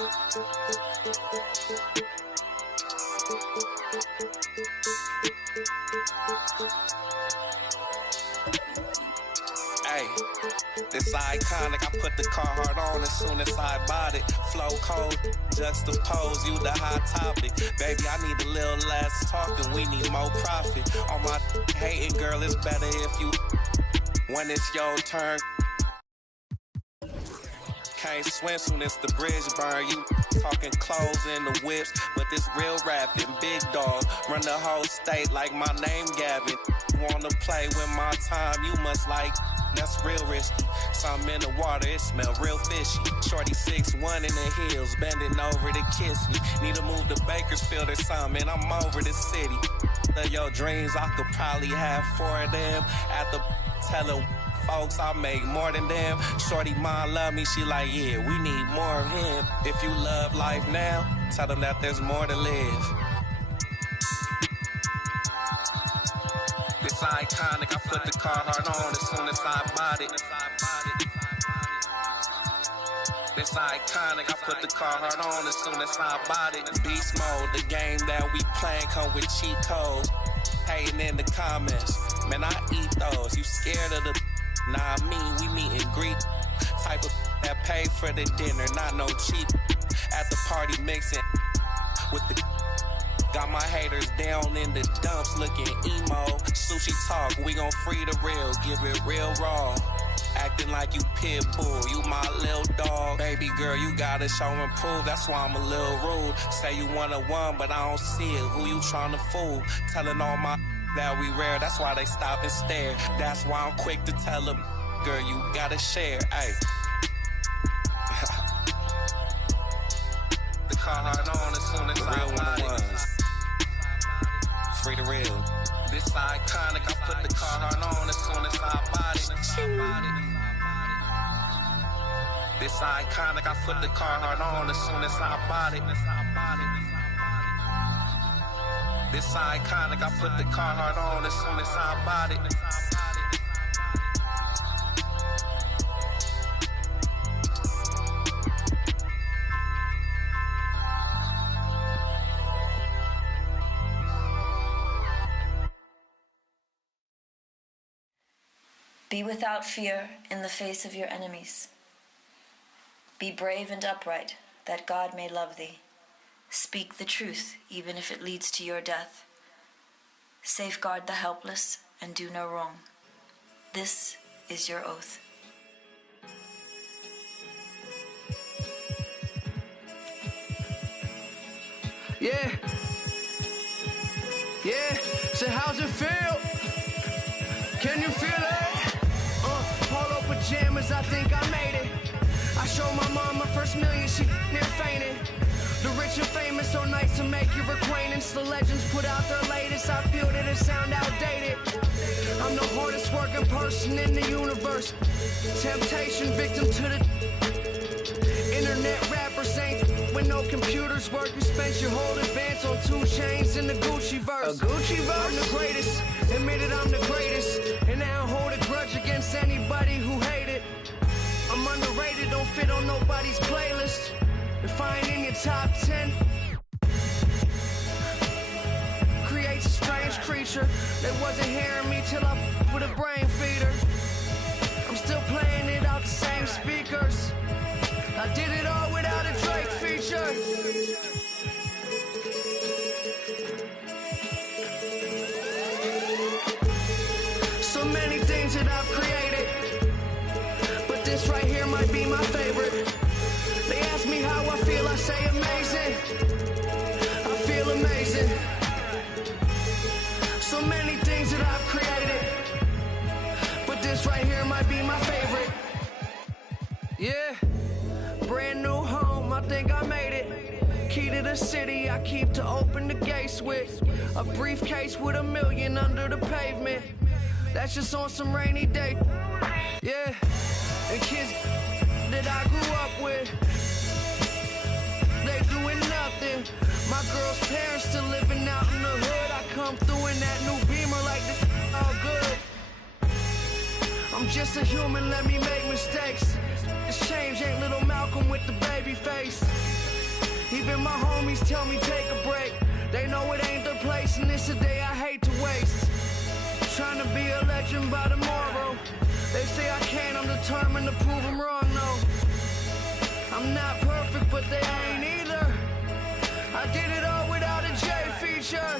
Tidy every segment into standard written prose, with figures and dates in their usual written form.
Hey, this iconic, I put the Carhartt on as soon as I bought it. Flow cold, juxtapose, you the hot topic. Baby, I need a little less talking, we need more profit. On my hating girl, it's better if you, when it's your turn. Can't swim soon as the bridge burn. You talking clothes in the whips, but this real rapping, big dog. Run the whole state like my name Gavin. Wanna play with my time, you must like, that's real risky. Something in the water, it smell real fishy. Shorty 6'1" in the hills, bending over to kiss me. Need to move to Bakersfield or something, I'm over the city. Your dreams, I could probably have 4 of them. At the tell folks, I make more than them. Shorty mine love me, she like, yeah, we need more of him. If you love life now, tell them that there's more to live. This iconic, I put the Carhartt on as soon as I bought it. This iconic, I put the Carhartt on as soon as I bought it. Beast mode, the game that we playing come with cheat codes. Hating in the comments, man, I eat those. You scared of the nah, we meet and greet. Type of that pay for the dinner, not no cheap. At the party mixing with the got my haters down in the dumps looking emo. Sushi talk, we gon' free the real, give it real raw. Acting like you pit bull, you my little dog. Baby girl, you gotta show and prove, that's why I'm a little rude. Say you one, but I don't see it, who you tryna fool? Telling all my that we rare, that's why they stop and stare. That's why I'm quick to tell them, girl, you gotta share, ayy. The Carhartt on as soon as I bought it. Free the real. This iconic, I put the Carhartt on as soon as I bought it. This iconic, I put the Carhartt on as soon as I bought it. This iconic, I put the Carhartt on as soon as I bought it. Be without fear in the face of your enemies. Be brave and upright, that God may love thee. Speak the truth, even if it leads to your death. Safeguard the helpless and do no wrong. This is your oath. Yeah. So how's it feel? Can you feel it? Polo pajamas, I think I made it. I showed my mom my first million, she near fainted. The rich and famous, so nice to make your acquaintance. The legends put out their latest, I feel that it sound outdated. I'm the hardest working person in the universe. Temptation, victim to the internet rappers ain't when no computers work. You spent your whole advance on 2 chains in the Gucci verse. A Gucci verse? I'm the greatest, admitted I'm the greatest. And I don't hold a grudge against anybody who hate it. I'm underrated, don't fit on nobody's playlist. If I ain't in your top 10, creates a strange creature. They wasn't hearing me till I with a brain feeder. I'm still playing it out the same speakers. I did it all without a Drake feature. So many things that I've created, but this right here might be my favorite. They ask me how I feel, I say amazing. I feel amazing. So many things that I've created, but this right here might be my favorite. Yeah, brand new home, I think I made it. Key to the city, I keep to open the gates with. A briefcase with $1 million under the pavement. That's just on some rainy day. Yeah, and kids that I grew up with, they doing nothing. My girl's parents still living out in the hood. I come through in that new Beamer like this all good. I'm just a human, let me make mistakes. This change ain't little Malcolm with the baby face. homies tell me take a break. They know it ain't their place, and it's a day I hate to waste. Trying to be a legend by tomorrow. They say I can't, I'm determined to prove them wrong, no. I'm not perfect, but they ain't either. I did it all without a J feature.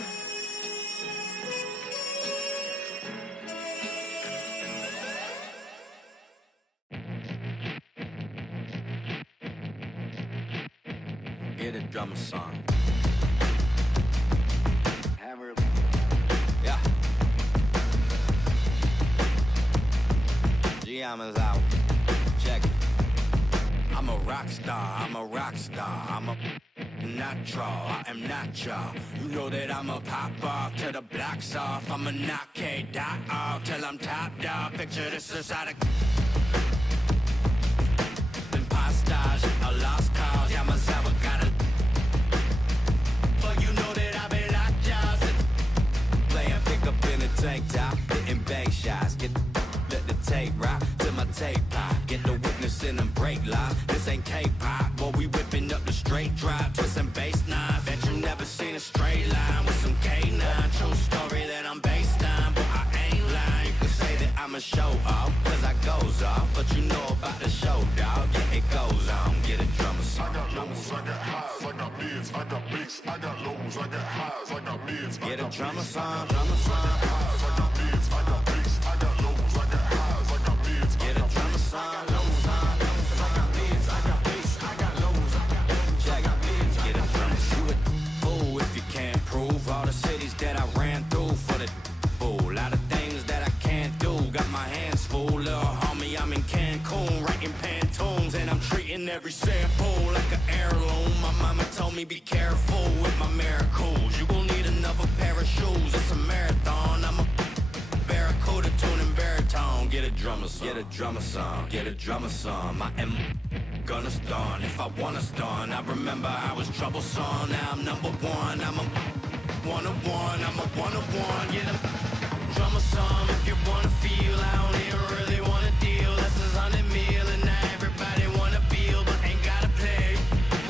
Get a drummer song. Hammer. Yeah. GM's out. Check it. I'm a rock star. I'm a rock star. I'm a natural. I am not y'all. You know that I'm a pop off till the block's off. I'm a knock K-dot off till I'm top dog. Picture this inside a impostage, a lost cause. Yeah, myself, I got it. But you know that I've been locked jaws. Playing pickup in a tank top, hitting bank shots. Let the tape rock till my tape pop. Get the witness in them break live. This ain't K-pop, boy, we whipping up the straight drop. Twisting bass knives. Bet you never seen a straight line with some K9. True story that I'm based on, but I ain't lying. You can say that I'm a show off, cause I goes off. But you know about the show, dog. Yeah, it goes on. Get a drummer song. I got lows, I got highs, I got mids, I got bass, I got lows, I got highs, I got mids. Get a drummer song, drummer song. I got highs, I got mids, I got bass, I got lows, I got highs, I got mids. Get a drummer song, lows on. I got mids, I got bass, I got lows, I got lows, I got mids. Get a drummer. You a fool if you can't prove all the cities that I ran through for the fool. Lot of things that I can't do. Got my hands full, little homie. I'm in Cancun, writing Pantones, and I'm treating every sample like an heirloom. My mama told me be careful with my miracles. You gon' need another pair of shoes. It's a marathon. I'm a barracuda tuning baritone. Get a drummer song. Get a drummer song. Get a drummer song. I am gonna stun if I wanna stun. I remember I was troublesome. Now I'm number one. I'm a one-on-one. I'm a one-on-one. Get a drummer song if you wanna feel. I don't even really wanna deal. This is 100 mil and now everybody wanna feel, but ain't gotta play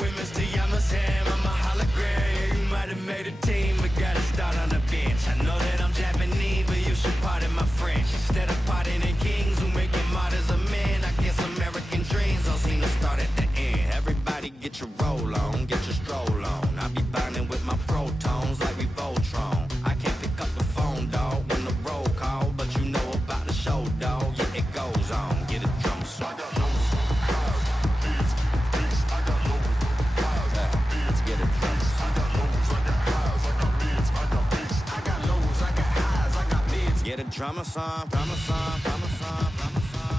with Mr. Yamazam. I'm a hologram. You might have made a team, but gotta start on the bench. I know that I'm Japanese, but you should pardon my French. Instead of pardoning kings who make it martyrs of men, I guess American dreams don't seem to start at the end. Everybody get your roll on, get your stroll on. I be binding with my protons like we Voltron. I can't pick up the phone, dog, when the roll call, but you know about the show, dog. Yeah, it goes on. Get a drum song. I got lows, highs, mids, bass, I got lows, highs, I got mids. Get a drum song. I got lows, I got highs, I got mids, I got bass, I got lows, I got highs, I got mids. Get a drummer song, drummer song, drummer song, drummer song.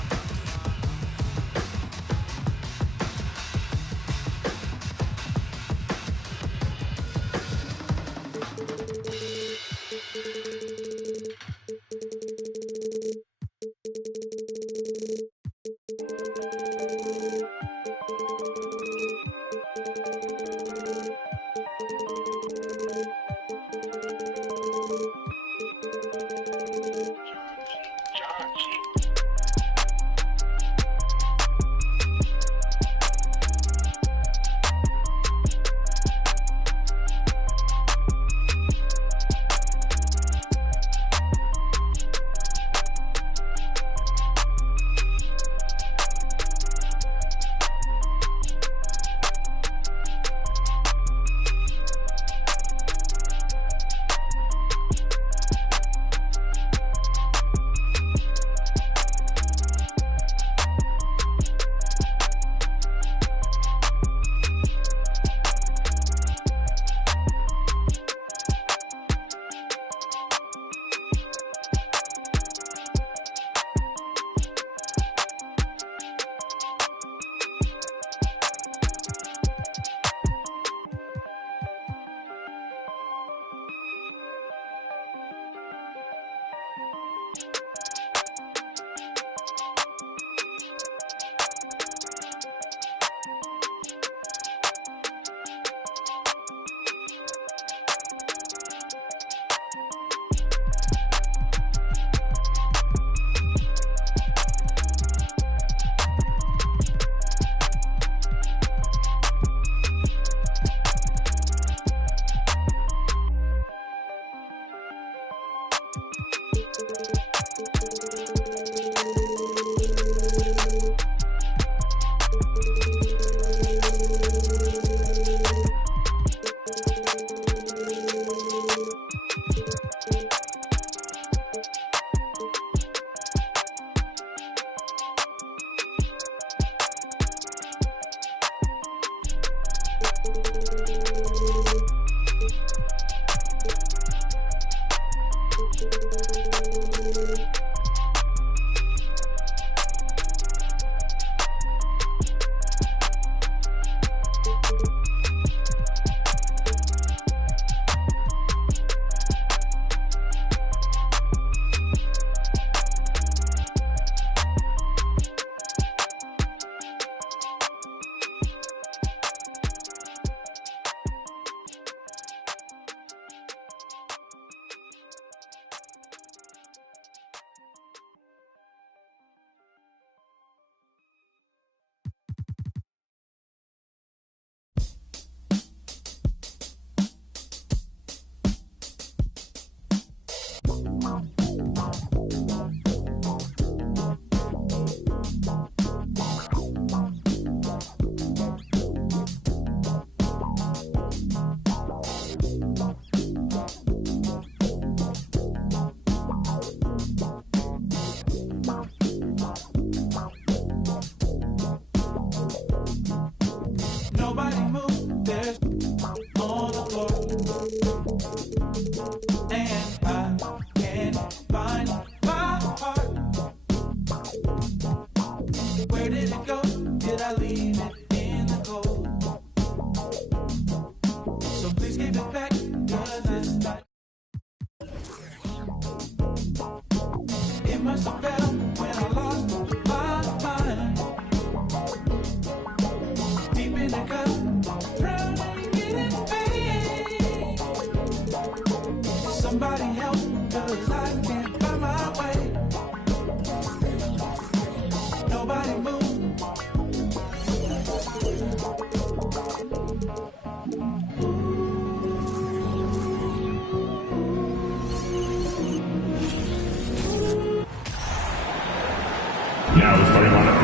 Josh. did it go? Did I leave it in the cold? So please give it back, 'cause it's not. It must have felt when I lost my mind. Deep in the cup, drowning in its pain. Somebody help, 'cause I can't find my way. Nobody move. Now the starting lineup.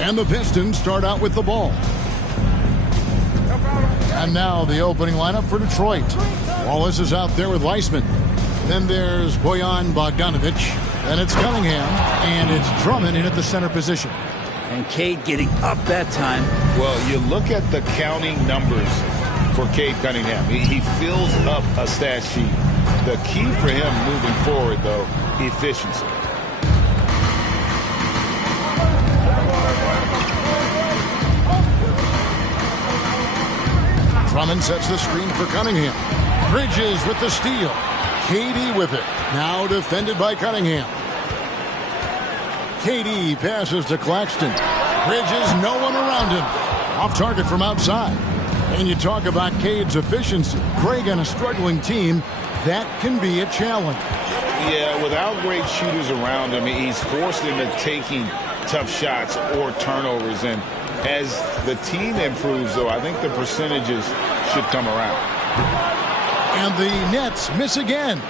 And the Pistons start out with the ball. And now the opening lineup for Detroit. Wallace is out there with Weissman. Then there's Bojan Bogdanovic. Then it's Cunningham. And it's Drummond in at the center position. And Cade getting up that time. Well, you look at the counting numbers for Cade Cunningham. He fills up a stat sheet. The key for him moving forward, though, efficiency. Drummond sets the screen for Cunningham. Bridges with the steal. KD with it. Now defended by Cunningham. KD passes to Claxton. Bridges, no one around him. Off target from outside. And you talk about Cade's efficiency. Craig on a struggling team, that can be a challenge. Yeah, without great shooters around him, he's forced into taking tough shots or turnovers. And as the team improves, though, I think the percentages should come around. And the Nets miss again.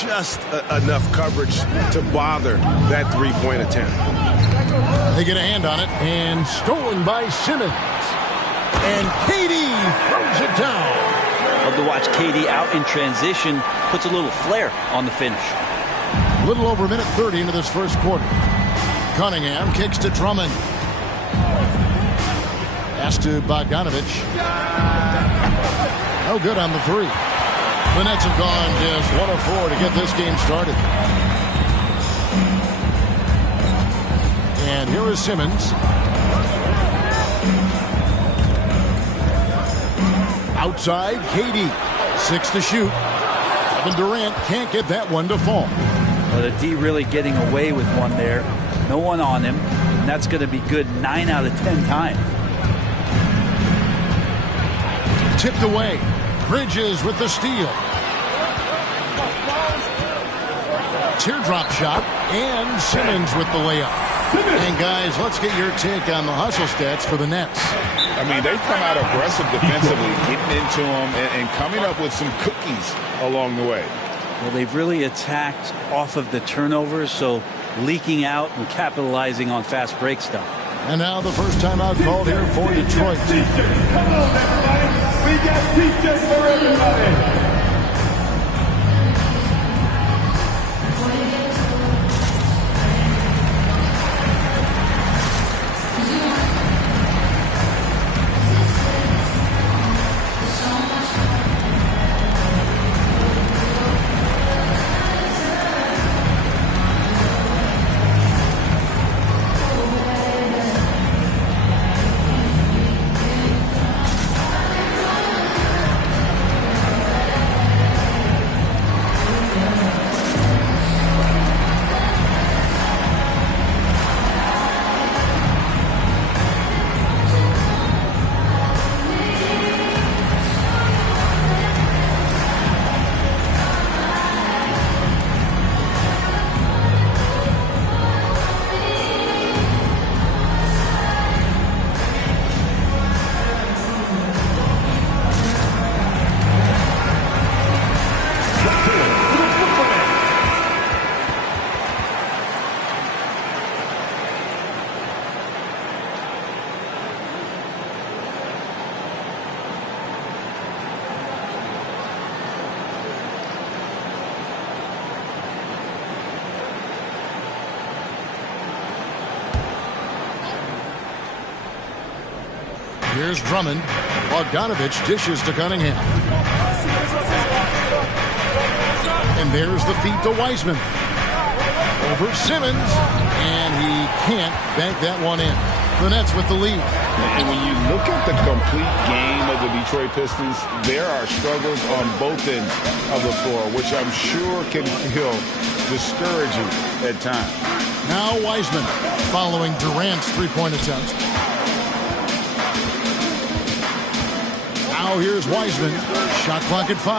Just enough coverage to bother that three-point attempt. They get a hand on it, and stolen by Simmons. And KD throws it down. Love to watch KD out in transition. Puts a little flair on the finish. A little over a minute 30 into this first quarter. Cunningham kicks to Drummond. Pass to Bogdanovich. No good on the three. The Nets have gone just 1 of 4 to get this game started. And here is Simmons. Outside, KD. 6 to shoot. Kevin Durant can't get that one to fall. Well, the D really getting away with one there. No one on him. And that's going to be good 9 out of 10 times. Tipped away. Bridges with the steal. Teardrop shot. And Simmons with the layup. And guys, let's get your take on the hustle stats for the Nets. I mean, they've come out aggressive defensively, getting into them and coming up with some cookies along the way. Well, they've really attacked off of the turnovers, so leaking out and capitalizing on fast break stuff. And now the first timeout called here for Detroit. Come on, everybody. We got teachers for everybody. Here's Drummond. Bogdanovich dishes to Cunningham. And there's the feed to Wiseman. Over Simmons. And he can't bank that one in. The Nets with the lead. And when you look at the complete game of the Detroit Pistons, there are struggles on both ends of the floor, which I'm sure can feel discouraging at times. Now Wiseman following Durant's three-point attempt. Now here's Wiseman. Shot clock at 5.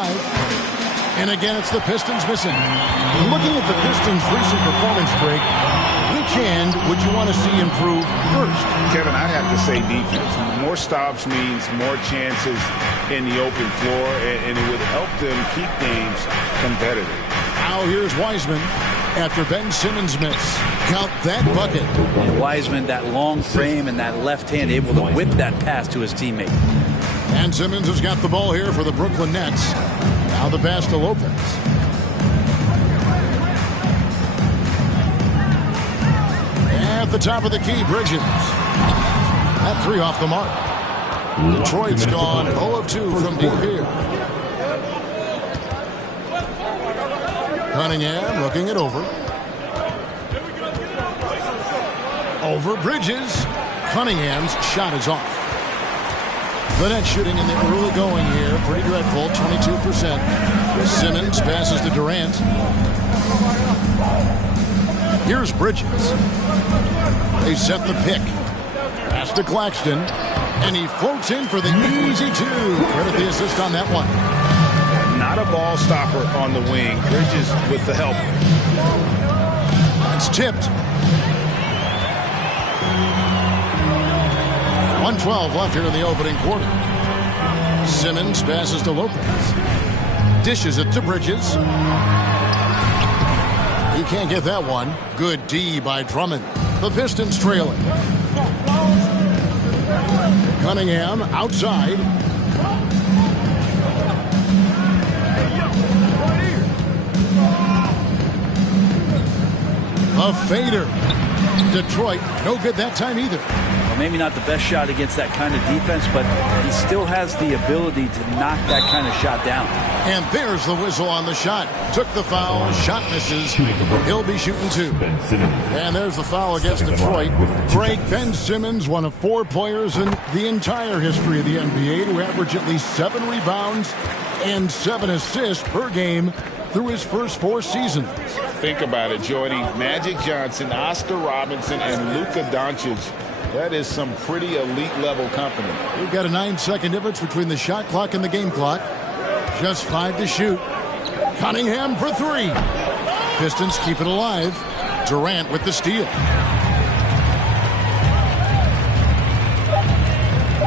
And again, it's the Pistons missing. Looking at the Pistons' recent performance, Greg, which end would you want to see improve first? Kevin, I have to say defense. More stops means more chances in the open floor, and it would help them keep games competitive. Now here's Wiseman after Ben Simmons' miss. Count that bucket. And Wiseman, that long frame and that left hand, able to whip that pass to his teammate. And Simmons has got the ball here for the Brooklyn Nets. Now the pass to Lopez. At the top of the key, Bridges. That three off the mark. Detroit's gone 0 of 2 from deep here. Cunningham looking it over. Over Bridges. Cunningham's shot is off. The net shooting in the early going here, pretty dreadful, 22%. Simmons passes to Durant. Here's Bridges. They set the pick. Pass to Claxton. And he floats in for the easy two. Credit the assist on that one. Not a ball stopper on the wing. Bridges with the help. That's tipped. 1:12 left here in the opening quarter. Simmons passes to Lopez. Dishes it to Bridges. He can't get that one. Good D by Drummond. The Pistons trailing. Cunningham outside. A fader. Detroit, no good that time either. Well, maybe not the best shot against that kind of defense, but he still has the ability to knock that kind of shot down. And there's the whistle on the shot. Took the foul, shot misses. He'll be shooting two. And there's the foul against Detroit. Great Ben Simmons, one of 4 players in the entire history of the NBA to average at least 7 rebounds and 7 assists per game through his first 4 seasons. Think about it, Jordy. Magic Johnson, Oscar Robinson, and Luka Doncic. That is some pretty elite level company. We've got a 9-second difference between the shot clock and the game clock. Just 5 to shoot. Cunningham for 3. Pistons keep it alive. Durant with the steal.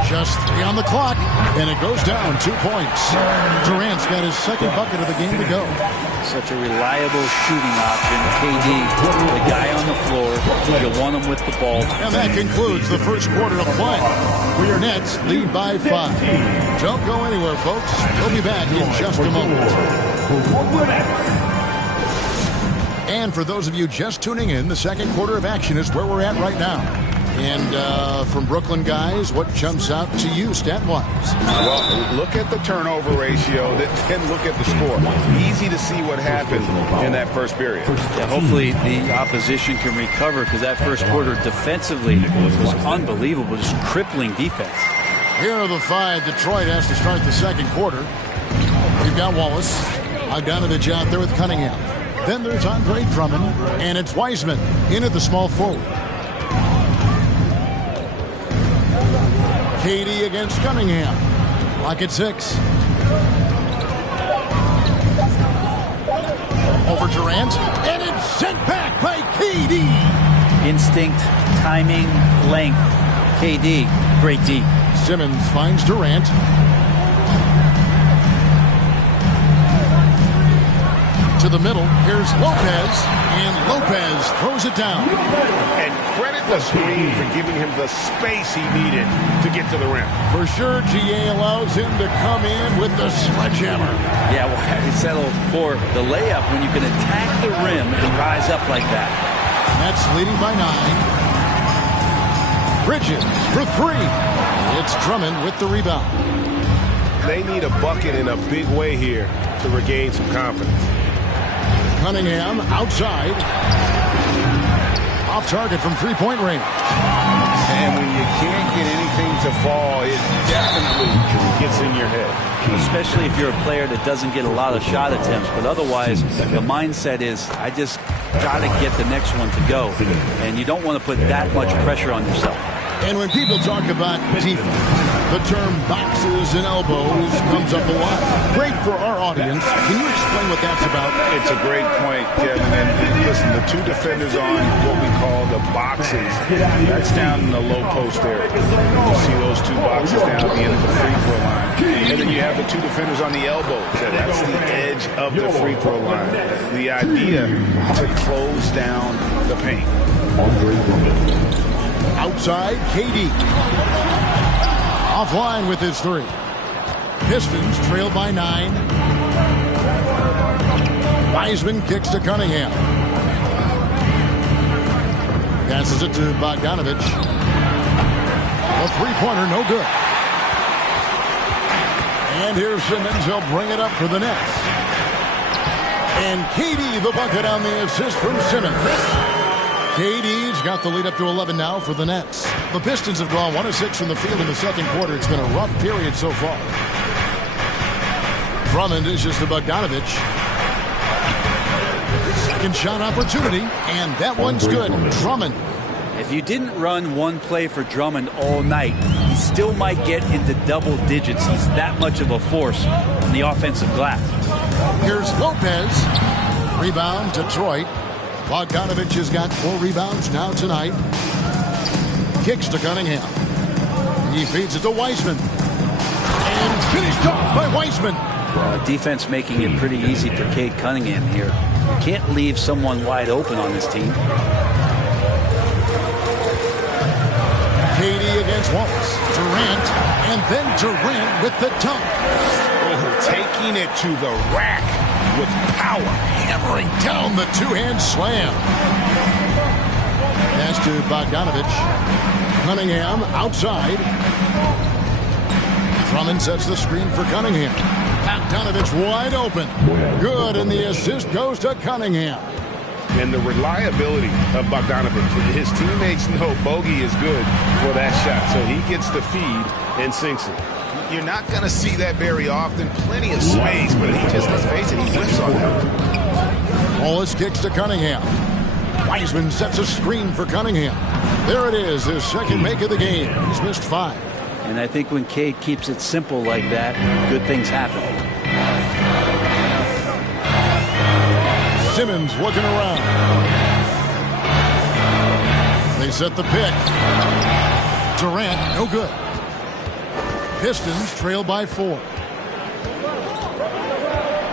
Just 3 on the clock, and it goes down 2 points. Durant's got his second bucket of the game to go. Such a reliable shooting option. KD, the guy on the floor. You want him with the ball. And that concludes the first quarter of play. Your Nets lead by 5. Don't go anywhere, folks. We'll be back in just a moment. And for those of you just tuning in, the second quarter of action is where we're at right now. And from Brooklyn guys, what jumps out to you stat-wise? Well, look at the turnover ratio, then look at the score. Easy to see what happened in that first period. Yeah, hopefully the opposition can recover, because that first quarter defensively was unbelievable, just crippling defense. Here are the 5 Detroit has to start the second quarter. We've got Wallace, Bogdanovich out there with Cunningham. Then there's Andre Drummond, and it's Wiseman in at the small forward. KD against Cunningham. Lock at 6. Over Durant, and it's sent back by KD. Instinct, timing, length. KD, great D. Simmons finds Durant. To the middle, here's Lopez, and Lopez throws it down. And credit the screen for giving him the space he needed to get to the rim. For sure, GA allows him to come in with the sledgehammer. Yeah, well, he settled for the layup when you can attack the rim and rise up like that. Nets leading by 9. Bridges for 3. It's Drummond with the rebound. They need a bucket in a big way here to regain some confidence. Cunningham outside. Off target from 3-point range. And when you can't get anything to fall, it definitely gets in your head. Especially if you're a player that doesn't get a lot of shot attempts. But otherwise, the mindset is, I just got to get the next one to go. And you don't want to put that much pressure on yourself. And when people talk about defense, the term boxes and elbows comes up a lot. Great for our audience. Can you explain what that's about? It's a great point, Kevin. And listen, the 2 defenders on what we call the boxes, that's down in the low post area. You see those 2 boxes down at the end of the free throw line. And then you have the 2 defenders on the elbows. That's the edge of the free throw line. The idea to close down the paint. Outside, KD. Offline with his 3. Pistons trail by 9. Wiseman kicks to Cunningham. Passes it to Bogdanovich. A 3-pointer, no good. And here's Simmons. He'll bring it up for the Nets. And KD the bucket on the assist from Simmons. KD's got the lead up to 11 now for the Nets. The Pistons have gone 1 of 6 from the field in the second quarter. It's been a rough period so far. Drummond dishes to Bogdanovich. Second shot opportunity, and that one's good. Drummond. If you didn't run one play for Drummond all night, he still might get into double digits. He's that much of a force on the offensive glass. Here's Lopez. Rebound, Detroit. Bogdanovich has got 4 rebounds now tonight. Kicks to Cunningham. He feeds it to Wiseman. And finished off by Wiseman. Defense making it pretty easy for Cade Cunningham here. You can't leave someone wide open on this team. KD against Wallace. Durant. And then Durant with the dunk. Oh, taking it to the rack with power. Hammering down the two-hand slam. Pass to Bogdanovich. Cunningham outside. Drummond sets the screen for Cunningham. Bogdanovich wide open. Good, and the assist goes to Cunningham. And the reliability of Bogdanovich. His teammates know Bogey is good for that shot, so he gets the feed and sinks it. You're not going to see that very often. Plenty of space, but he just, let's face it, he whips on it. Wallace kicks to Cunningham. Wiseman sets a screen for Cunningham. There it is, his second make of the game. He's missed 5. And I think when Cade keeps it simple like that, good things happen. Simmons looking around. They set the pick. Durant, no good. Pistons trail by 4.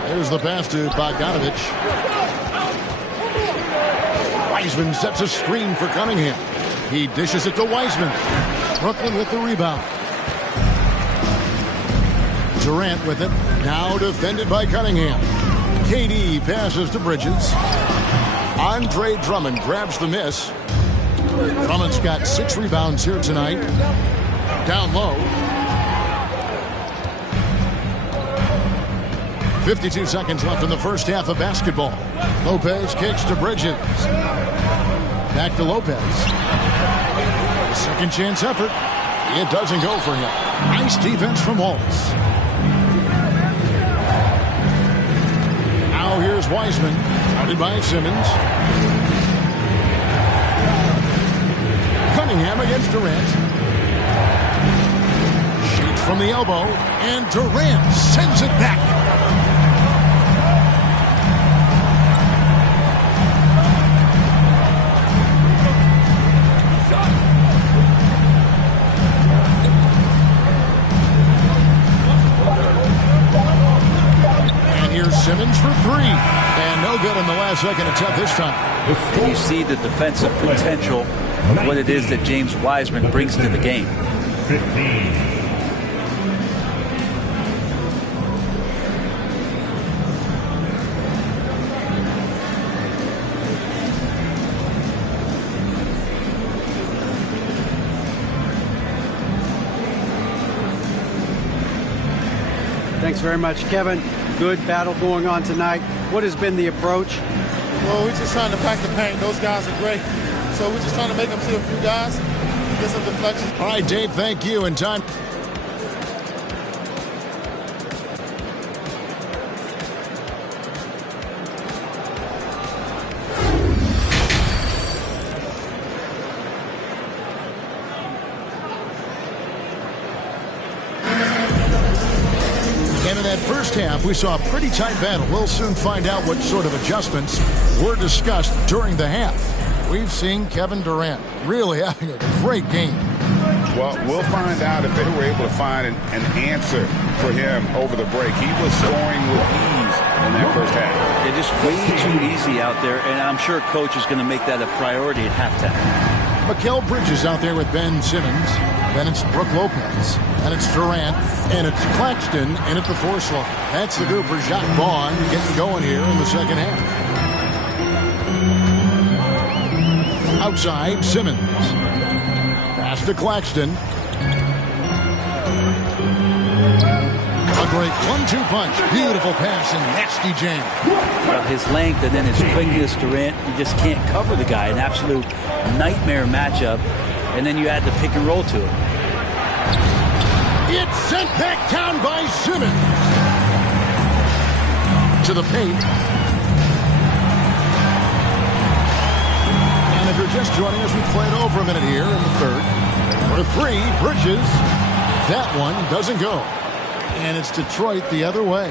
There's the pass to Bogdanovich. Wiseman sets a screen for Cunningham. He dishes it to Wiseman. Brooklyn with the rebound. Durant with it. Now defended by Cunningham. KD passes to Bridges. Andre Drummond grabs the miss. Drummond's got 6 rebounds here tonight. Down low. 52 seconds left in the first half of basketball. Lopez kicks to Bridges. Back to Lopez. Second chance effort. It doesn't go for him. Nice defense from Wallace. Now here's Wiseman. Guarded by Simmons. Cunningham against Durant. Shoots from the elbow. And Durant sends it back. Simmons for 3. And no good in the last second attempt this time. And you see the defensive potential of what it is that James Wiseman brings to the game. 15. Thanks very much, Kevin. Good battle going on tonight. What has been the approach? Well, we're just trying to pack the paint. Those guys are great. So we're just trying to make them see a few guys, get some deflections. All right, Dave, thank you. And time. And in that first half, we saw a pretty tight battle. We'll soon find out what sort of adjustments were discussed during the half. We've seen Kevin Durant really having a great game. Well, we'll find out if they were able to find an answer for him over the break. He was scoring with ease in that first half. They're just way too easy out there, and I'm sure Coach is going to make that a priority at halftime. Mikal Bridges out there with Ben Simmons. Then it's Brook Lopez. And it's Durant. And it's Claxton in at the 4 slot. That's the group for Jacques Vaughn getting going here in the second half. Outside, Simmons. Pass to Claxton. A great 1-2 punch. Beautiful pass and nasty jam. Well, his length and then his quickness, Durant, you just can't cover the guy. An absolute nightmare matchup. And then you add the pick and roll to it. It's sent back down by Simmons. To the paint. And if you're just joining us, we've played over a minute here in the third. For three, Bridges. That one doesn't go. And it's Detroit the other way.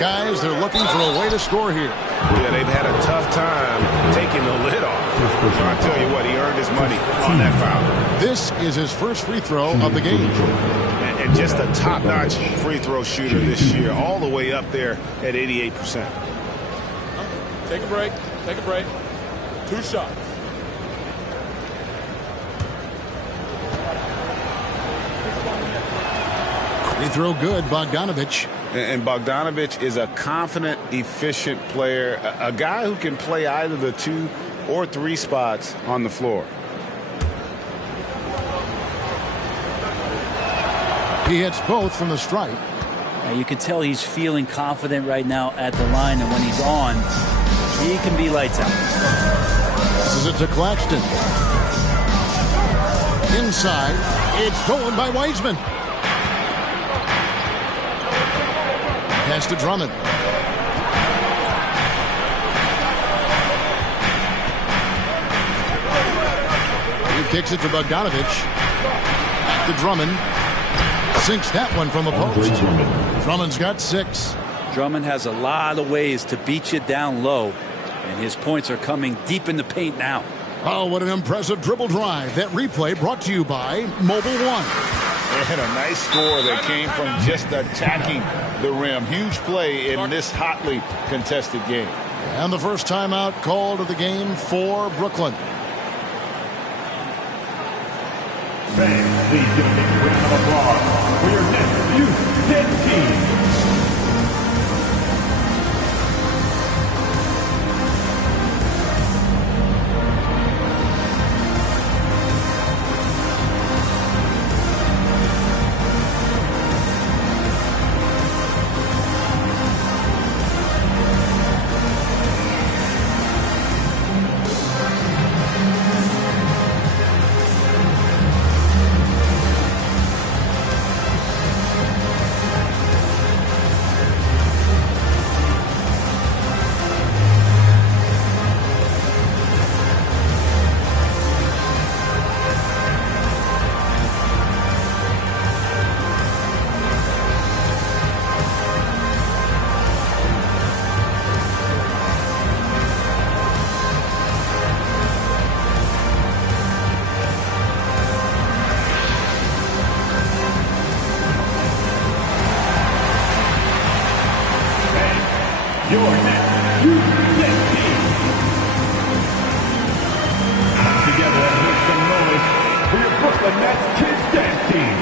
Guys, they're looking for a way to score here. Yeah, they've had a tough time taking the lid off. So I tell you what, he earned his money on that foul. This is his first free throw of the game. And just a top-notch free throw shooter this year, all the way up there at 88%. Take a break. Take a break. 2 shots. Free throw good, Bogdanovich. And Bogdanovich is a confident, efficient player, a guy who can play either the 2 or 3 spots on the floor. He hits both from the stripe. Now you can tell he's feeling confident right now at the line, and when he's on, he can be lights out. This is it to Claxton. Inside, it's stolen by Wiseman. Pass to Drummond. He kicks it to Bogdanovich. Back to Drummond. Sinks that one from the post. Drummond's got 6. Drummond has a lot of ways to beat you down low, and his points are coming deep in the paint now. Oh, what an impressive dribble drive. That replay brought to you by Mobile One. And a nice score that came from just attacking the rim. Huge play in this hotly contested game. And the first timeout called of the game for Brooklyn. Fans, please give a big round of applause for your next U10 team. Your next U10 team. Together, let's make some noise for your Brooklyn Nets Kids Dance Team.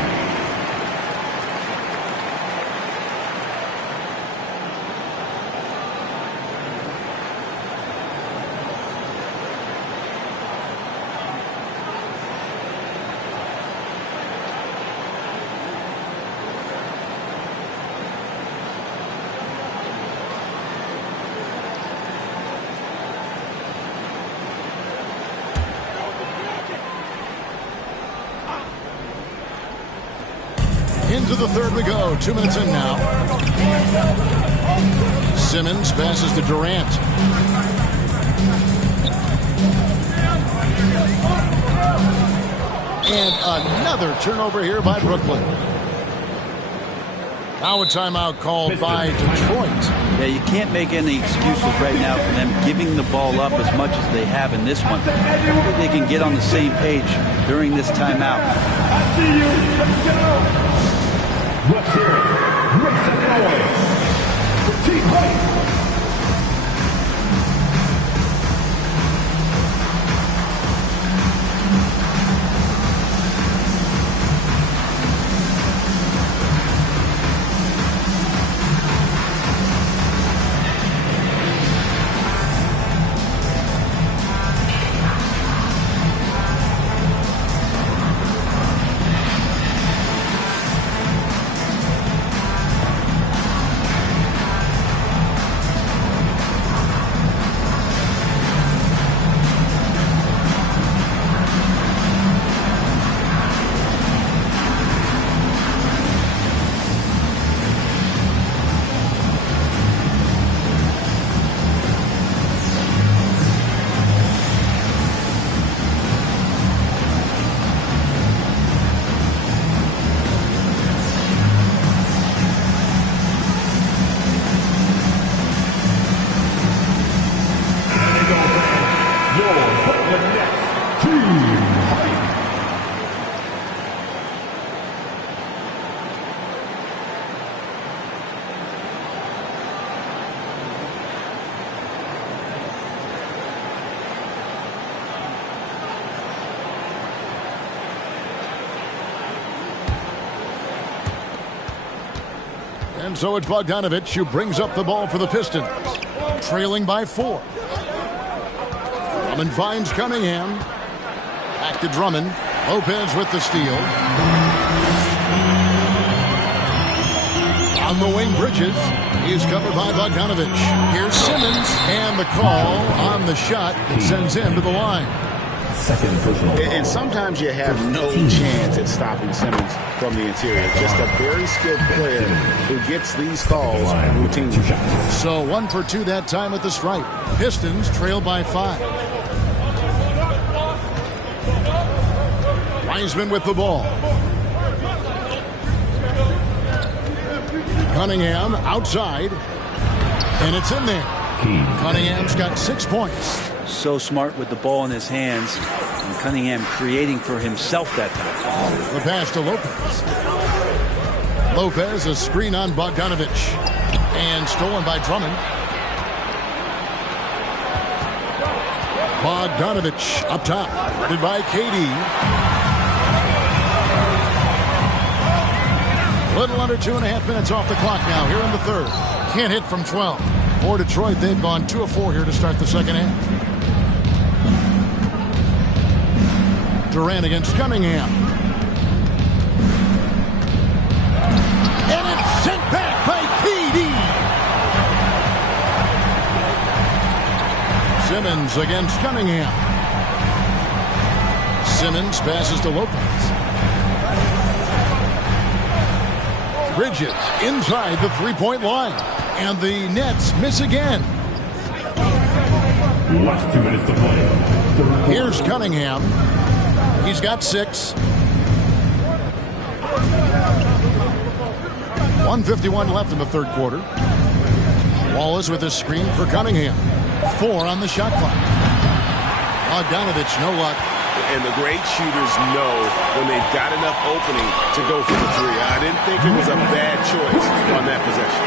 Into the third we go. 2 minutes in now. Simmons passes to Durant. And another turnover here by Brooklyn. Now a timeout called by Detroit. Yeah, you can't make any excuses right now for them giving the ball up as much as they have in this one. Hopefully they can get on the same page during this timeout. I see you. Let's go. Let's hear it. Make some noise for Team White. And so it's Bogdanovich who brings up the ball for the Pistons. Trailing by 4. Drummond finds Cunningham. Back to Drummond. Lopez with the steal. On the wing, Bridges. He's covered by Bogdanovich. Here's Simmons. And the call on the shot that sends him to the line. And sometimes you have no chance at stopping Simmons from the interior. Just a very skilled player who gets these calls routinely. So 1 for 2 that time at the stripe. Pistons trail by 5. Wiseman with the ball. Cunningham outside. And it's in there. Cunningham's got 6 points. So smart with the ball in his hands. And Cunningham creating for himself that time. The pass to Lopez. Lopez, a screen on Bogdanovich. And stolen by Drummond. Bogdanovich up top. Guarded by KD. Little under 2.5 minutes off the clock now here in the third. Can't hit from 12. For Detroit, they've gone 2 of 4 here to start the second half. Durant against Cunningham. And it's sent back by KD. Simmons against Cunningham. Simmons passes to Lopez. Bridges inside the three-point line. And the Nets miss again. Last 2 minutes to play. Here's Cunningham. He's got 6. 1:51 left in the third quarter. Wallace with a screen for Cunningham. 4 on the shot clock. Bogdanovich, no luck. And the great shooters know when they've got enough opening to go for the three. I didn't think it was a bad choice on that possession.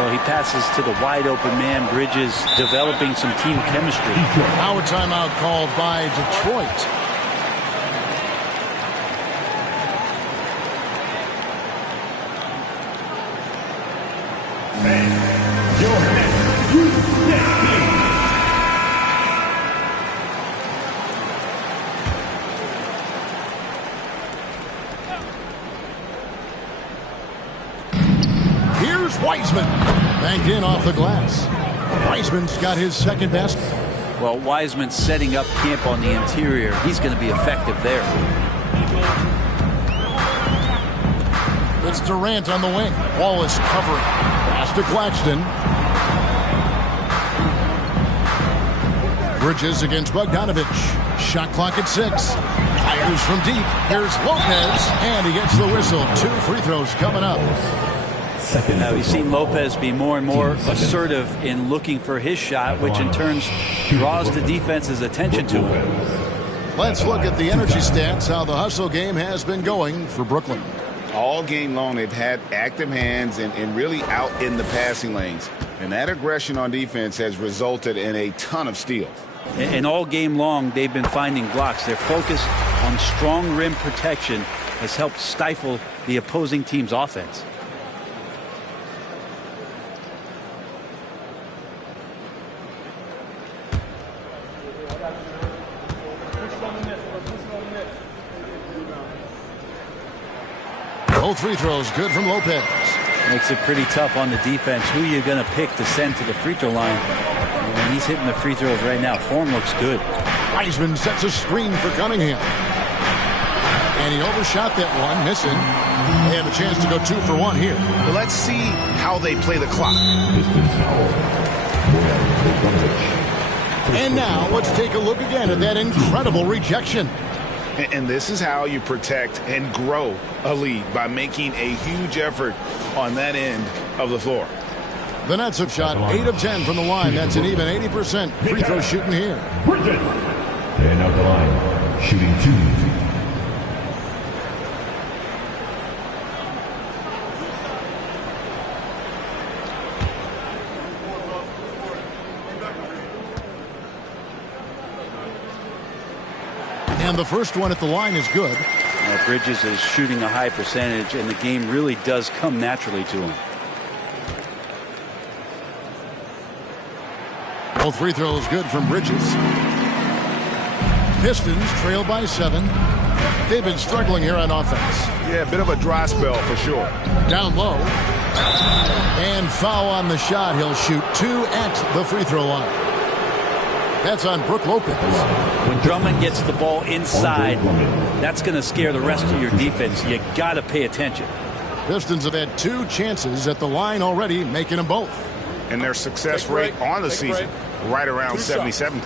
Well, he passes to the wide open man. Bridges developing some team chemistry. Now a timeout called by Detroit. Wiseman banked in off the glass. Wiseman's got his second basket. Well, Wiseman setting up camp on the interior. He's going to be effective there. It's Durant on the wing. Wallace covering. Pass to Claxton. Bridges against Bogdanovich. Shot clock at 6. Fires from deep. Here's Lopez. And he gets the whistle. 2 free throws coming up. Now we've seen Lopez be more and more assertive in looking for his shot, which in turn draws the defense's attention to him. Let's look at the energy stats, how the hustle game has been going for Brooklyn. All game long, they've had active hands and really out in the passing lanes. And that aggression on defense has resulted in a ton of steals. And all game long, they've been finding blocks. Their focus on strong rim protection has helped stifle the opposing team's offense. Both free throws good from Lopez. Makes it pretty tough on the defense. Who you're going to pick to send to the free throw line. And he's hitting the free throws right now. Form looks good. Wiseman sets a screen for Cunningham. And he overshot that one, missing. They have a chance to go 2 for 1 here. Well, let's see how they play the clock. And now let's take a look again at that incredible rejection. And this is how you protect and grow a lead, by making a huge effort on that end of the floor. The Nets have shot 8 of 10 from the line. That's an even 80% free throw shooting here. Bridges. And out the line, shooting 2. And the first one at the line is good. Bridges is shooting a high percentage, and the game really does come naturally to him. Both free throws good from Bridges. Pistons trail by 7. They've been struggling here on offense. Yeah, a bit of a dry spell for sure. Down low. And foul on the shot. He'll shoot 2 at the free throw line. That's on Brook Lopez. When Drummond gets the ball inside, that's going to scare the rest of your defense. You got to pay attention. Pistons have had 2 chances at the line already, making them both. And their success rate on the season, right around 77%.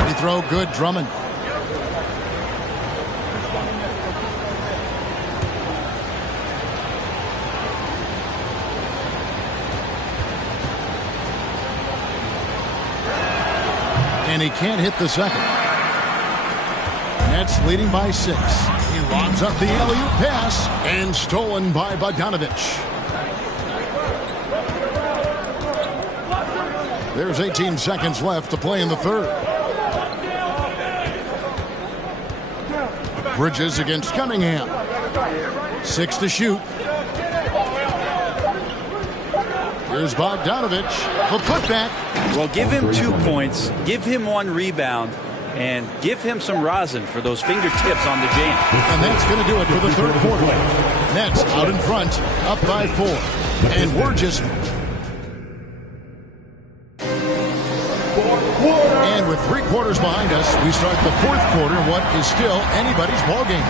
Free throw good, Drummond. And he can't hit the second. Nets leading by 6. He lobs up the alley-oop pass and stolen by Bogdanovich. There's 18 seconds left to play in the third. Bridges against Cunningham. 6 to shoot. Here's Bogdanovich. The putback. Well, give him 2 points, give him 1 rebound, and give him some rosin for those fingertips on the jam. And that's going to do it for the third quarter. Nets out in front, up by 4. And we're just... And with 3 quarters behind us, we start the fourth quarter, what is still anybody's ball game.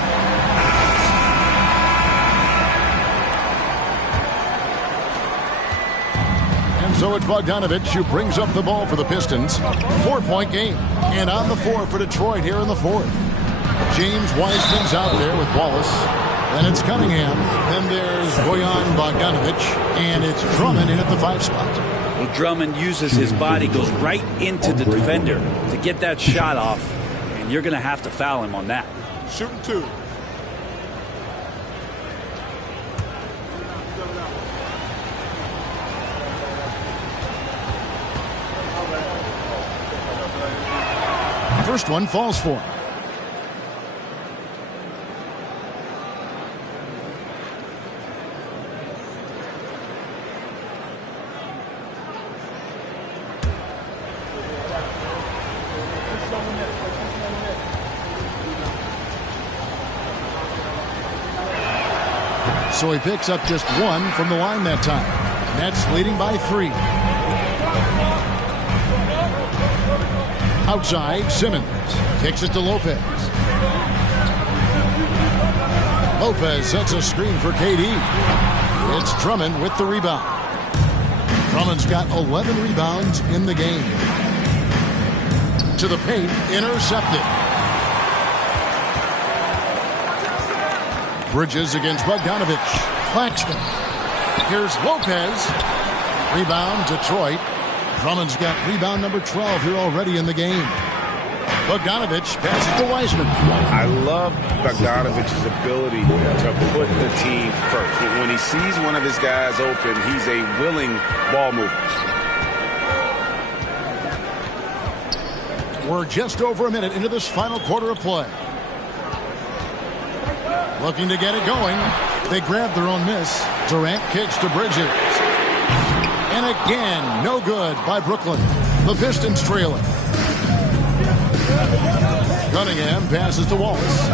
So it's Bogdanovich who brings up the ball for the Pistons. 4-point game. And on the floor for Detroit here in the fourth. James Wiseman's out there with Wallace. Then it's Cunningham. Then there's Bojan Bogdanovich. And it's Drummond in at the 5 spot. Well, Drummond uses his body, goes right into the defender to get that shot off. And you're going to have to foul him on that. Shooting 2. First one falls for him. So he picks up just 1 from the line that time. Nets leading by 3. Outside, Simmons kicks it to Lopez. Lopez sets a screen for KD. It's Drummond with the rebound. Drummond's got 11 rebounds in the game. To the paint, intercepted. Bridges against Bogdanovich. Claxton. Here's Lopez. Rebound, Detroit. Drummond's got rebound number 12 here already in the game. Bogdanovich passes to Wiseman. I love Bogdanovich's ability to put the team first. When he sees one of his guys open, he's a willing ball mover. We're just over a minute into this final quarter of play. Looking to get it going. They grab their own miss. Durant kicks to Bridges. And again, no good by Brooklyn. The Pistons trailing. Cunningham passes to Wallace.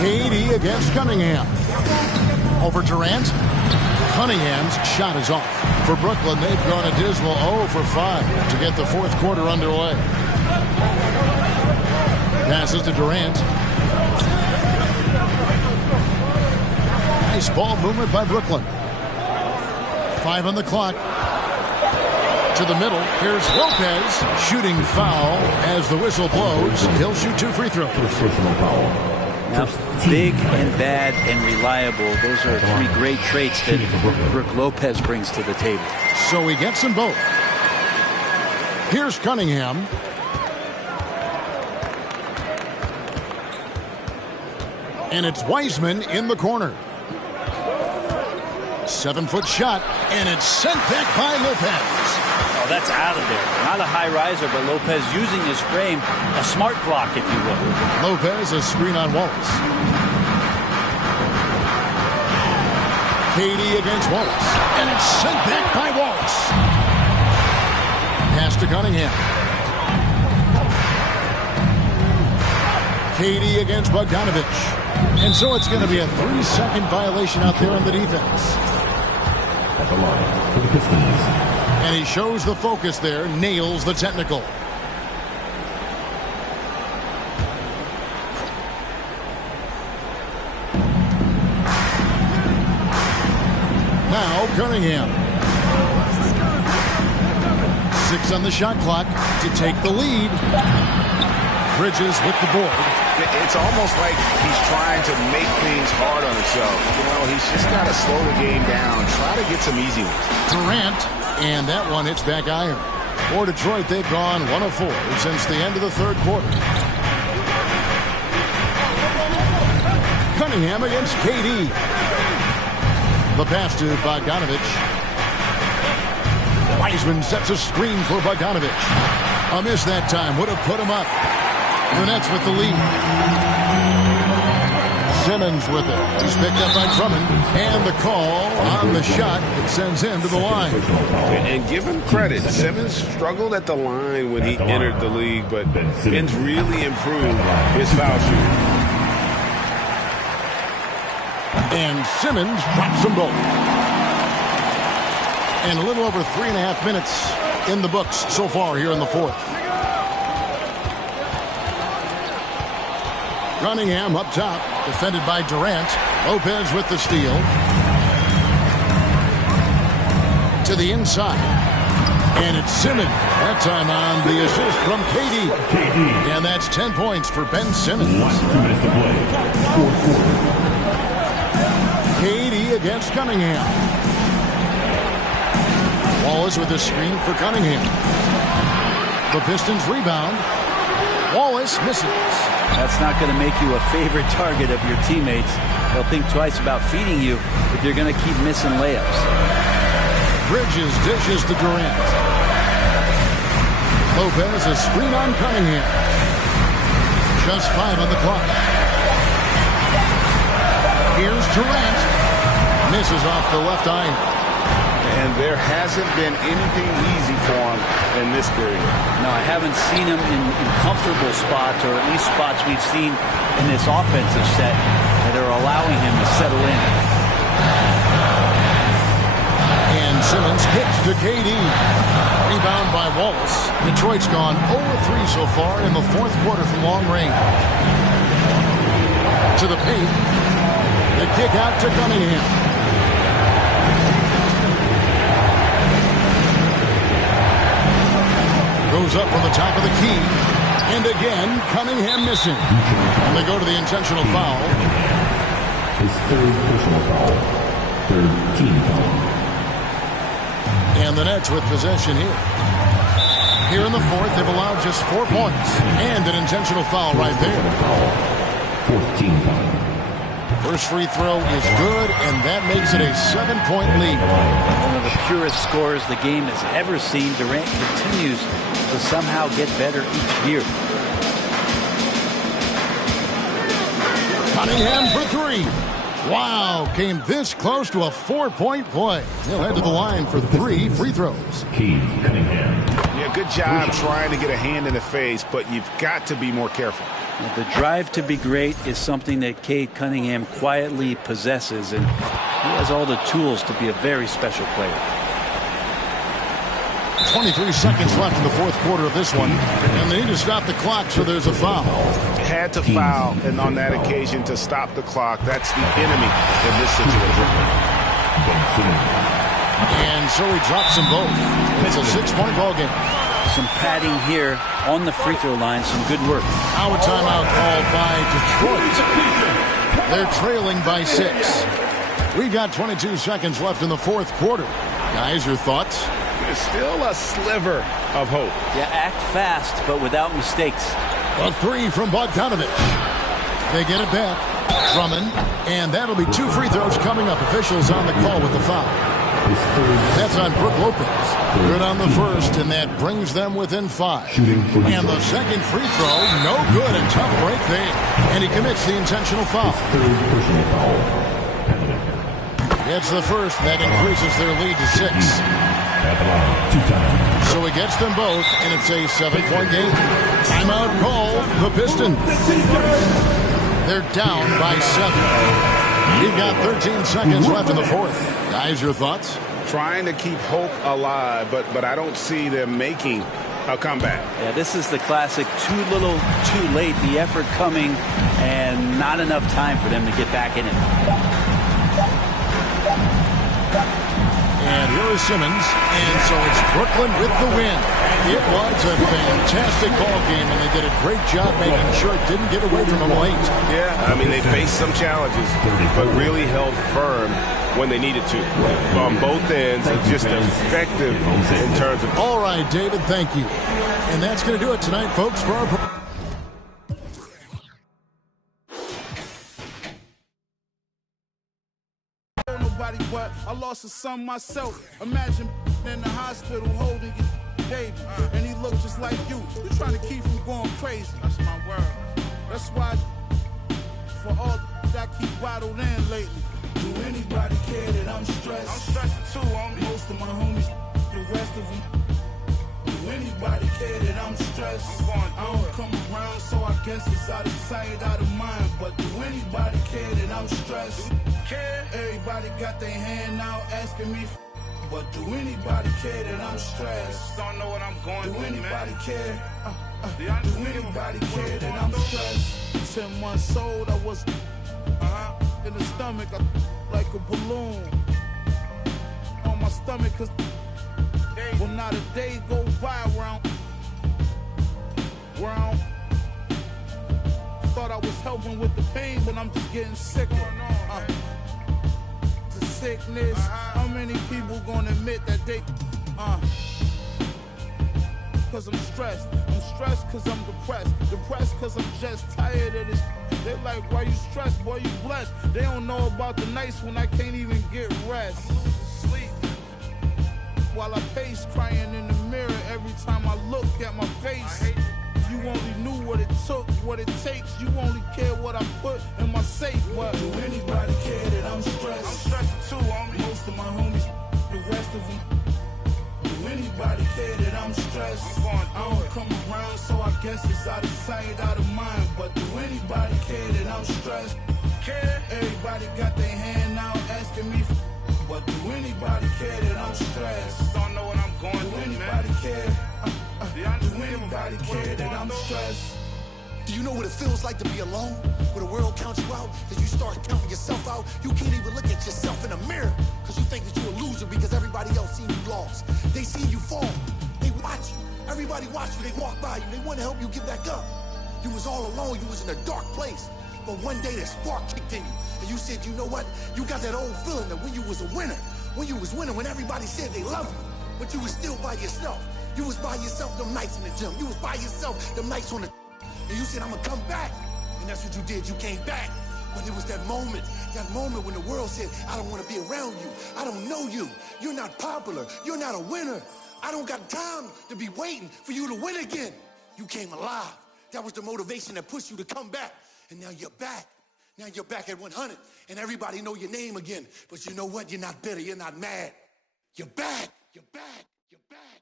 KD against Cunningham. Over Durant. Cunningham's shot is off. For Brooklyn, they've gone a dismal 0 for 5 to get the fourth quarter underway. Passes to Durant. Nice ball movement by Brooklyn. 5 on the clock. To the middle. Here's Lopez. Shooting foul as the whistle blows. He'll shoot 2 free throws. Now, big and bad and reliable. Those are 3 great traits that Brook Lopez brings to the table. So he gets them both. Here's Cunningham. And it's Wiseman in the corner. 7-foot shot, and it's sent back by Lopez. Oh, that's out of there. Not a high riser, but Lopez using his frame, a smart block, if you will. Lopez, a screen on Wallace. KD against Wallace. And it's sent back by Wallace. Pass to Cunningham. KD against Bogdanovich. And so it's going to be a 3-second violation out there on the defense. At the line for the Pistons. And he shows the focus there, nails the technical. Now Cunningham. 6 on the shot clock to take the lead. Bridges with the board. It's almost like he's trying to make things hard on himself. You know, he's just got to slow the game down. Try to get some easy ones. Durant, and that one hits back iron. For Detroit, they've gone 1 of 4 since the end of the third quarter. Cunningham against KD. The pass to Bogdanovich. Wiseman sets a screen for Bogdanovich. A miss that time would have put him up. The Nets with the lead. Simmons with it. He's picked up by Drummond. And the call on the shot that sends him to the line. And give him credit. Simmons struggled at the line when he entered the league, but Ben's really improved his foul shooting. And Simmons drops them both. And a little over 3.5 minutes in the books so far here in the fourth. Cunningham up top, defended by Durant. Lopez with the steal. To the inside. And it's Simmons. That time on the assist from KD. And that's 10 points for Ben Simmons. 2 minutes to play. Fourth quarter. KD against Cunningham. Wallace with a screen for Cunningham. The Pistons rebound. Wallace misses. That's not going to make you a favorite target of your teammates. They'll think twice about feeding you if you're going to keep missing layups. Bridges dishes to Durant. Lopez a screen on Cunningham. Just 5 on the clock. Here's Durant. Misses off the left iron. And there hasn't been anything easy for him in this period. No, I haven't seen him in comfortable spots, or at least spots we've seen in this offensive set that are allowing him to settle in. And Simmons kicks to KD. Rebound by Wallace. Detroit's gone 0-3 so far in the fourth quarter from long range. To the paint. The kick out to Cunningham. Goes up from the top of the key. And again, Cunningham missing. And they go to the intentional foul. His third personal foul. Third team foul. And the Nets with possession here. Here in the fourth, they've allowed just 4 points. And an intentional foul right there. Fourth team foul. First free throw is good, and that makes it a 7-point lead. One of the purest scores the game has ever seen. Durant continues to somehow get better each year. Cunningham for 3. Wow, came this close to a 4-point play. He'll head to the line for 3 free throws. Cunningham. Yeah, good job trying to get a hand in the face, but you've got to be more careful. The drive to be great is something that Cade Cunningham quietly possesses, and he has all the tools to be a very special player. 23 seconds left in the fourth quarter of this one, and they need to stop the clock, so there's a foul. Had to foul, and on that occasion to stop the clock. That's the enemy in this situation. And so he drops them both. It's a 6-point ball game. Some padding here on the free throw line. Some good work. Now a timeout called by Detroit. They're trailing by 6. We got 22 seconds left in the fourth quarter. Guys, your thoughts? There's still a sliver of hope. Yeah, act fast, but without mistakes. A 3 from Bogdanovich. They get it back. Drummond. And that'll be 2 free throws coming up. Officials on the call with the foul. That's on Brook Lopez. Good on the first, and that brings them within 5. And the second free throw, no good, and tough break there. And he commits the intentional foul. Gets the first, that increases their lead to 6. So he gets them both, and it's a 7-point game. Timeout call, the Pistons. They're down by 7. We've got 13 seconds left in the fourth. Guys, your thoughts? Trying to keep hope alive, but I don't see them making a comeback. Yeah, this is the classic too little, too late. The effort coming and not enough time for them to get back in it. And here is Simmons, and so it's Brooklyn with the win. It was a fantastic ball game, and they did a great job making sure it didn't get away from them late. Yeah, I mean, they faced some challenges, but really held firm when they needed to. On both ends, just effective in terms of... All right, David, thank you. And that's going to do it tonight, folks, for our... But I lost a son myself. Imagine in the hospital holding your baby, and he looked just like you. You trying to keep from going crazy. That's my word. That's why for all that I keep bottled in lately. Do anybody care that I'm stressed? I'm stressed too, homie. Most of my homies, the rest of them. Do anybody care that I'm stressed? I don't come around, so I guess it's out of sight, out of mind. But do anybody care that I'm stressed? Everybody got their hand out asking me, but do anybody care that I'm stressed? Don't know what I'm going through. Do anybody care? Do anybody care that I'm stressed? 10 months old, I was in the stomach, like a balloon on my stomach, cause well, not a day go by around thought I was helping with the pain, but I'm just getting sicker. The sickness. How many people gonna admit that they cause I'm stressed. I'm stressed cause I'm depressed. Depressed cause I'm just tired of this. They like, why you stressed, boy, you blessed. They don't know about the nights when I can't even get rest. I'm losing sleep while I pace, crying in the mirror every time I look at my face. You only knew what it took, what it takes. You only care what I put in my safe. But do anybody care that I'm stressed? I'm stressed too, homie. Most of my homies, the rest of them. Do anybody care that I'm stressed? I don't come around, so I guess it's out of sight, out of mind. But do anybody care that I'm stressed? Everybody got their hand out asking me, but do anybody care that I'm stressed? Don't know what I'm going through. Do anybody care? Do anybody care that I'm stressed? Do you know what it feels like to be alone? Where the world counts you out, that you start counting yourself out. You can't even look at yourself in the mirror because you think that you're a loser because everybody else seen you lost. They seen you fall. They watch you. Everybody watch you. They walk by you. They want to help you get back up. You was all alone. You was in a dark place. But one day that spark kicked in you. And you said, you know what? You got that old feeling that when you was a winner, when you was winning, when everybody said they love you, but you was still by yourself. You was by yourself them nights in the gym. You was by yourself them nights on the... And you said, I'm gonna come back. And that's what you did. You came back. But it was that moment when the world said, I don't want to be around you. I don't know you. You're not popular. You're not a winner. I don't got time to be waiting for you to win again. You came alive. That was the motivation that pushed you to come back. And now you're back. Now you're back at 100. And everybody know your name again. But you know what? You're not bitter. You're not mad. You're back. You're back. You're back.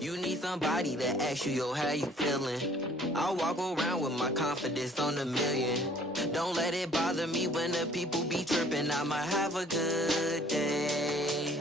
You need somebody that asks you, yo, how you feeling? I walk around with my confidence on a million. Don't let it bother me when the people be tripping. I'ma have a good day.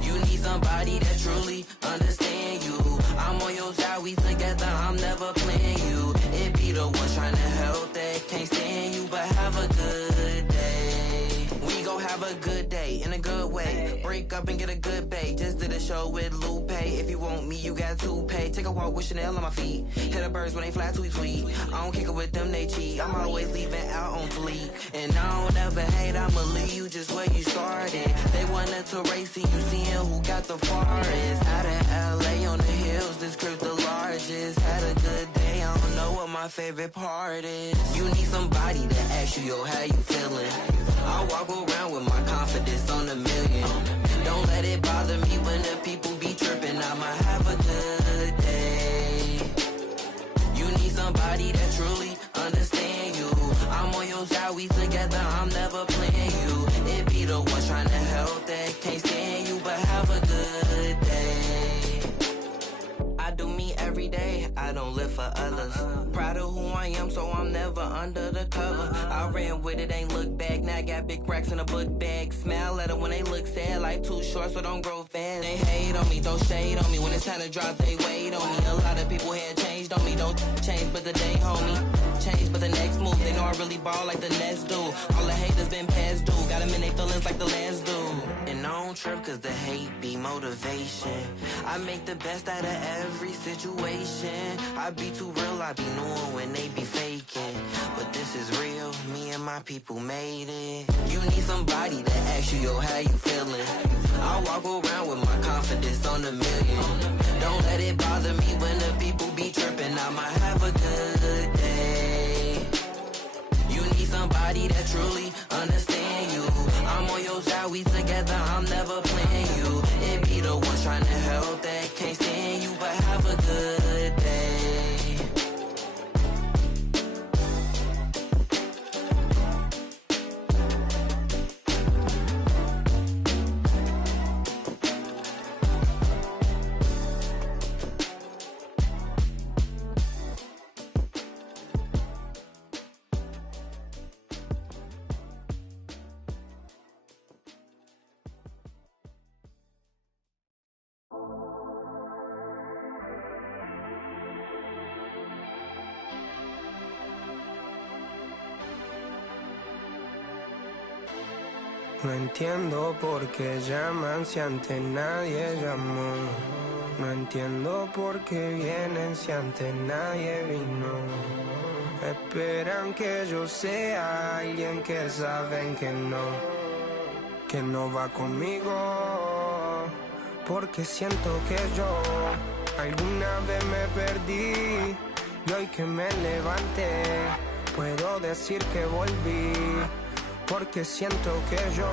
You need somebody that truly understand you. I'm on your side, we together, I'm never playing you. It be the ones trying to help that can't stand you, but have a good day. We gon' have a good day in a good way. Bring break up and get a good pay. Just did a show with Lupe. If you want me, you got to pay. Take a walk with Chanel on my feet. Hit the birds when they fly, tweet, tweet. I don't kick it with them, they cheat. I'm always leaving out on fleek. And I don't ever hate, I'ma leave you just where you started. They wanted to race and you seeing who got the farthest. Out of LA on the hills, this crib the largest. Had a good day, I don't know what my favorite part is. You need somebody to ask you, yo, how you feeling? I walk around with my confidence on a million. Don't let it bother me when the people be tripping. I'ma have a good day. You need somebody that truly understand you. I'm on your side, we together, I'm never playing you. It be the ones trying to help that can't stand you, but have a good day. I do me every day, I don't live for others. Proud of who I am, so I'm never under the cover. I ran with it, ain't look back, now I got big racks in a book bag. Smile at them when they look sad, life too short, so don't grow fast. They hate on me, throw shade on me, when it's time to drop, they wait on me. A lot of people had changed on me, don't change but the day, homie. Change but the next move, they know I really ball like the Nets do. All the haters been past due, got them in their feelings like the last do. And I don't trip cause the hate be motivation. I make the best out of every situation. I be too real, I be knowing when they be faking. But this is real, me and my people made it. You need somebody to ask you, yo, how you feeling? I walk around with my confidence on a million. Don't let it bother me when the people be tripping. I'ma have a good day. You need somebody that truly understand you. I'm on your side, we together, I'm never playing you. It be the ones trying to help that can't stand you, but have a good day. No entiendo por qué llaman si antes nadie llamó. No entiendo por qué vienen si antes nadie vino. Esperan que yo sea alguien que saben que no va conmigo. Porque siento que yo alguna vez me perdí y hoy que me levanté puedo decir que volví. Porque siento que yo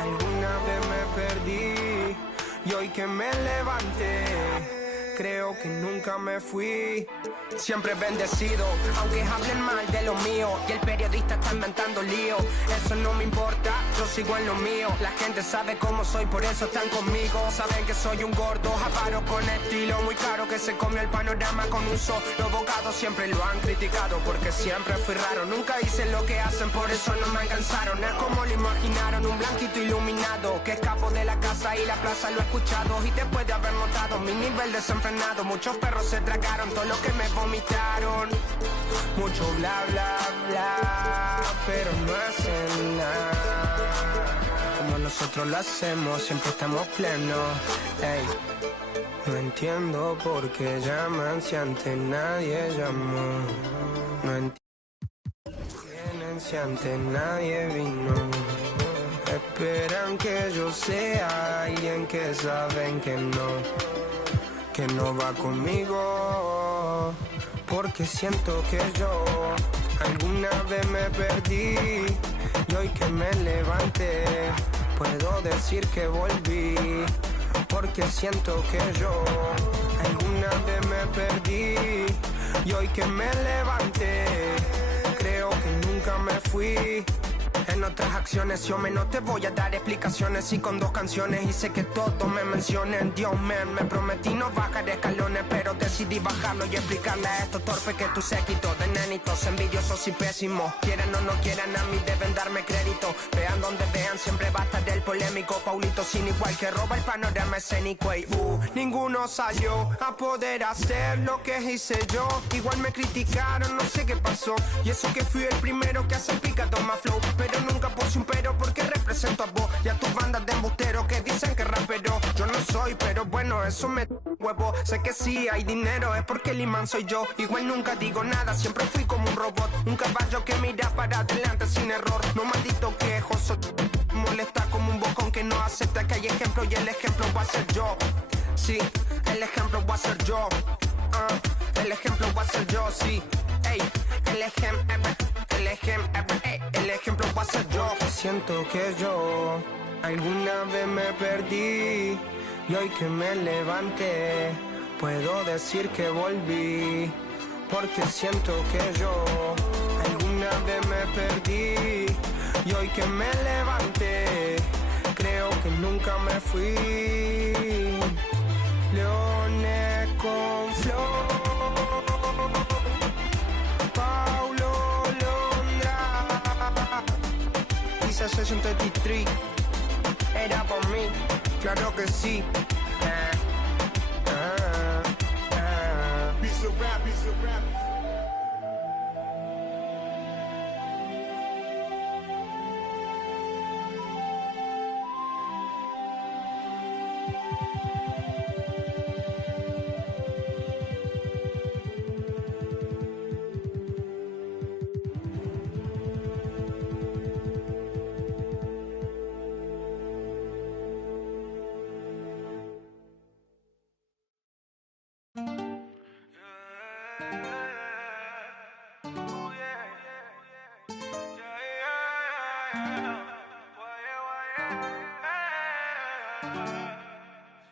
alguna vez me perdí y hoy que me levanté creo que nunca me fui. Siempre bendecido, aunque hablen mal de lo mío y el periodista está inventando lío. Eso no me importa, yo sigo en lo mío. La gente sabe cómo soy, por eso están conmigo. Saben que soy un gordo, avaro con estilo muy caro, que se comió el panorama con un solo bocado. Siempre lo han criticado porque siempre fui raro. Nunca hice lo que hacen, por eso no me alcanzaron. Es como lo imaginaron, un blanquito iluminado que escapo de la casa y la plaza lo he escuchado. Y después de haber notado mi nivel desenfrenado, muchos perros se tragaron todo lo que me vomitaron. Mucho bla bla bla, pero no hacen nada como nosotros lo hacemos, siempre estamos plenos. Ey, no entiendo por qué llaman si antes nadie llamó. No entienden si antes nadie vino. Esperan que yo sea alguien que saben que no va conmigo. Porque siento que yo alguna vez me perdí y hoy que me levanté puedo decir que volví. Porque siento que yo alguna vez me perdí y hoy que me levanté creo que nunca me fui. En otras acciones yo no te voy a dar explicaciones. Y con 2 canciones hice que todos me mencionen. Dios me prometí no bajar escalones, pero decidí bajarlo y explicarle a estos torpes que tu séquito de nenitos envidiosos y pésimos, quieran o no quieran, a mí deben darme crédito. Vean donde vean, siempre va a estar el polémico Paulito sin igual que roba el panorama escénico. Y ninguno salió a poder hacer lo que hice yo. Igual me criticaron, no sé qué pasó, y eso que fui el primero que hace picado más flow. Pero pero nunca puse un pero porque represento a vos y a tus bandas de embusteros que dicen que rapero. Yo no soy, pero bueno, eso me huevo. Sé que sí hay dinero, es porque el imán soy yo. Igual nunca digo nada, siempre fui como un robot. Un caballo que mira para adelante sin error. No maldito quejoso, molesta como un bocón que no acepta que hay ejemplo y el ejemplo va a ser yo. Sí, el ejemplo va a ser yo. El ejemplo va a ser yo, sí. Ey, el ejemplo va a ser yo. Siento que yo alguna vez me perdí y hoy que me levanté puedo decir que volví. Porque siento que yo alguna vez me perdí y hoy que me levanté creo que nunca me fui. Leones con flor, Paulo Londra, dice 63, era por mí, claro que sí. Piece of rap, piece of rap.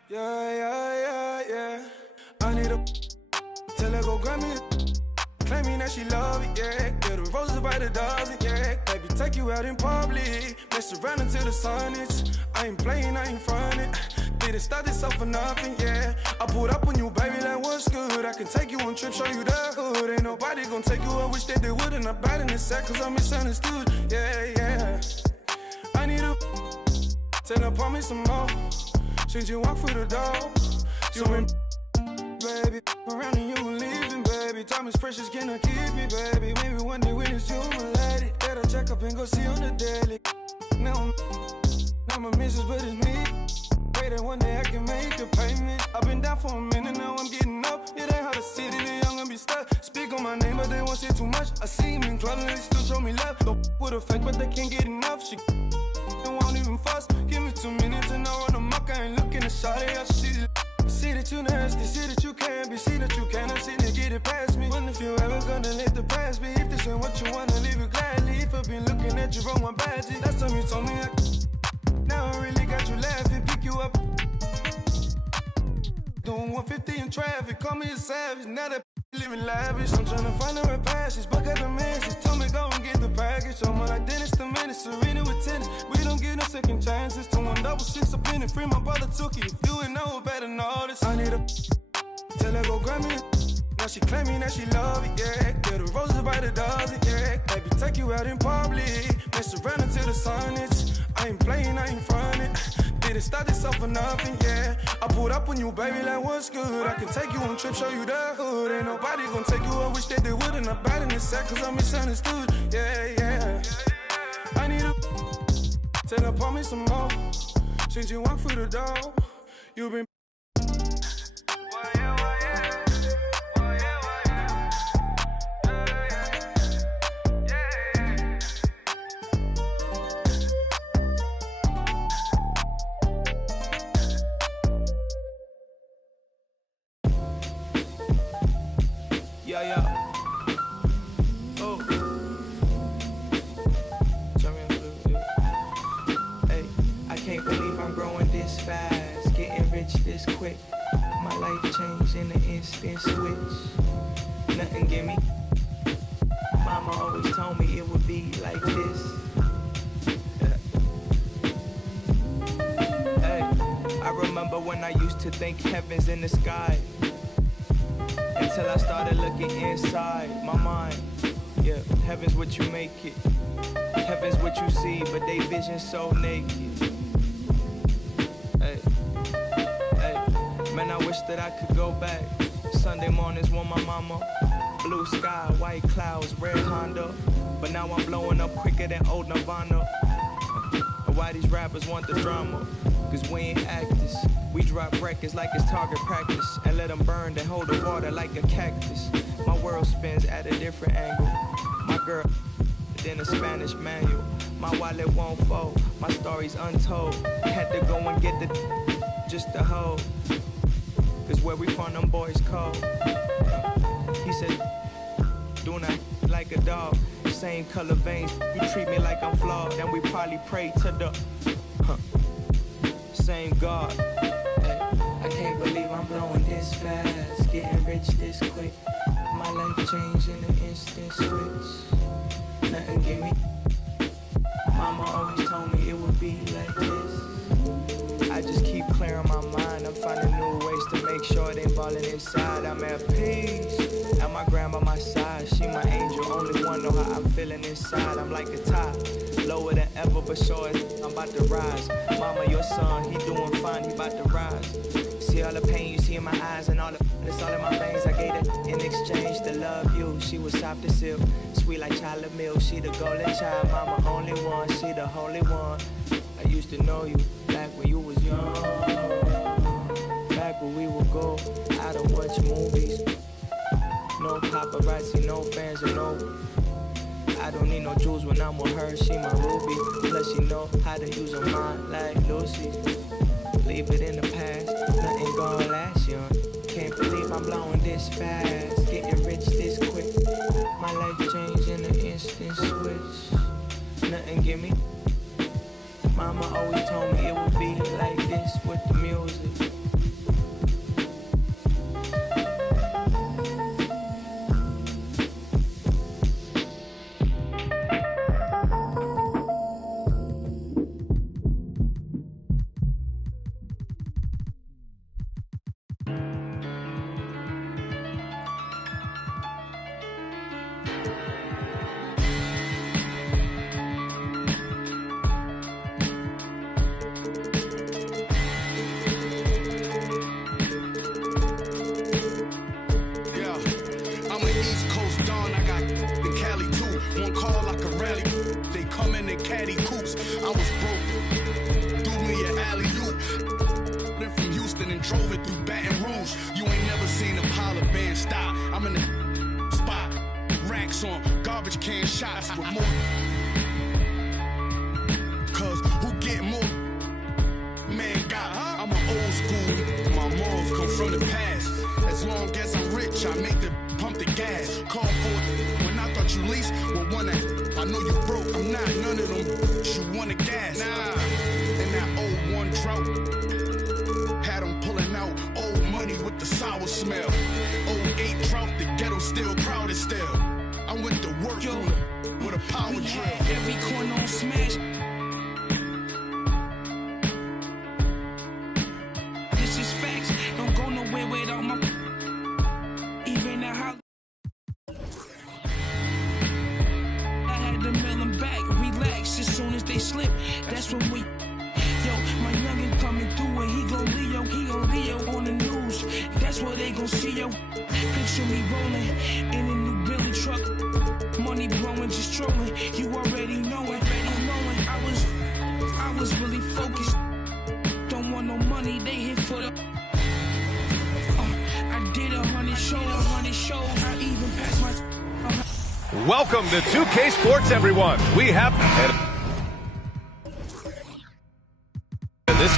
Yeah. I need a tell her go grab me a claiming that she love it, yeah. Get the roses by the dozen, yeah. Baby, take you out in public, mess around until the sun is. I ain't playing, I ain't frontin'. Didn't start this off for nothing, yeah. I pulled up on you, baby, like what's good. I can take you on trips, show you the hood. Ain't nobody gon' take you, I wish that they would. And I'm bad in this set, cause I'm misunderstood, yeah. I need a tell her pour me some more. Since you walk through the door, you been baby around and you leaving, baby. Time is precious, can I keep it, baby? Maybe one day when it's you, my lady, better check up and go see on the daily. Now I'm a missus, but it's me. Pray that one day I can make a payment. I've been down for a minute, now I'm getting up. It ain't hard to see that the young and be stuck. Speak on my name, but they won't say too much. I see him in club and they still show me love. Don't with a fake, but they can't get enough. She won't even fuss. Give me 2 minutes and I'll run amok. I ain't looking to shot it. I see that you nasty, see that you can't be, see that you cannot see to get it past me. Wonder if you ever gonna let the past be. If this ain't what you wanna, leave it gladly. If I've been looking at you wrong, my badge. Last time you told me now I really got you laughing, pick you up. Doing 150 in traffic, call me a savage. Now that living lavish, I'm trying to find the right passage. But got the message, told me go and get the package. I'm like Dennis the Menace, Serena with tennis. We don't get no second chances. 2166 up in it, free, my brother took it. If you ain't know better know this. I need a tell her go grab me a now she claiming that she love it, yeah. Get the roses by the dozen, yeah. Baby, take you out in public, mess around until the sun is. I ain't playing, I ain't frontin'. Didn't start this off for nothing, yeah. I pulled up on you, baby, like what's good. I can take you on trips, show you the hood. Ain't nobody gon' take you, I wish that they would. And I'm bad in this set, cause I'm misunderstood, yeah. I need a tell her pour me some more. Since you walk through the door, you been oh. Hey, I can't believe I'm growing this fast, getting rich this quick. My life changed in an instant switch. Nothing give me. Mama always told me it would be like this. Hey, I remember when I used to think heaven's in the sky. Until I started looking inside my mind. Yeah, heaven's what you make it. Heaven's what you see, but they vision so naked. Hey, man, I wish that I could go back. Sunday mornings when my mama Blue sky, white clouds, red Honda. But now I'm blowing up quicker than old Nirvana. And why these rappers want the drama? Cause we ain't actors. We drop records like it's target practice. And let them burn, then hold the water like a cactus. My world spins at a different angle. My girl, then a Spanish manual. My wallet won't fold, my story's untold. Had to go and get the just to hold. Cause where we from, them boys cold. He said, doing that like a dog. Same color veins, you treat me like I'm flawed. And we probably pray to the same God. I can't believe I'm blowing this fast, getting rich this quick. My life changed in an instant switch. Nothing give me. Mama always told me it would be like this. I just keep clearing my mind. I'm finding new ways to make sure it ain't balling inside. I'm at peace. And my grandma my side, she my angel. Only one know how I'm feeling inside. I'm like a top, lower than ever, but sure as I'm about to rise. Mama, your son, he doing fine, he about to rise. See all the pain you see in my eyes and all the it's all in my veins. I gave it in exchange to love you. She was soft as silk, sweet like chocolate milk. She the golden child, mama only one. She the holy one. I used to know you back when you was young. Back when we would go out and watch movies. No paparazzi, no fans, and no. I don't need no jewels when I'm with her. She my ruby. Plus she know how to use her mind like Lucy. Leave it in the past. Nothing gonna last young. Can't believe I'm blowing this fast. Getting rich this quick. My life changed in an instant switch. Nothing give me. Mama always told me it would be like this with the music. Welcome to 2K Sports, everyone. We have this.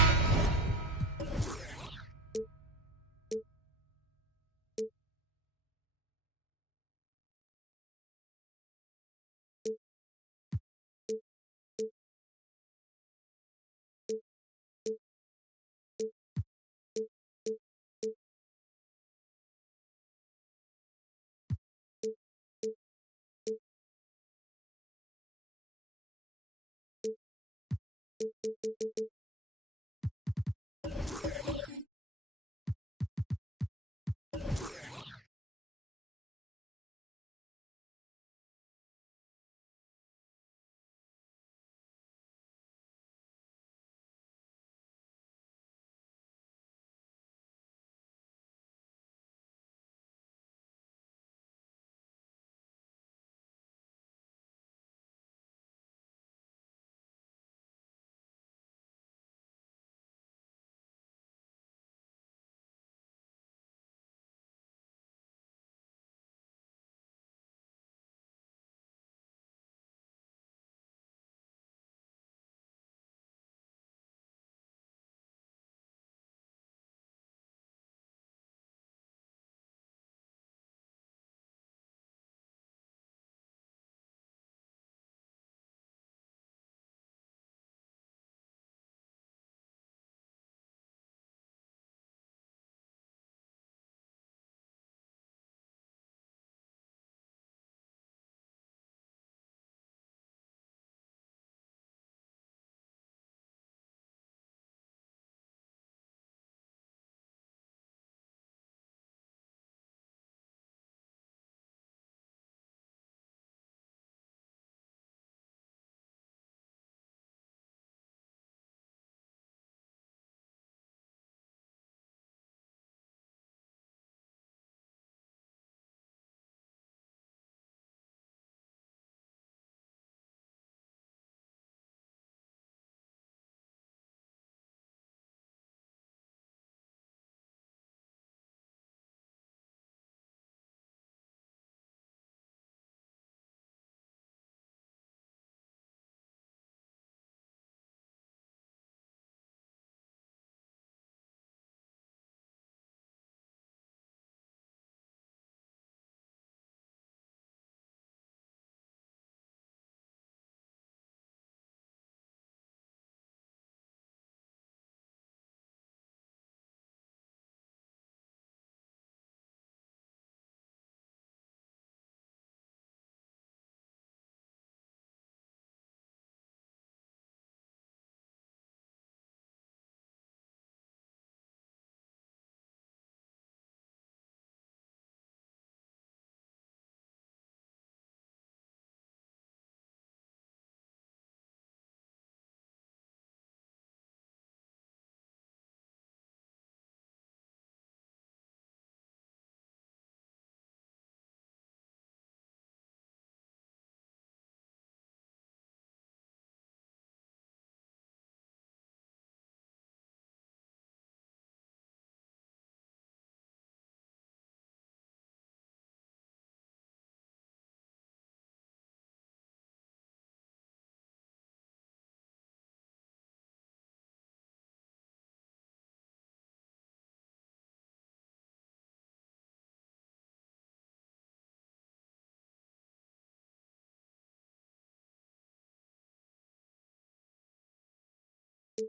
We've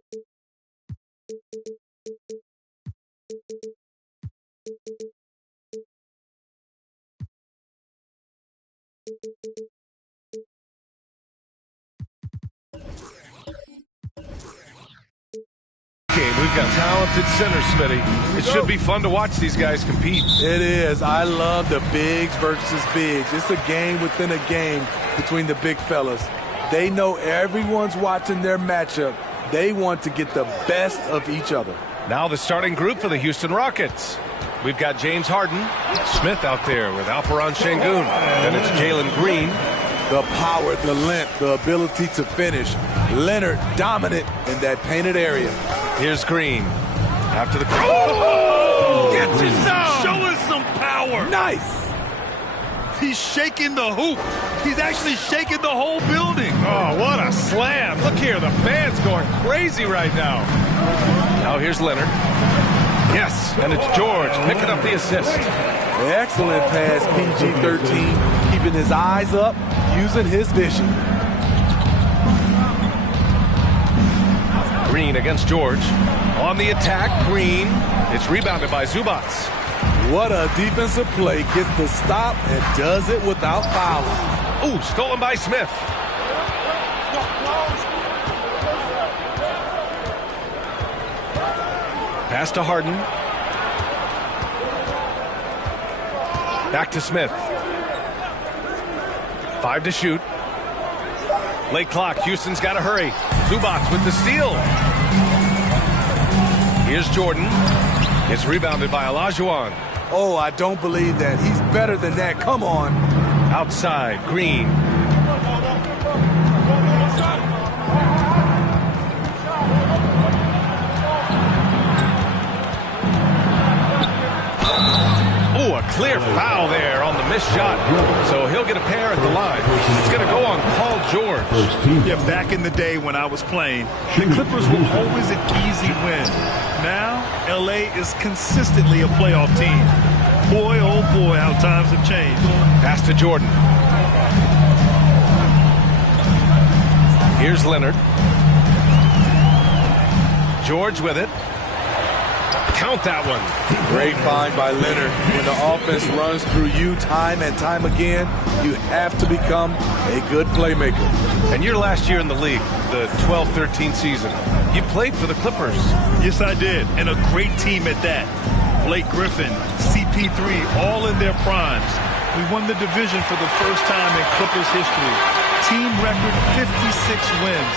got talented centers, Smitty. It should be fun to watch these guys compete. It is. I love the bigs versus bigs. It's a game within a game between the big fellas. They know everyone's watching their matchup. They want to get the best of each other. Now the starting group for the Houston Rockets. We've got James Harden, Smith out there with Alperon Şengün. Then it's Jalen Green. The power, the length, the ability to finish. Leonard dominant in that painted area. Here's Green. After the... Oh! Get yourself! Show us some power! Nice! He's shaking the hoop. He's actually shaking the whole building. Oh, what a slam. Look here, the fans going crazy right now. Now here's Leonard. Yes, and it's George picking up the assist. Excellent pass, PG-13, keeping his eyes up, using his vision. Green against George. On the attack, Green. It's rebounded by Zubac. What a defensive play. Gets the stop and does it without fouling. Ooh, stolen by Smith. Pass to Harden. Back to Smith. 5 to shoot. Late clock. Houston's got to hurry. Zubac with the steal. Here's Jordan. It's rebounded by Olajuwon. Oh, I don't believe that. He's better than that. Come on. Outside, Green. Oh, a clear foul there on the missed shot. So he'll get a pair at the line. It's going to go on Paul George. Yeah, back in the day when I was playing, the Clippers were always an easy win. Now, LA is consistently a playoff team. Boy, oh boy, how times have changed. Pass to Jordan. Here's Leonard. George with it. Count that one. Great find by Leonard. When the offense runs through you time and time again, you have to become a good playmaker. And your last year in the league, the 12-13 season, you played for the Clippers. Yes, I did. And a great team at that. Blake Griffin, CP3, all in their primes. We won the division for the first time in Clippers history. Team record 56 wins.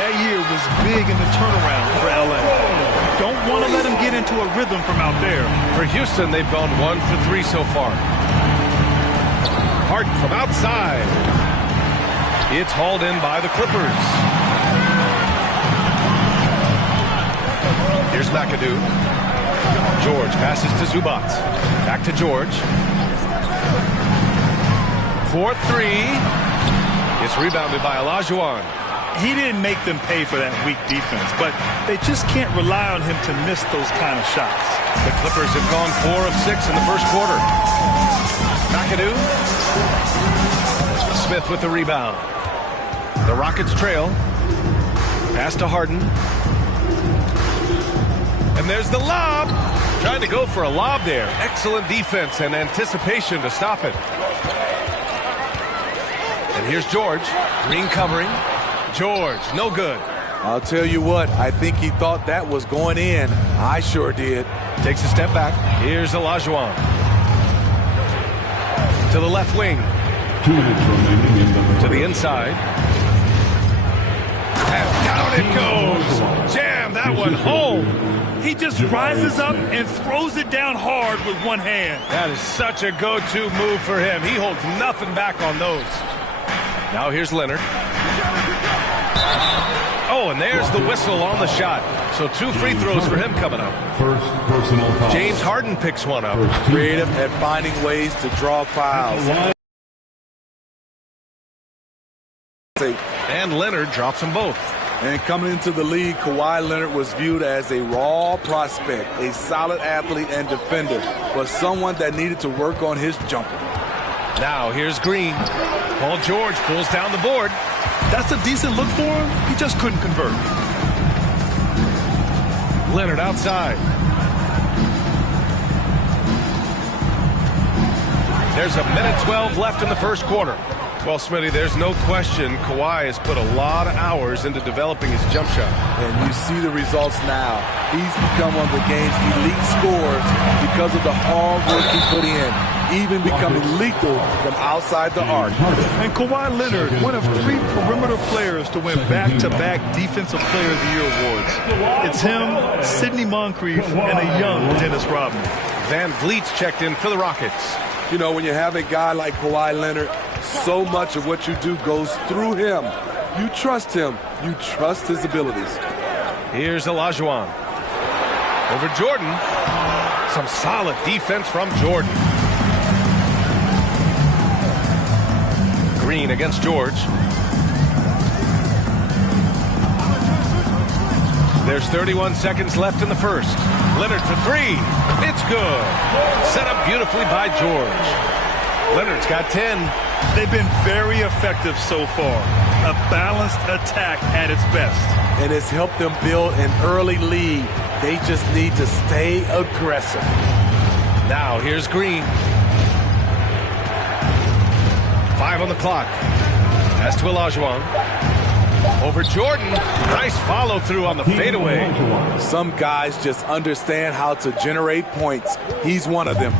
That year was big in the turnaround for LA. Don't want to let them get into a rhythm from out there. For Houston, they've gone 1 for 3 so far. Harden from outside. It's hauled in by the Clippers. Here's McAdoo. George passes to Zubac. Back to George. 4-3. It's rebounded by Olajuwon. He didn't make them pay for that weak defense, but they just can't rely on him to miss those kind of shots. The Clippers have gone 4 of 6 in the first quarter. McAdoo. Smith with the rebound. The Rockets trail. Pass to Harden. And there's the lob. Trying to go for a lob there. Excellent defense and anticipation to stop it. And here's George. Green covering. George, no good. I'll tell you what, I think he thought that was going in. I sure did. Takes a step back. Here's Olajuwon. To the left wing. 2 minutes remaining in the to the inside. And down it goes. Jam that one home. He just rises up and throws it down hard with one hand. That is such a go-to move for him. He holds nothing back on those. Now here's Leonard. Oh, and there's the whistle on the shot. So 2 free throws for him coming up. First personal foul. James Harden picks one up. Creative at finding ways to draw fouls. And Leonard drops them both. And coming into the league, Kawhi Leonard was viewed as a raw prospect, a solid athlete and defender, but someone that needed to work on his jumper. Now here's Green. Paul George pulls down the board. That's a decent look for him. He just couldn't convert. Leonard outside. There's a minute 12 left in the first quarter. Well, Smitty, there's no question Kawhi has put a lot of hours into developing his jump shot. And you see the results now. He's become one of the game's elite scorers because of the hard work he put in, even becoming lethal from outside the arc. And Kawhi Leonard, one of 3 perimeter players to win back-to-back Defensive Player of the Year awards. It's him, Sidney Moncrief, and a young Dennis Rodman. Van Vliet's checked in for the Rockets. You know, when you have a guy like Kawhi Leonard, so much of what you do goes through him. You trust him. You trust his abilities. Here's Olajuwon. Over Jordan. Some solid defense from Jordan. Green against George. There's 31 seconds left in the first. Leonard for 3. It's good. Set up beautifully by George. Leonard's got 10. They've been very effective so far. A balanced attack at its best. And it's helped them build an early lead. They just need to stay aggressive. Now here's Green. 5 on the clock. Pass to Olajuwon. Over Jordan. Nice follow through on the fadeaway. Some guys just understand how to generate points. He's one of them.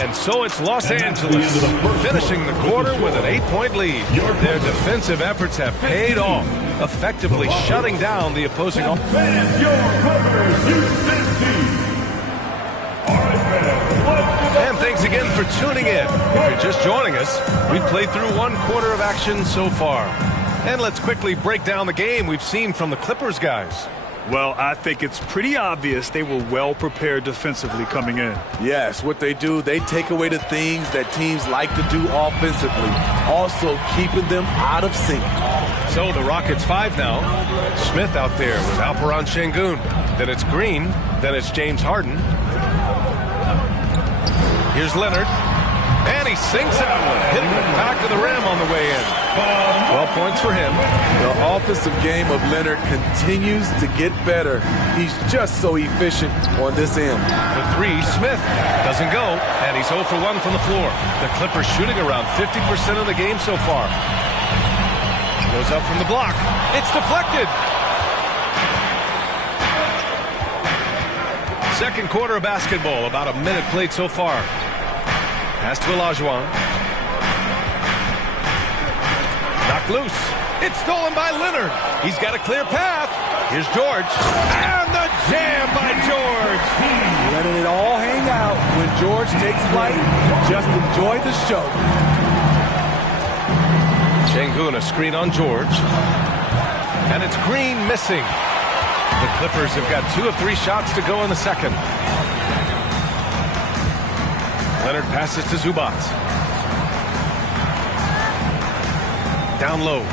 And so it's Los Angeles finishing the quarter with an 8-point lead. Their defensive efforts have paid off, effectively shutting down the opposing offense. And thanks again for tuning in. If you're just joining us, we played through 1 quarter of action so far. And let's quickly break down the game we've seen from the Clippers guys. Well, I think it's pretty obvious they were well prepared defensively coming in. Yes, what they do, they take away the things that teams like to do offensively, also keeping them out of sync. So the Rockets 5 now. Smith out there with Alperon Şengün. Then it's Green. Then it's James Harden. Here's Leonard. And he sinks that one, hitting the back of the rim on the way in. 12 points for him. The offensive game of Leonard continues to get better. He's just so efficient on this end. For 3, Smith doesn't go, and he's 0 for 1 from the floor. The Clippers shooting around 50% of the game so far. Goes up from the block. It's deflected. Second quarter of basketball, about a minute played so far. Pass to Olajuwon. Knocked loose. It's stolen by Leonard. He's got a clear path. Here's George. And the jam by George. Letting it all hang out. When George takes flight, just enjoy the show. Şengün, a screen on George. And it's Green missing. The Clippers have got 2 of 3 shots to go in the second. Leonard passes to Zubac. Down low.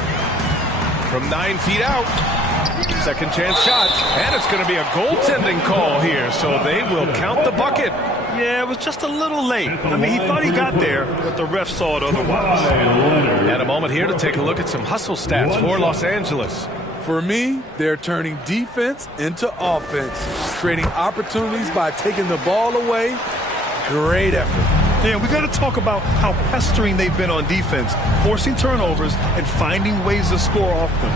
From 9 feet out. Second chance shot. And it's going to be a goaltending call here, so they will count the bucket. Yeah, it was just a little late. I mean, he thought he got there, but the ref saw it otherwise. And a moment here to take a look at some hustle stats for Los Angeles. For me, they're turning defense into offense, creating opportunities by taking the ball away. Great effort. Yeah, we got to talk about how pestering they've been on defense, forcing turnovers and finding ways to score off them.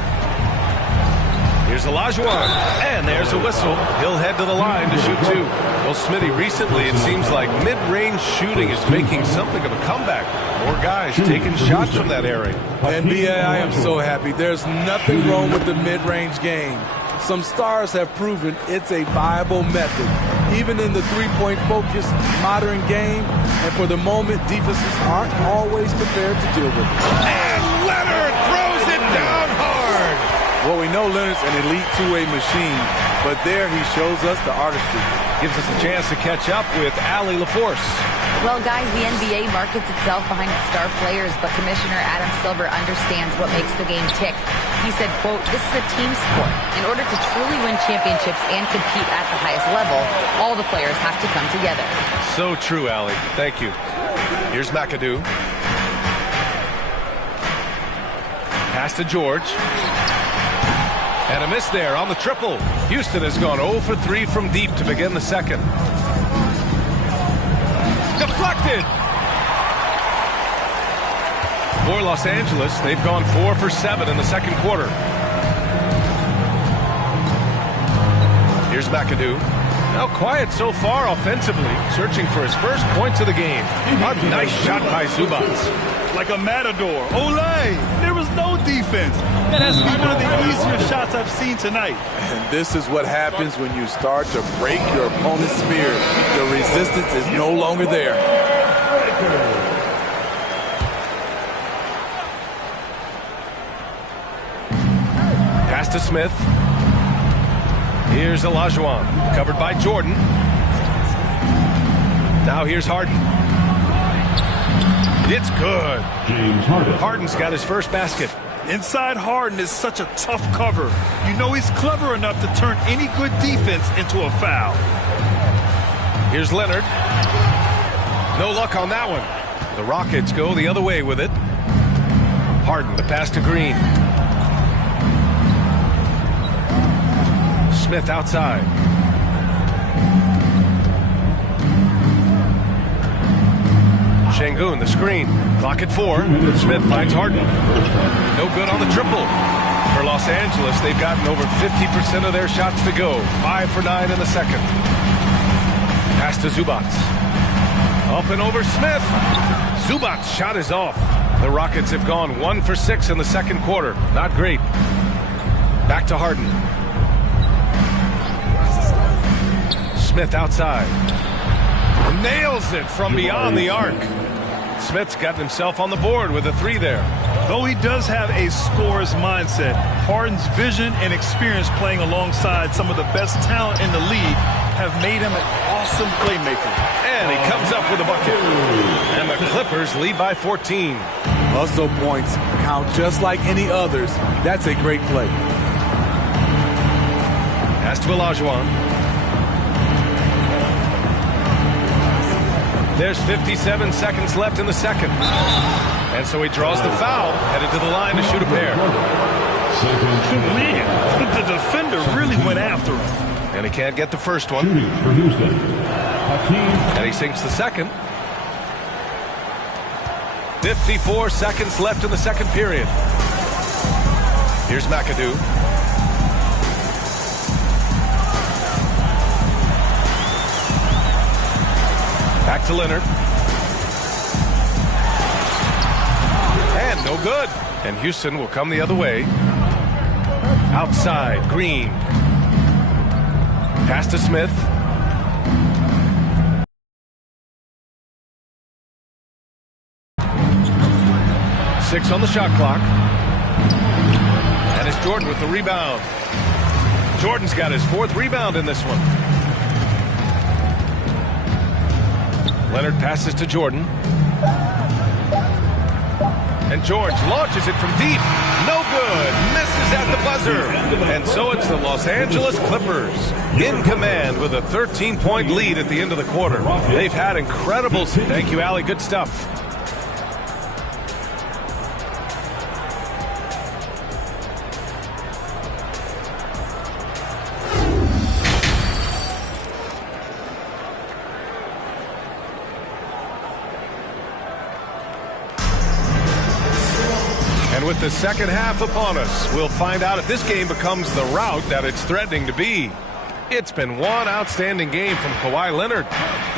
Here's Olajuwon, and there's a whistle. He'll head to the line to shoot 2. Well, Smitty, recently it seems like mid-range shooting is making something of a comeback. More guys taking shots from that area. NBA, I am so happy. There's nothing wrong with the mid-range game. Some stars have proven it's a viable method, even in the three-point focused modern game. And for the moment, defenses aren't always prepared to deal with it. And Leonard throws it down hard. Well, we know Leonard's an elite two-way machine, but there he shows us the artistry. Gives us a chance to catch up with Allie LaForce. Well, guys, the NBA markets itself behind its star players, but Commissioner Adam Silver understands what makes the game tick. He said, quote, "This is a team sport. In order to truly win championships and compete at the highest level, all the players have to come together." So true, Allie. Thank you. Here's McAdoo. Pass to George. And a miss there on the triple. Houston has gone 0 for 3 from deep to begin the second. Deflected. For Los Angeles, they've gone 4 for 7 in the second quarter. Here's McAdoo. Now quiet so far offensively, searching for his first points of the game. A nice shot by Zubats. Like a matador. Olay! There was no defense. That has to be one of the easier shots I've seen tonight. And this is what happens when you start to break your opponent's spirit. The resistance is no longer there. Pass to Smith. Here's Olajuwon, covered by Jordan. Now here's Harden. It's good. James Harden. Harden's got his first basket. Inside Harden is such a tough cover. You know he's clever enough to turn any good defense into a foul. Here's Leonard. No luck on that one. The Rockets go the other way with it. Harden, the pass to Green. Smith outside. Şengün, the screen. Clock at 4. Smith finds Harden. No good on the triple. For Los Angeles, they've gotten over 50% of their shots to go. 5 for 9 in the second. Pass to Zubats. Up and over Smith. Zubats' shot is off. The Rockets have gone 1 for 6 in the second quarter. Not great. Back to Harden. Smith outside. Nails it from beyond the arc. Smith's gotten himself on the board with a 3 there. Though he does have a scorer's mindset, Harden's vision and experience playing alongside some of the best talent in the league have made him an awesome playmaker. And he comes up with a bucket. And the Clippers lead by 14. Hustle points count just like any others. That's a great play. Pass to Olajuwon. There's 57 seconds left in the second. And so he draws the foul, headed to the line to shoot a pair. Man, the defender really went after him. And he can't get the first one. For Houston. And he sinks the second. 54 seconds left in the second period. Here's McAdoo. Back to Leonard. And no good. And Houston will come the other way. Outside, Green. Pass to Smith. Six on the shot clock. And it's Jordan with the rebound. Jordan's got his 4th rebound in this one. Leonard passes to Jordan. And George launches it from deep. No good. Misses at the buzzer. And so it's the Los Angeles Clippers in command with a 13-point lead at the end of the quarter. They've had incredible... Thank you, Allie. Good stuff. And with the second half upon us, we'll find out if this game becomes the rout that it's threatening to be. It's been one outstanding game from Kawhi Leonard.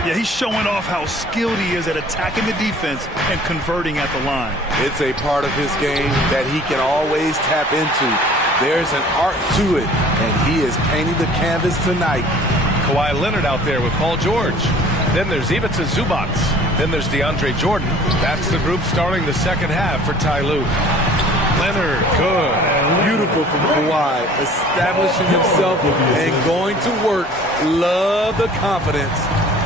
Yeah, he's showing off how skilled he is at attacking the defense and converting at the line. It's a part of his game that he can always tap into. There's an art to it, and he is painting the canvas tonight. Kawhi Leonard out there with Paul George. Then there's Ivica Zubats. Then there's DeAndre Jordan. That's the group starting the second half for Ty Lue. Leonard, good. Beautiful from Kawhi, establishing himself and going to work. Love the confidence.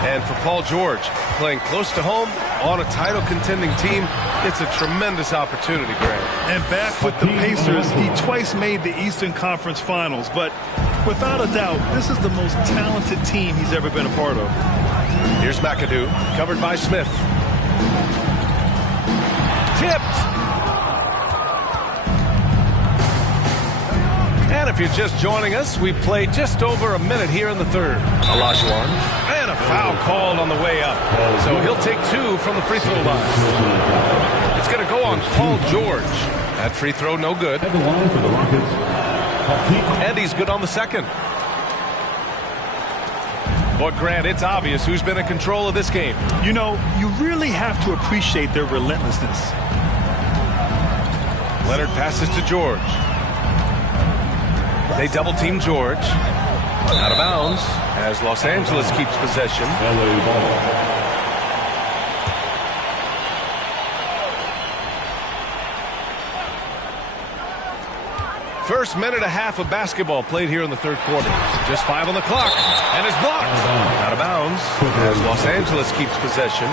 And for Paul George, playing close to home on a title contending team, it's a tremendous opportunity, Greg. And back with the Pacers, he twice made the Eastern Conference Finals, but without a doubt, this is the most talented team he's ever been a part of. Here's McAdoo, covered by Smith. Tipped. And And if you're just joining us, we've played just over a minute here in the third. Olajuwon. And a foul called on the way up. So he'll take 2 from the free throw line. It's going to go on Paul George. That free throw no good. And he's good on the second. Boy, Grant, it's obvious who's been in control of this game. You know, you really have to appreciate their relentlessness. Leonard passes to George. They double-team George. Out of bounds as Los Angeles keeps possession. LA ball. First minute and a half of basketball played here in the third quarter. Just 5 on the clock. And it's blocked. Out of bounds as Los Angeles keeps possession.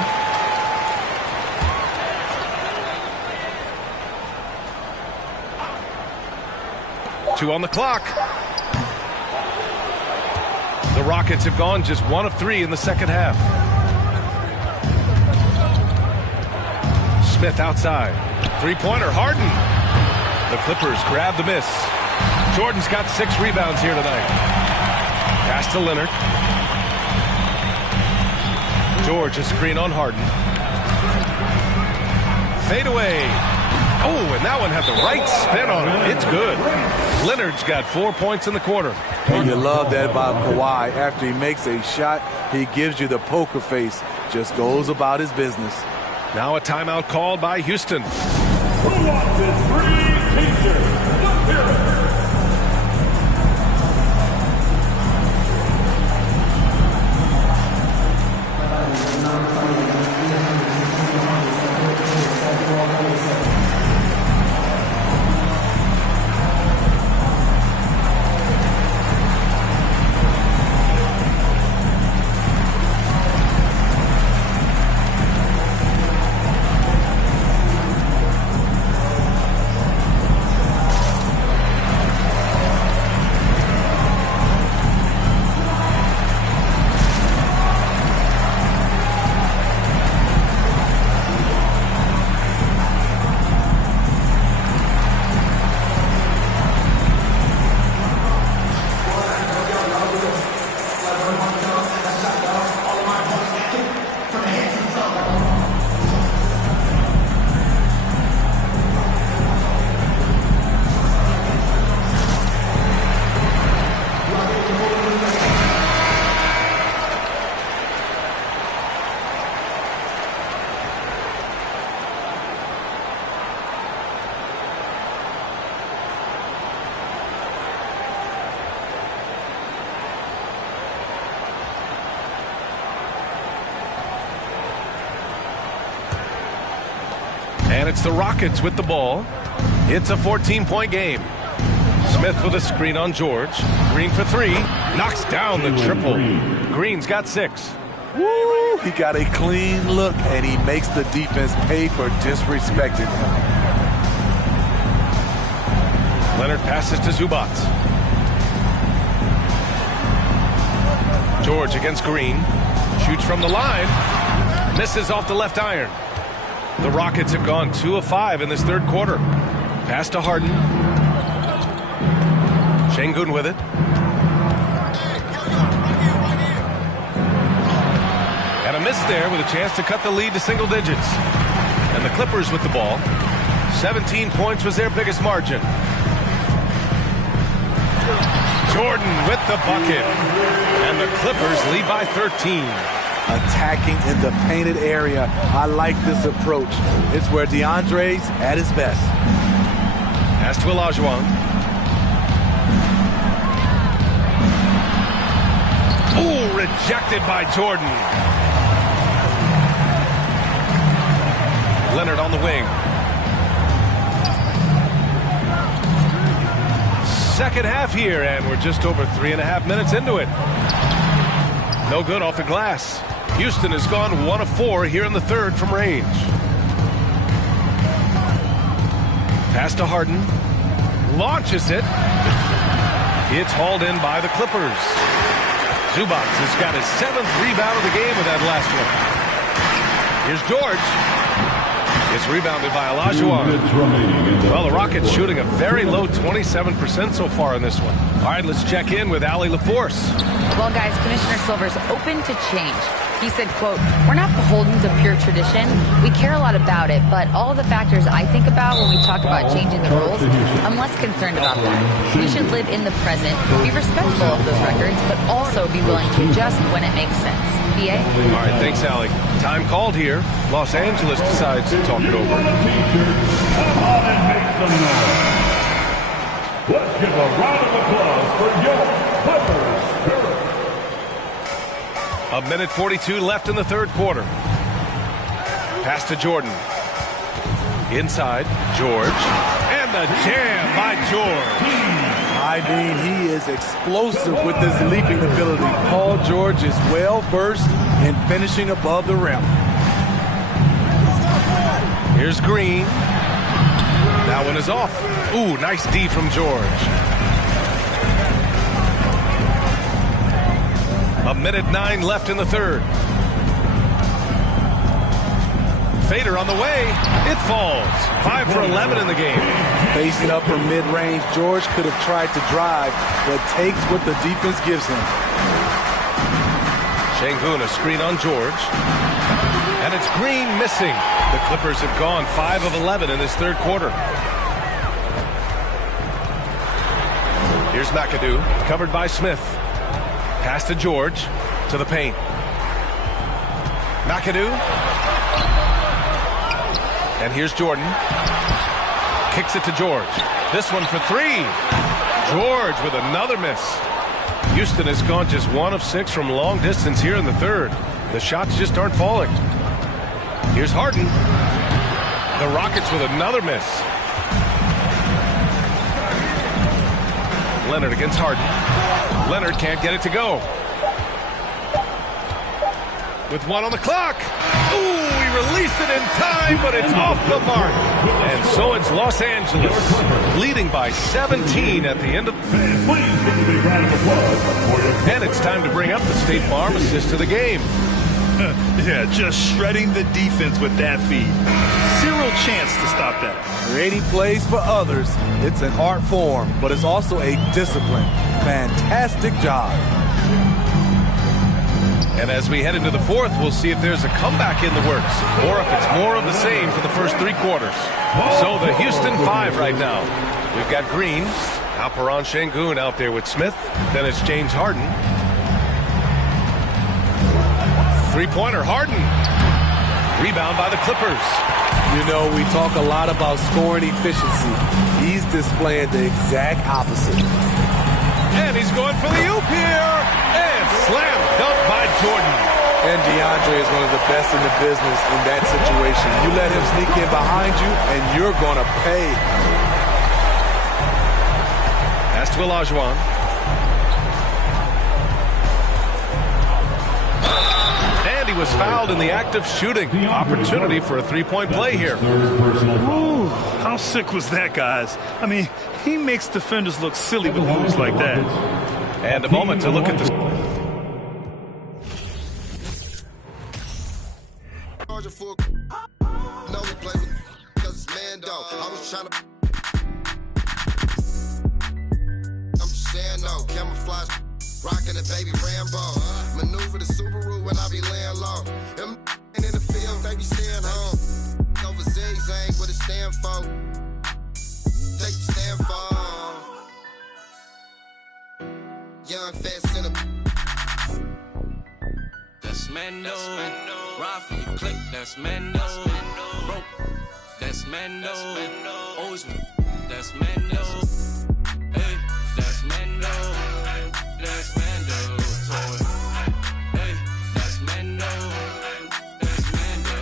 Two on the clock. The Rockets have gone just 1 of 3 in the second half. Smith outside. Three-pointer, Harden. The Clippers grab the miss. Jordan's got 6 rebounds here tonight. Pass to Leonard. George, a screen on Harden. Fade away. Oh, and that one had the right spin on it. It's good. Leonard's got 4 points in the quarter. And you love that about Kawhi. After he makes a shot, he gives you the poker face. Just goes about his business. Now a timeout called by Houston. Who wants his free t-shirt? Let's hear it. And it's the Rockets with the ball. It's a 14-point game. Smith with a screen on George. Green for 3. Knocks down the triple. Green's got 6. Woo! He got a clean look, and he makes the defense pay for disrespecting him. Leonard passes to Zubac. George against Green. Shoots from the line. Misses off the left iron. The Rockets have gone 2 of 5 in this third quarter. Pass to Harden. Şengün with it. And a miss there with a chance to cut the lead to single digits. And the Clippers with the ball. 17 points was their biggest margin. Jordan with the bucket. And the Clippers lead by 13. Attacking in the painted area. I like this approach. It's where DeAndre's at his best. Pass to Olajuwon. Oh, rejected by Jordan. Leonard on the wing. Second half here, and we're just over 3.5 minutes into it. No good off the glass. Houston has gone 1 of 4 here in the third from range. Pass to Harden. Launches it. It's hauled in by the Clippers. Zubac has got his 7th rebound of the game with that last one. Here's George. It's rebounded by Olajuwon. Well, the Rockets shooting a very low 27% so far in this one. All right, let's check in with Allie LaForce. Well, guys, Commissioner Silver's open to change. He said, quote, "We're not beholden to pure tradition. We care a lot about it, but all the factors I think about when we talk about changing the rules, I'm less concerned about that. We should live in the present, be respectful of those records, but also be willing to adjust when it makes sense." BA? All right, thanks, Allie. Time called here. Los Angeles decides to talk it over. Come on and make some noise. Let's give a round of applause for your Clippers Spirit. A minute 42 left in the third quarter. Pass to Jordan. Inside, George. And the jam by George. I mean, he is explosive with his leaping ability. Paul George is well versed in finishing above the rim. Here's Green. That one is off. Ooh, nice D from George. A minute 9 left in the third. Fader on the way. It falls. 5 for 11 in the game. Facing up from mid-range, George could have tried to drive, but takes what the defense gives him. Şengün, a screen on George. And it's Green missing. The Clippers have gone 5 of 11 in this third quarter. Here's McAdoo, covered by Smith. Pass to George, to the paint. McAdoo. And here's Jordan. Kicks it to George. This one for 3. George with another miss. Houston has gone just 1 of 6 from long distance here in the third. The shots just aren't falling. Here's Harden. The Rockets with another miss. Leonard against Harden. Leonard can't get it to go. With 1 on the clock. Ooh, he released it in time, but it's off the mark. And so it's Los Angeles, leading by 17 at the end of... And it's time to bring up the State Farm assist to the game. Yeah, just shredding the defense with that feed. Zero chance to stop that. Creating plays for others, it's an art form, but it's also a discipline. Fantastic job. And as we head into the fourth, we'll see if there's a comeback in the works or if it's more of the same for the first 3 quarters. So the Houston 5 right now. We've got Green, Alperen Şengün out there with Smith. Then it's James Harden. Three-pointer, Harden. Rebound by the Clippers. You know, we talk a lot about scoring efficiency. He's displaying the exact opposite. And he's going for the oop here. And slam dunk by Jordan. And DeAndre is one of the best in the business in that situation. You let him sneak in behind you, and you're going to pay. Pass to Olajuwon. And he was fouled in the act of shooting. Opportunity for a 3-point play here. Ooh, how sick was that, guys? I mean, he makes defenders look silly with moves like that. And a moment to look at the... Rockin' the baby Rambo. Maneuver the Subaru when I be laying low. Them in the field, they be staying home. Over zigzag, what it stand for. Take the stand for. Young, fat center. That's Mendo. Ride for your click, that's Mendo. Rope, that's Mendo. Always, that's Mendo. Hey, that's Mendo. That's Mendo. Toy. Hey, that's Mendo. That's Mendo.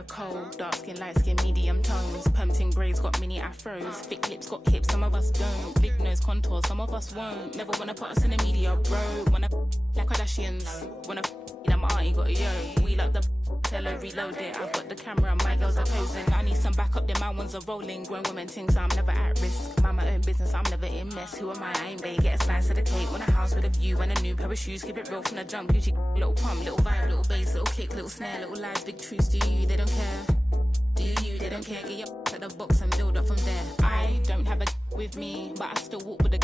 a cold. Dark skin, light skin, medium tones. Pumping braids got mini afros. Thick lips got hips, some of us don't. Big nose contours, some of us won't. Never wanna put us in the media, bro. Wanna like Kardashians. Wanna my auntie got a yo. We like the tell her reload it. I've got the camera, my girls are posing. I need some backup, then my ones are rolling. Grown women things, I'm never at risk. Mind my own business, I'm never in mess. Who am I ain't babe. Get a slice of the cake. Want a house with a view and a new pair of shoes. Keep it real from the jump. Gucci, little pump, little vibe, little bass, little kick, little snare, little lies, big truths. Do you? They don't care. Do you? They don't care. Get your at the box and build up from there. I don't have a with me, but I still walk with a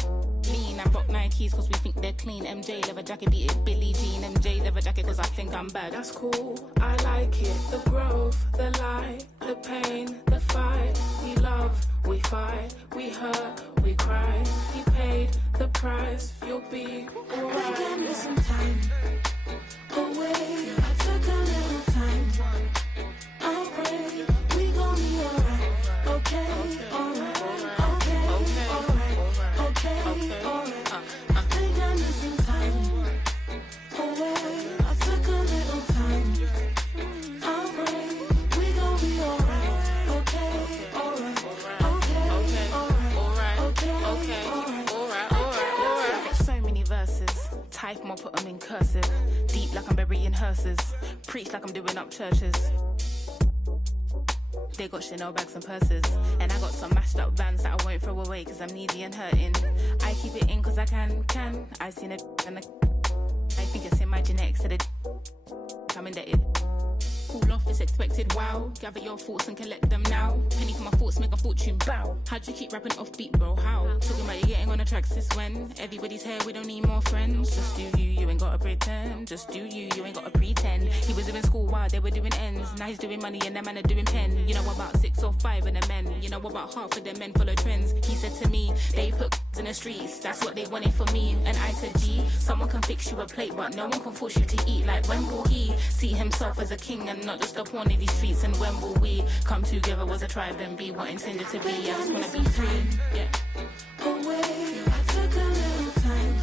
lean. I rock Nikes cause we think they're clean. MJ leather jacket, beat it Billie Jean. MJ leather jacket cause I think I'm bad. That's cool, I like it. The growth, the light, the pain, the fight. We love, we fight, we hurt, we cry. He paid the price, you'll be alright. Give me some time away. I took a little time. I'll pray we gon' be alright. Okay, alright. Type them or put them in cursive. Deep like I'm burying hearses. Preach like I'm doing up churches. They got Chanel bags and purses. And I got some mashed up vans that I won't throw away cause I'm needy and hurting. I keep it in cause I can. I seen it and I think it's in my genetics. So I'm indebted. Cool off is expected, wow. Gather your thoughts and collect them now. Penny for my thoughts, make a fortune, bow. How'd you keep rapping offbeat, bro? How? Talking about you getting on the tracks since when? Everybody's here, we don't need more friends. Just do you, you ain't gotta pretend. Just do you, you ain't gotta pretend. He was doing school while they were doing ends. Now he's doing money and them man are doing pen. You know about 6 or 5 of the men. You know about half of the men follow trends. He said to me, they put in the streets. That's what they wanted for me. And I said, gee, someone can fix you a plate, but no one can force you to eat. Like when will he see himself as a king and not just a pawn in these streets? And when will we come together as a tribe and be what intended to be? I just wanna be free, yeah. Away, I took a little time.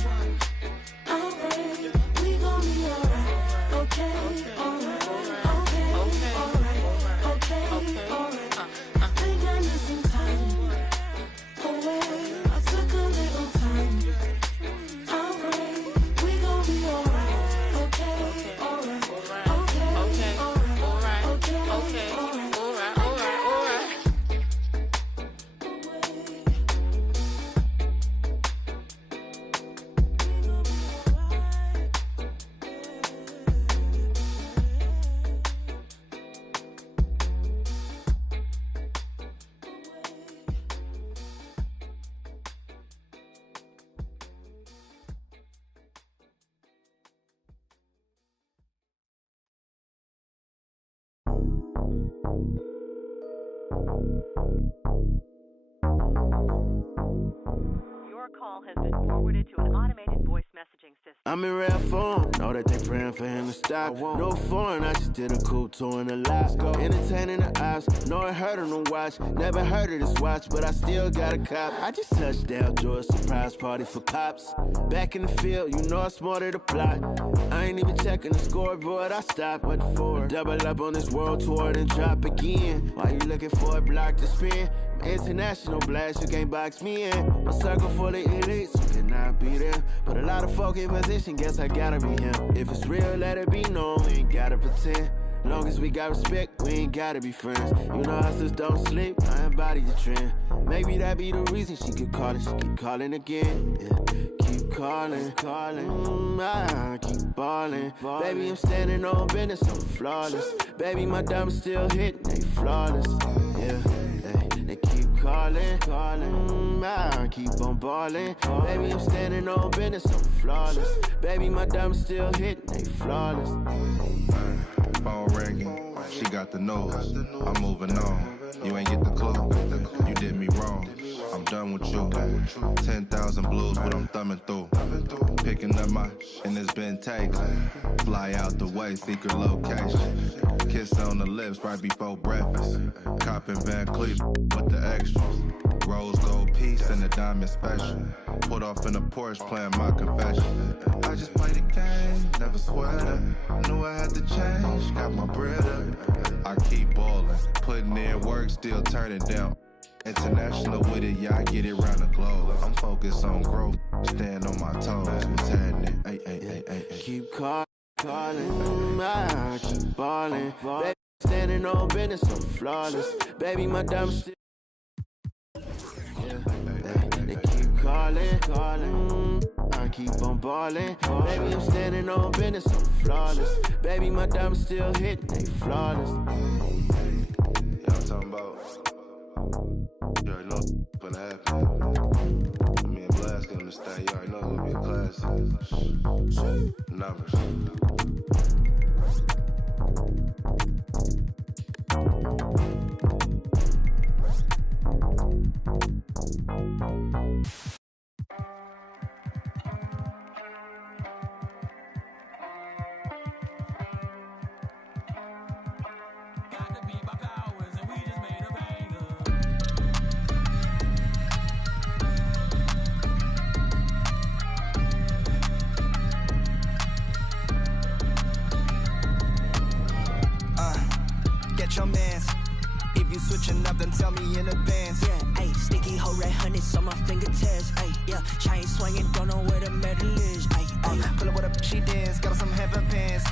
I'll pray, we gon' be alright. Okay, alright, okay, alright, okay, alright. I think I need some time. Away, I took a little time. I'll pray, we gon' be alright. Okay, alright, okay, alright, okay, alright. Your call has been forwarded to an automated voice messaging system. I'm in rare form, know that they praying for him to stop. No foreign, I just did a cool tour in the lot. Entertaining the ops, know it hurt them to watch. Never heard of this watch, but I still got a cop. I just touched down, threw a surprise party for cops. Back in the field, you know I smarted the plot. I ain't even checking the scoreboard, I stopped. What for? Double up on this world tour, then drop again. Why you looking for a block to spin? International blast, you can't box me in. A circle full of elites, you cannot be them. But a lot of folk in position, guess I gotta be him. If it's real, let it be known, we ain't gotta pretend. Long as we got respect, we ain't gotta be friends. You know I just don't sleep, I embody the trend. Maybe that be the reason she keep calling, she keep calling again. Yeah. Keep calling, I keep balling. Baby, I'm standing on business, I'm flawless. Baby, my diamonds still hitting, they flawless. Yeah, they keep calling, I keep on balling. Baby, I'm standing on business, I'm flawless. Baby, my diamonds still hitting, they flawless. Phone ringing, she got the nose. I'm moving on. You ain't get the clue. You did me wrong. I'm done with you. 10,000 blues, what I'm thumbing through. Picking up my, and it's been taken. Fly out the way, secret location. Kiss on the lips right before breakfast. Copping Van Cleef with the extras. Rose gold piece and a diamond special. Put off in a Porsche playing my confession. I just played the game, never sweat up. Knew I had to change, got my bread up. I keep ballin', putting in work, still turning down. International with it, yeah, I get it round the globe. I'm focused on growth, stand on my toes. What's happening? Ay. Keep calling, I keep ballin'. Baby, standing on business, I'm flawless. Baby, my diamonds still. They keep calling, I keep on ballin'. Baby, I'm standing on business, I'm flawless. Baby, my diamonds still hitting, they flawless. Y'all talking about? You already know what's gonna happen. Me and Blast get on this thing. You already know it's gonna be a classic. Numbers. Get your mans. If you switching up, then tell me in advance. Yeah, ayy, sticky hoe red hundreds on my fingertips. Ayy, yeah, chain swinging, don't know where the metal is. Ayy, pull up with a she dance, got some heaven pants.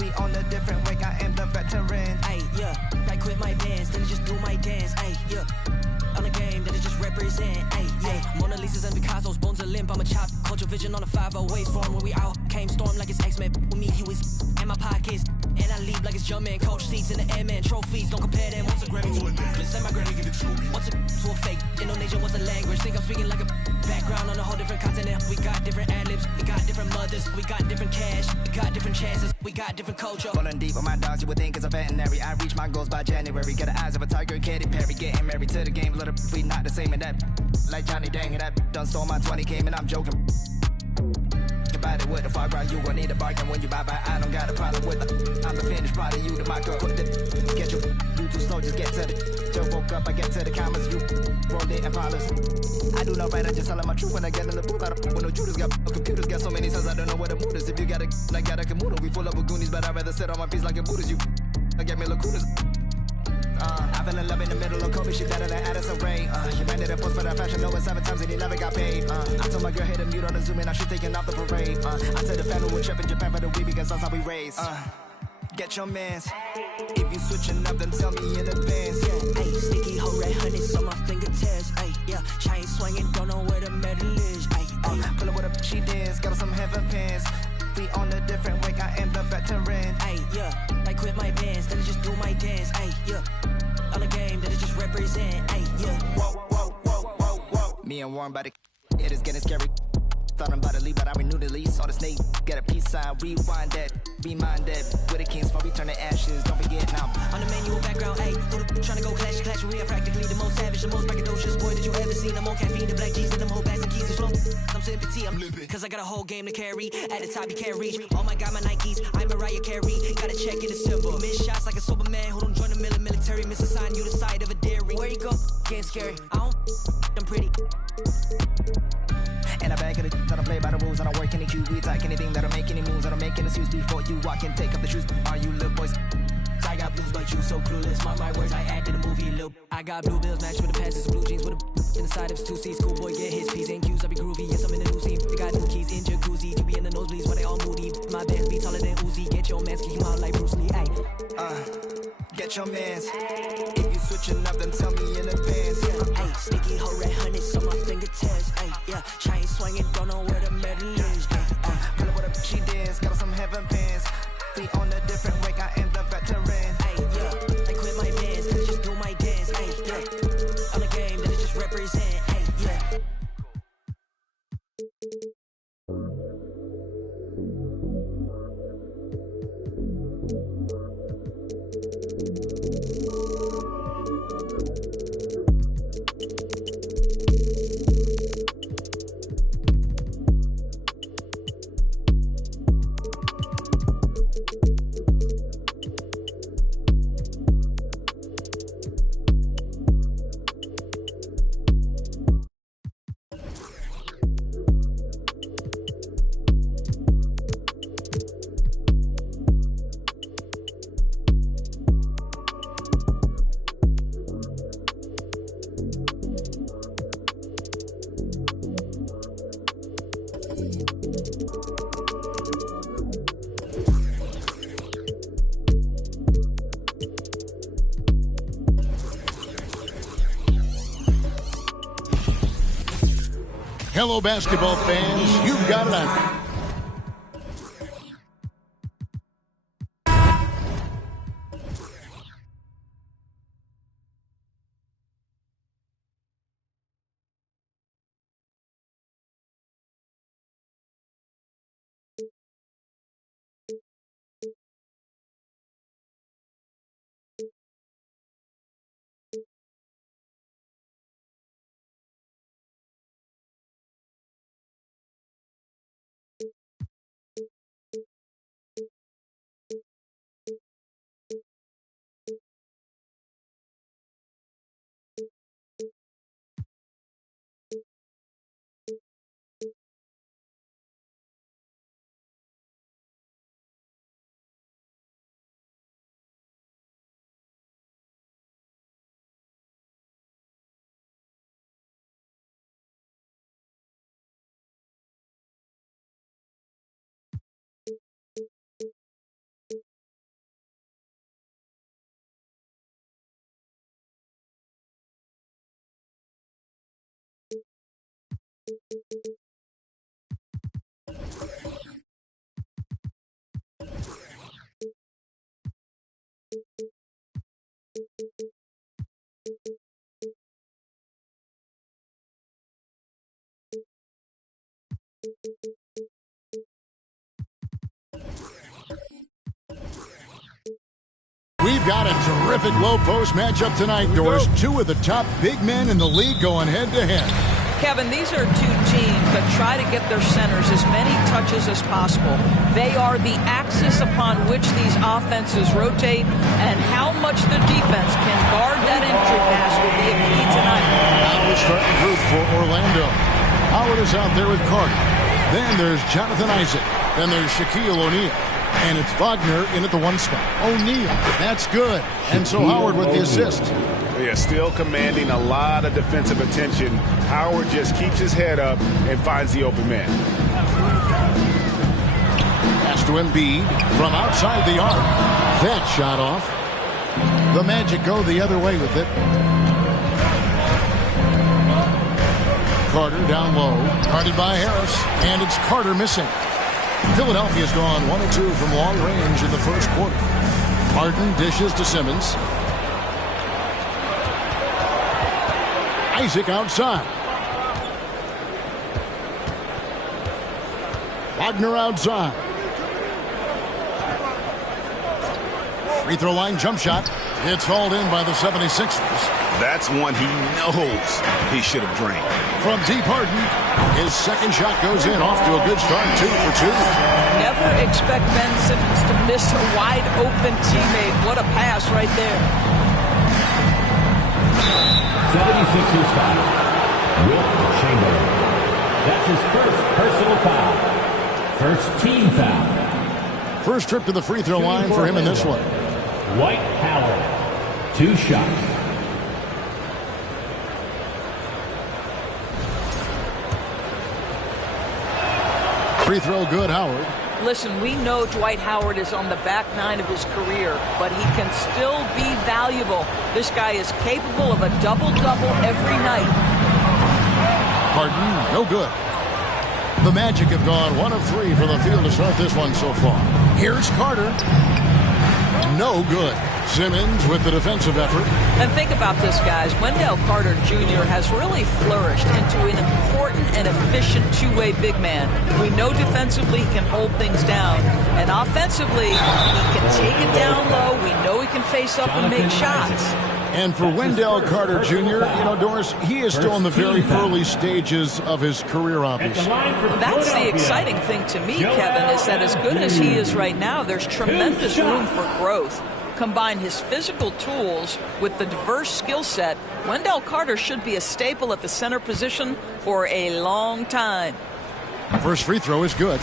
We on a different way, I am the veteran. Ayy, yeah, I quit my bands, then I just do my dance. Ayy, yeah, on the game, then I just represent. Ayy, yeah, Mona Lisa's and Picasso's, bones are limp, I'm a chop. Culture vision on a 508 form. When we out, came storm like it's X-Men. With me, he was in my pockets. And I leave like it's Jumpman, coach seats in the airman trophies. Don't compare them. What's a Grammy to a necklace? And my granny give it to me. What's a to a fake? Indonesian, what's a language? Think I'm speaking like a background on a whole different continent. We got different ad-libs, we got different mothers, we got different cash, we got different chances, we got different culture. Falling deep on my dogs, you would think it's a veterinary. I reach my goals by January. Got the eyes of a tiger, Katy Perry. Getting married to the game, little we not the same. And that, like Johnny Dang, and that done stole my 20 came and I'm joking. About it with the far right, you gon' need a bargain when you buy. I don't got a problem with it. I'm the finished product, you the mark up. Get you too slow, just get to the. Just woke up, I get to the comments, you rolled it and polished. I do know right, I just telling my truth when I get in the booth. I don't when no Judas got computers, got so many cells, I don't know where the mood is. If you got a, I got a Kamuda, we full up with Goonies, but I'd rather sit on my feet like a Buddhist. You, I get me lacunas. I fell in love in the middle of Kobe, she better than Addison Rae. You ran it a post for that fashion, over 7 times and he never got paid. I told my girl hit a mute on the Zoom and I should taking off the parade. I said the family would trip in Japan for the week because that's how we raised. Get your mans. If you switching up, then tell me in advance. Yeah, ayy, sticky hoe red hundreds on my fingertips. Ayy, yeah, chain swinging, don't know where the metal is. Ayy, pull up with a she dance, got some heaven pants. We on a different way, I am the veteran. Ayy, yeah, I quit my bands, then I just do my dance. Ayy, yeah, on the game, then I just represent. Ayy, yeah. Whoa. Me and Warren by the it is getting scary. Thought I'm about to leave, but I renewed the lease. All the snake, get a peace sign, rewind that, remind that. With the kings, while we turn to ashes, don't forget now. On the manual background, ayy, who the tryna go clash, we are practically the most savage, the most braggadocious boy that you ever seen. I'm on caffeine, the black G's, and them whole bags and keys, slow. I'm sympathy, I'm limping, cause I got a whole game to carry. At the top, you can't reach. Oh my god, my Nikes, I'm Mariah Carey. Got a check in the silver. Miss shots like a sober man who don't join the military. Miss a sign, you the side of a dairy. Where you go? Getting scary. I don't, I'm pretty. And I back of the I don't play by the rules, I don't work any QBs like anything that'll make any moves, I don't make any suits before you walk in, take up the shoes. Are you little boys? I got blues, but you so clueless. Mark my words, I act in the movie, lil. I got blue bills matched with the passes, blue jeans with a inside of his 2 C's. Schoolboy get his P's and Q's, I be groovy. Yes, I'm in the new scene. They got new keys in jacuzzi. You be in the nosebleeds when they all moody. My bands be taller than Uzi. Get your mans, kick him out like Bruce Lee. Ayy. Get your mans. If you switching up, then tell me in advance. Yeah, ayy, sticky hoe red hundreds on my fingertips. Ayy, yeah, chain swinging, don't know where the metal is. Ayy, pull up with a she dance, got some heaven pants. We on a different way, I am the veteran. Ayy, yeah, I quit my bands, then I just do my dance. Ayy, yeah, on the game, then I just represent. Ayy, yeah. Hello, basketball fans. You've got it on. We've got a terrific low-post matchup tonight, Doris. Two of the top big men in the league going head-to-head. Kevin, these are two teams that try to get their centers as many touches as possible. They are the axis upon which these offenses rotate, and how much the defense can guard that entry pass will be a key tonight. Now the starting group for Orlando. Howard is out there with Carter. Then there's Jonathan Isaac. Then there's Shaquille O'Neal. And it's Wagner in at the one spot. O'Neal, that's good. And so Howard with the assist. Yeah, still commanding a lot of defensive attention. Howard just keeps his head up and finds the open man. Pass to Embiid from outside the arc. That shot off. The Magic go the other way with it. Carter down low. Guarded by Harris. And it's Carter missing. Philadelphia's gone 1 of 2 from long range in the first quarter. Harden dishes to Simmons. Isaac outside. Wagner outside. Free throw line jump shot. It's hauled in by the 76ers. That's one he knows he should have drained. From deep, Harden. His second shot goes in, off to a good start, 2 for 2. Never expect Ben Simmons to miss a wide-open teammate. What a pass right there. 76ers foul. Wilt Chamberlain. That's his first personal foul. First team foul. First trip to the free throw line for him in this one. Dwight Howard. 2 shots. Free throw good, Howard. Listen, we know Dwight Howard is on the back nine of his career, but he can still be valuable. This guy is capable of a double-double every night. Harden, no good. The Magic have gone 1 of 3 from the field to start this one so far. Here's Carter. No good. Simmons with the defensive effort. And think about this, guys. Wendell Carter Jr. has really flourished into an important and efficient two-way big man. We know defensively he can hold things down. And offensively, he can take it down low. We know he can face up and make shots. And for Wendell Carter Jr., Doris, he is still in the very early stages of his career, obviously. That's the exciting thing to me, Kevin, is that as good as he is right now, there's tremendous room for growth. Combine his physical tools with the diverse skill set, Wendell Carter should be a staple at the center position for a long time. First free throw is good.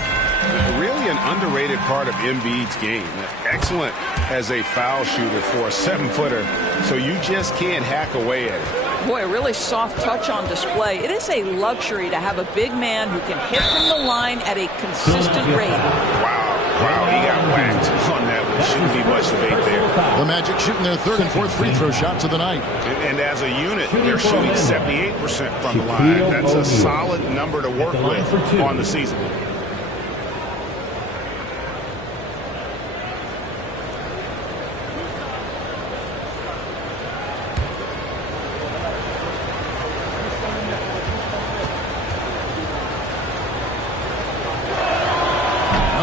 Really an underrated part of Embiid's game. Excellent as a foul shooter for a 7-footer, so you just can't hack away at it. Boy, a really soft touch on display. It is a luxury to have a big man who can hit from the line at a consistent rate. Wow, he got whacked on that one. Shouldn't be much debate there. The Magic shooting their third and fourth free throw shots of the night. And as a unit, they're shooting 78% from the line. That's a solid number to work with on the season.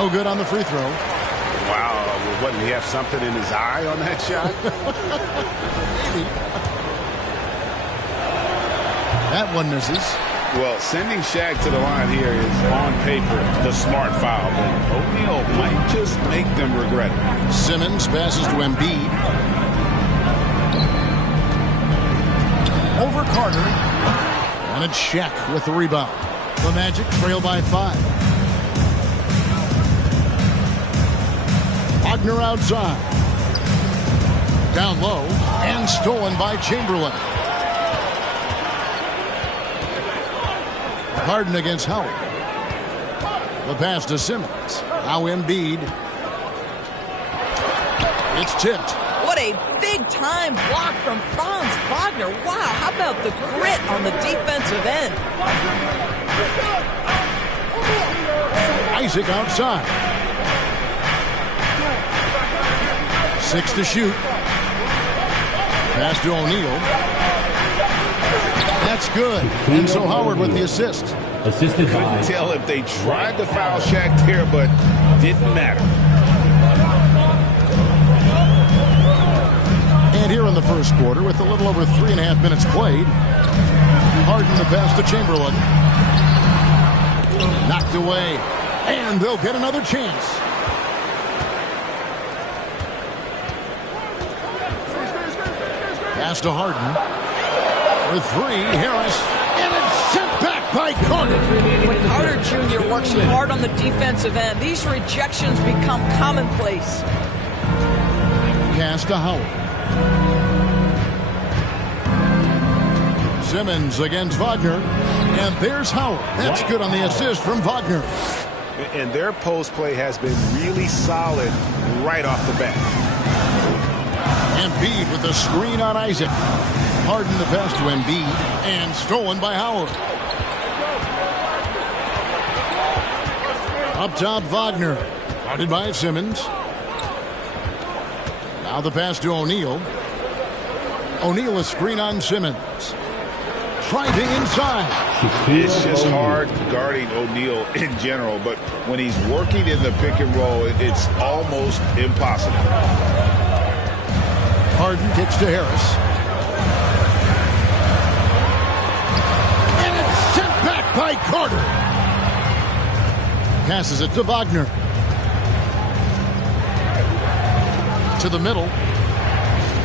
No good on the free throw. Wow, wouldn't he have something in his eye on that shot? Maybe. That one misses. Well, sending Shaq to the line here is on paper the smart foul, but O'Neal might just make them regret it. Simmons passes to Embiid. Over Carter. And it's Shaq with the rebound. The Magic trail by 5. Wagner outside. Down low and stolen by Chamberlain. Harden against Howard. The pass to Simmons. Now Embiid. It's tipped. What a big-time block from Franz Wagner. Wow, how about the grit on the defensive end? Isaac outside. 6 to shoot. Pass to O'Neal. That's good. And so Howard with the assist. Couldn't tell if they tried to foul Shaq there, but didn't matter. And here in the first quarter, with a little over 3.5 minutes played, Harden the pass to Chamberlain. Knocked away. And they'll get another chance. Pass to Harden. For 3, Harris. And it's sent back by Carter. When Carter Jr. works hard on the defensive end, these rejections become commonplace. Pass to Howard. Simmons against Wagner. And there's Howard. That's good on the assist from Wagner. And their post play has been really solid right off the bat. Embiid with the screen on Isaac. Harden the pass to Embiid. And stolen by Howard. Up top, Wagner. Guarded by Simmons. Now the pass to O'Neal. O'Neal a screen on Simmons. Driving inside. It's just hard guarding O'Neal in general, but when he's working in the pick and roll, it's almost impossible. Harden kicks to Harris. And it's sent back by Carter. Passes it to Wagner. To the middle.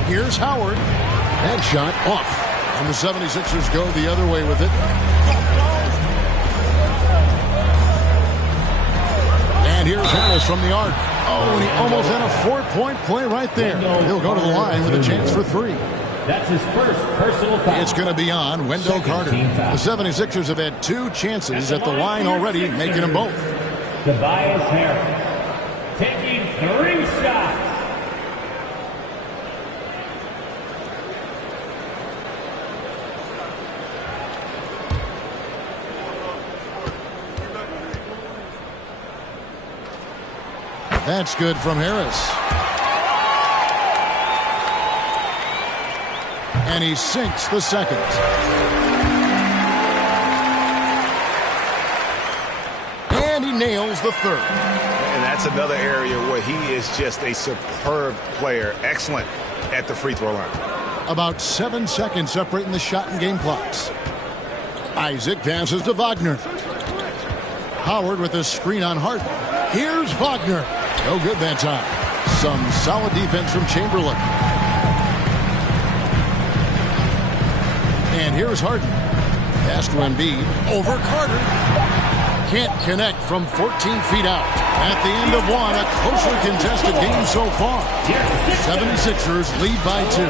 Here's Howard. That shot off. And the 76ers go the other way with it. And here's Harris from the arc. Oh, and he almost had a 4-point play right there. He'll go to the line with a chance for 3. That's his first personal foul. It's going to be on Wendell Carter. The 76ers have had 2 chances at the line already, making them both. Tobias Harris taking 3 shots. That's good from Harris. And he sinks the second. And he nails the third. And that's another area where he is just a superb player. Excellent at the free throw line. About 7 seconds separating the shot and game clocks. Isaac passes to Wagner. Howard with a screen on Harden. Here's Wagner. No good that time. Some solid defense from Chamberlain. And here's Harden. Pass to Embiid. Over Carter. Can't connect from 14 feet out. At the end of one, a closely contested game so far. 76ers lead by 2.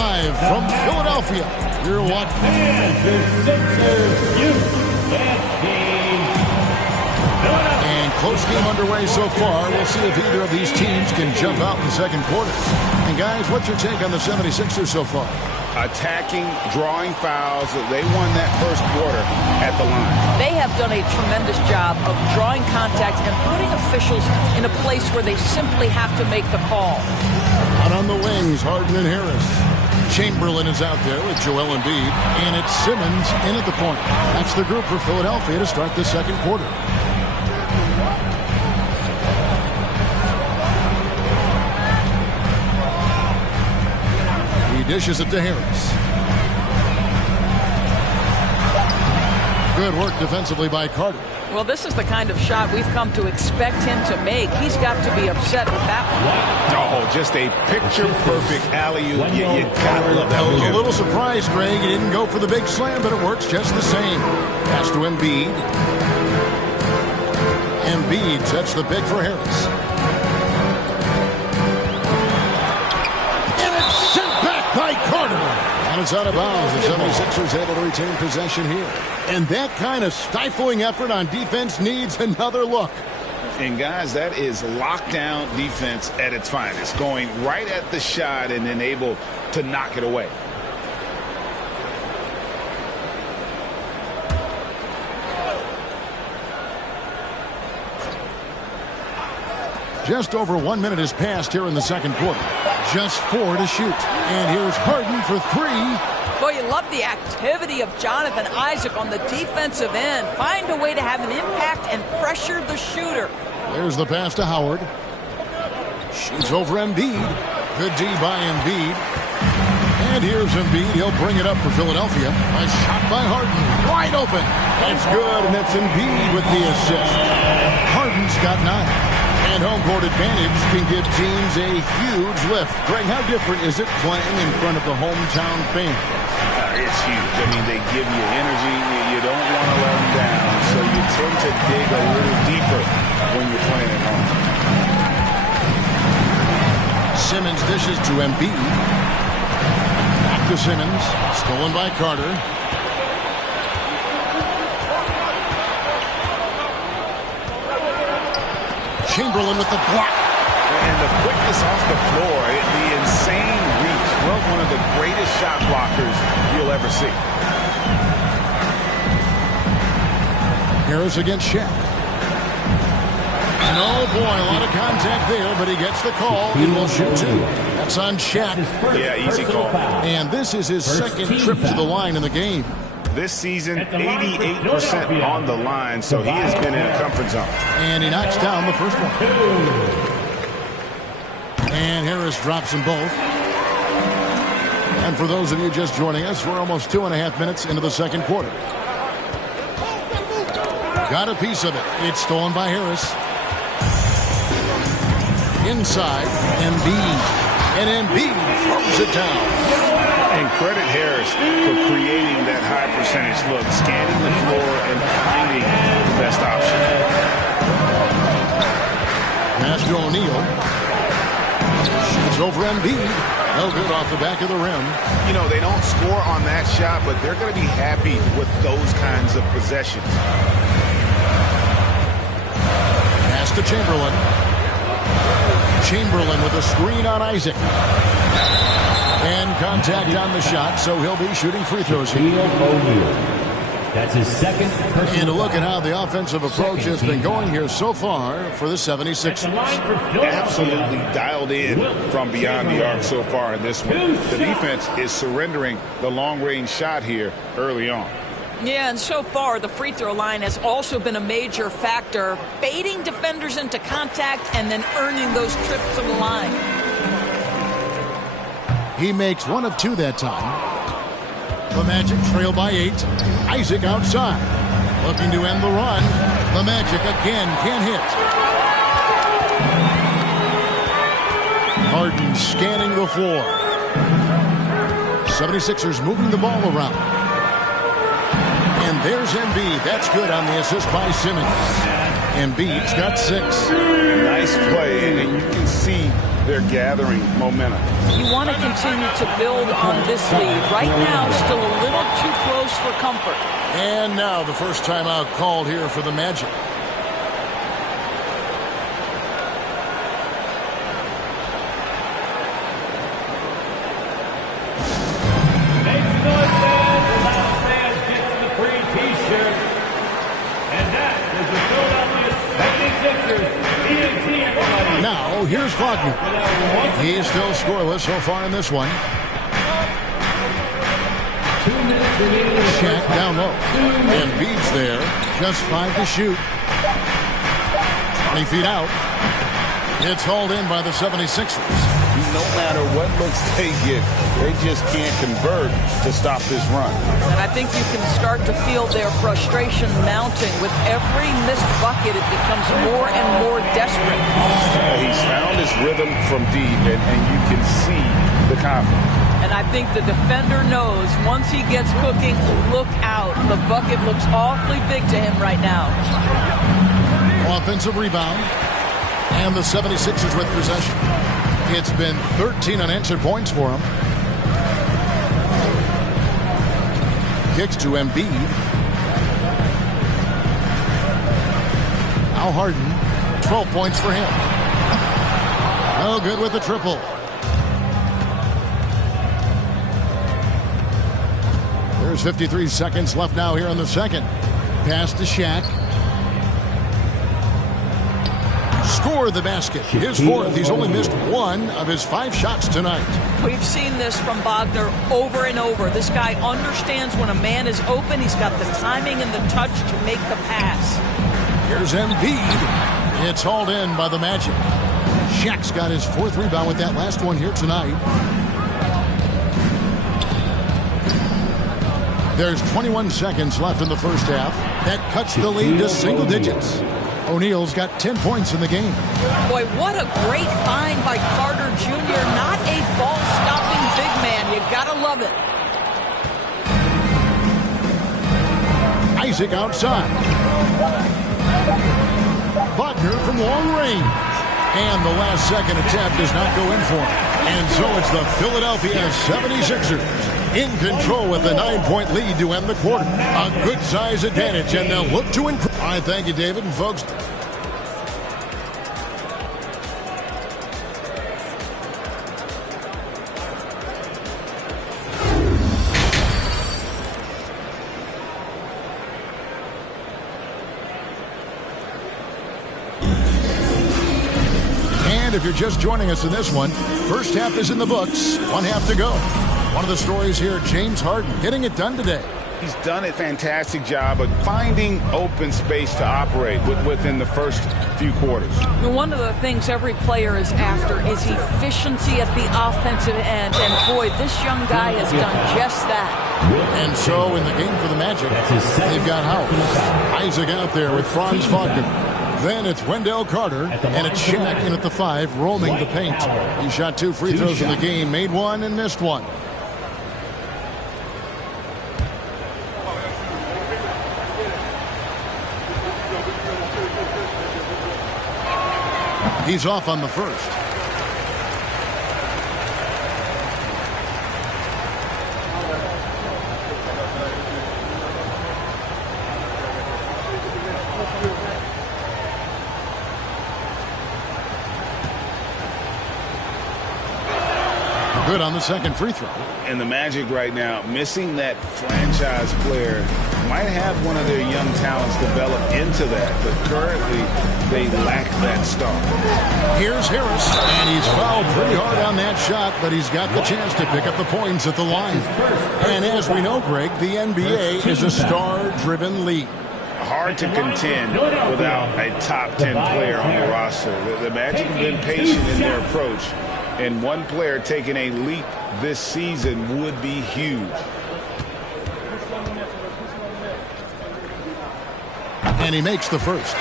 Live from Philadelphia, you're watching. And the Sixers And close game underway so far. We'll see if either of these teams can jump out in the second quarter. And guys, what's your take on the 76ers so far? Attacking, drawing fouls. They won that first quarter at the line. They have done a tremendous job of drawing contact and putting officials in a place where they simply have to make the call. Out on the wings, Harden and Harris. Chamberlain is out there with Joel Embiid, and it's Simmons in at the point. That's the group for Philadelphia to start the second quarter. He dishes it to Harris. Good work defensively by Carter. Well, this is the kind of shot we've come to expect him to make. He's got to be upset with that one. Oh, just a picture-perfect alley-oop. You gotta love that one. A little surprised, Greg. He didn't go for the big slam, but it works just the same. Pass to Embiid. Embiid sets the pick for Harris. And it's sent back by Carter. And it's out of bounds. The 76ers able to retain possession here. And that kind of stifling effort on defense needs another look. And guys, that is lockdown defense at its finest. Going right at the shot and then able to knock it away. Just over 1 minute has passed here in the second quarter. Just 4 to shoot. And here's Harden for 3. Boy, you love the activity of Jonathan Isaac on the defensive end. Find a way to have an impact and pressure the shooter. There's the pass to Howard. Shoots over Embiid. Good D by Embiid. And here's Embiid. He'll bring it up for Philadelphia. A shot by Harden. Wide open. That's good, and that's Embiid with the assist. Harden's got 9. And home court advantage can give teams a huge lift. Greg, how different is it playing in front of the hometown fans? It's huge. I mean, they give you energy. You don't want to let them down, so you tend to dig a little deeper when you're playing at home. Simmons dishes to Embiid. Back to Simmons. Stolen by Carter. Chamberlain with the block. And the quickness off the floor, the insane reach. Well, one of the greatest shot blockers you'll ever see. Harris against Shaq. And oh boy, a lot of contact there, but he gets the call and will shoot 2. That's on Shaq. Yeah, easy call. And this is his second trip to the line in the game. This season, 88% on the line, so he has been in a comfort zone. And he knocks down the first one. And Harris drops them both. And for those of you just joining us, we're almost 2.5 minutes into the second quarter. Got a piece of it. It's stolen by Harris. Inside, Embiid. And Embiid throws it down. And credit Harris for creating that high percentage look, scanning the floor and finding the best option. Pass to O'Neal. Shoots over Embiid. No good off the back of the rim. You know, they don't score on that shot, but they're going to be happy with those kinds of possessions. Pass to Chamberlain. Chamberlain with a screen on Isaac. And contact on the shot, so he'll be shooting free throws here. That's his second. And a look at how the offensive approach has been going here so far for the 76ers. Absolutely dialed in from beyond the arc so far in this one. The defense is surrendering the long-range shot here early on. Yeah, and so far, the free throw line has also been a major factor, baiting defenders into contact and then earning those trips to the line. He makes 1 of 2 that time. The Magic trail by 8. Isaac outside. Looking to end the run. The Magic again can't hit. Harden scanning the floor. 76ers moving the ball around. And there's Embiid. That's good on the assist by Simmons. Embiid's got 6. Nice play, and you can see they're gathering momentum. You want to continue to build on this lead. Right now, still a little too close for comfort. And now the first timeout called here for the Magic. Now, here's Wagner. He's still scoreless so far in this one. Shaq down low. Embiid's there. Just 5 to shoot. 20 feet out. It's hauled in by the 76ers. No matter what looks they get, they just can't convert to stop this run. And I think you can start to feel their frustration mounting. With every missed bucket, it becomes more and more desperate. He's found his rhythm from deep, and you can see the confidence. And I think the defender knows once he gets cooking, look out. The bucket looks awfully big to him right now. Offensive rebound. And the 76ers with possession. It's been 13 unanswered points for him. Kicks to Embiid. Now Harden. 12 points for him. Oh, good with the triple. There's 53 seconds left now here in the second. Pass to Shaq. Scored the basket. His fourth. He's only missed 1 of his 5 shots tonight. We've seen this from Wagner over and over. This guy understands when a man is open. He's got the timing and the touch to make the pass. Here's Embiid. It's hauled in by the Magic. Shaq's got his 4th rebound with that last one here tonight. There's 21 seconds left in the first half. That cuts the lead to single digits. O'Neal's got 10 points in the game. Boy, what a great find by Carter Jr. Not a ball-stopping big man. You gotta love it. Isaac outside. Wagner from long range. And the last second attempt does not go in for him. And so it's the Philadelphia 76ers in control with a 9-point lead to end the quarter. A good size advantage, and they'll look to increase. All right, thank you, David. And folks, and if you're just joining us in this one, first half is in the books. 1 half to go. One of the stories here, James Harden getting it done today. He's done a fantastic job of finding open space to operate within the first few quarters. One of the things every player is after is efficiency at the offensive end. And boy, this young guy has done just that. And so in the game for the Magic, they've got House. Isaac out there with Franz Wagner. Then it's Wendell Carter, and it's Shaq in at the 5, roaming the paint. He shot 2 free throws in the game, made 1 and missed 1. He's off on the first. Good on the second free throw. And the Magic right now, missing that franchise player, might have one of their young talents develop into that, but currently they lack that star. Here's Harris, and he's fouled pretty hard on that shot, but he's got the chance to pick up the points at the line. And as we know, Greg, the NBA is a star-driven league. Hard to contend without a top 10 player on the roster. The Magic have been patient in their approach, and one player taking a leap this season would be huge. And he makes the first.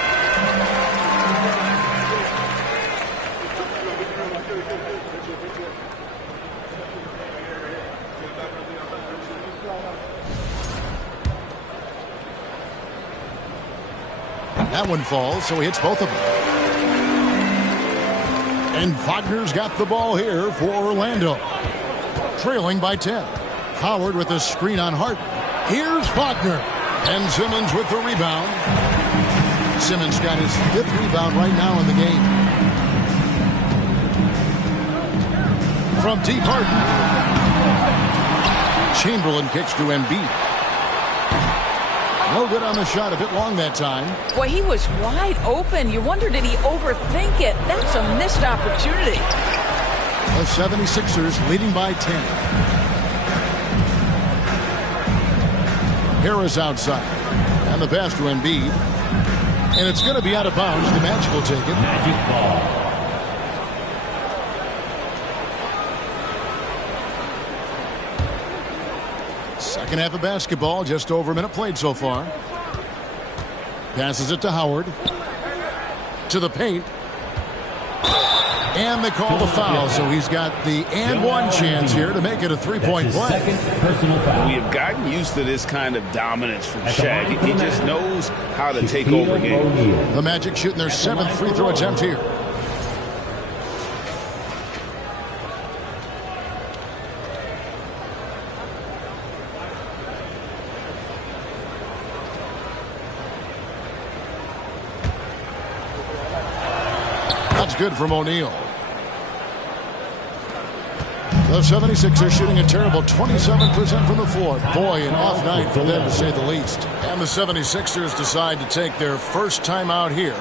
That one falls, so he hits both of them. And Wagner's got the ball here for Orlando. Trailing by 10. Howard with a screen on Hart. Here's Wagner. And Simmons with the rebound. Simmons got his 5th rebound right now in the game. From deep, Harden. Chamberlain kicks to Embiid. No good on the shot, a bit long that time. Boy, he was wide open. You wonder, did he overthink it? That's a missed opportunity. The 76ers leading by 10. Harris outside. And the pass to Embiid. And it's going to be out of bounds. The Magic will take it. Magic ball. Second half of basketball, just over a minute played so far. Passes it to Howard. To the paint. And they call the foul, so he's got the and one chance here to make it a three-point play. Second personal foul. We have gotten used to this kind of dominance from Shaq. He just knows how to take over games. The Magic shooting their 7th free throw attempt here. That's good from O'Neal. The 76ers shooting a terrible 27% from the floor. Boy, an off night for them to say the least. And the 76ers decide to take their first time out here.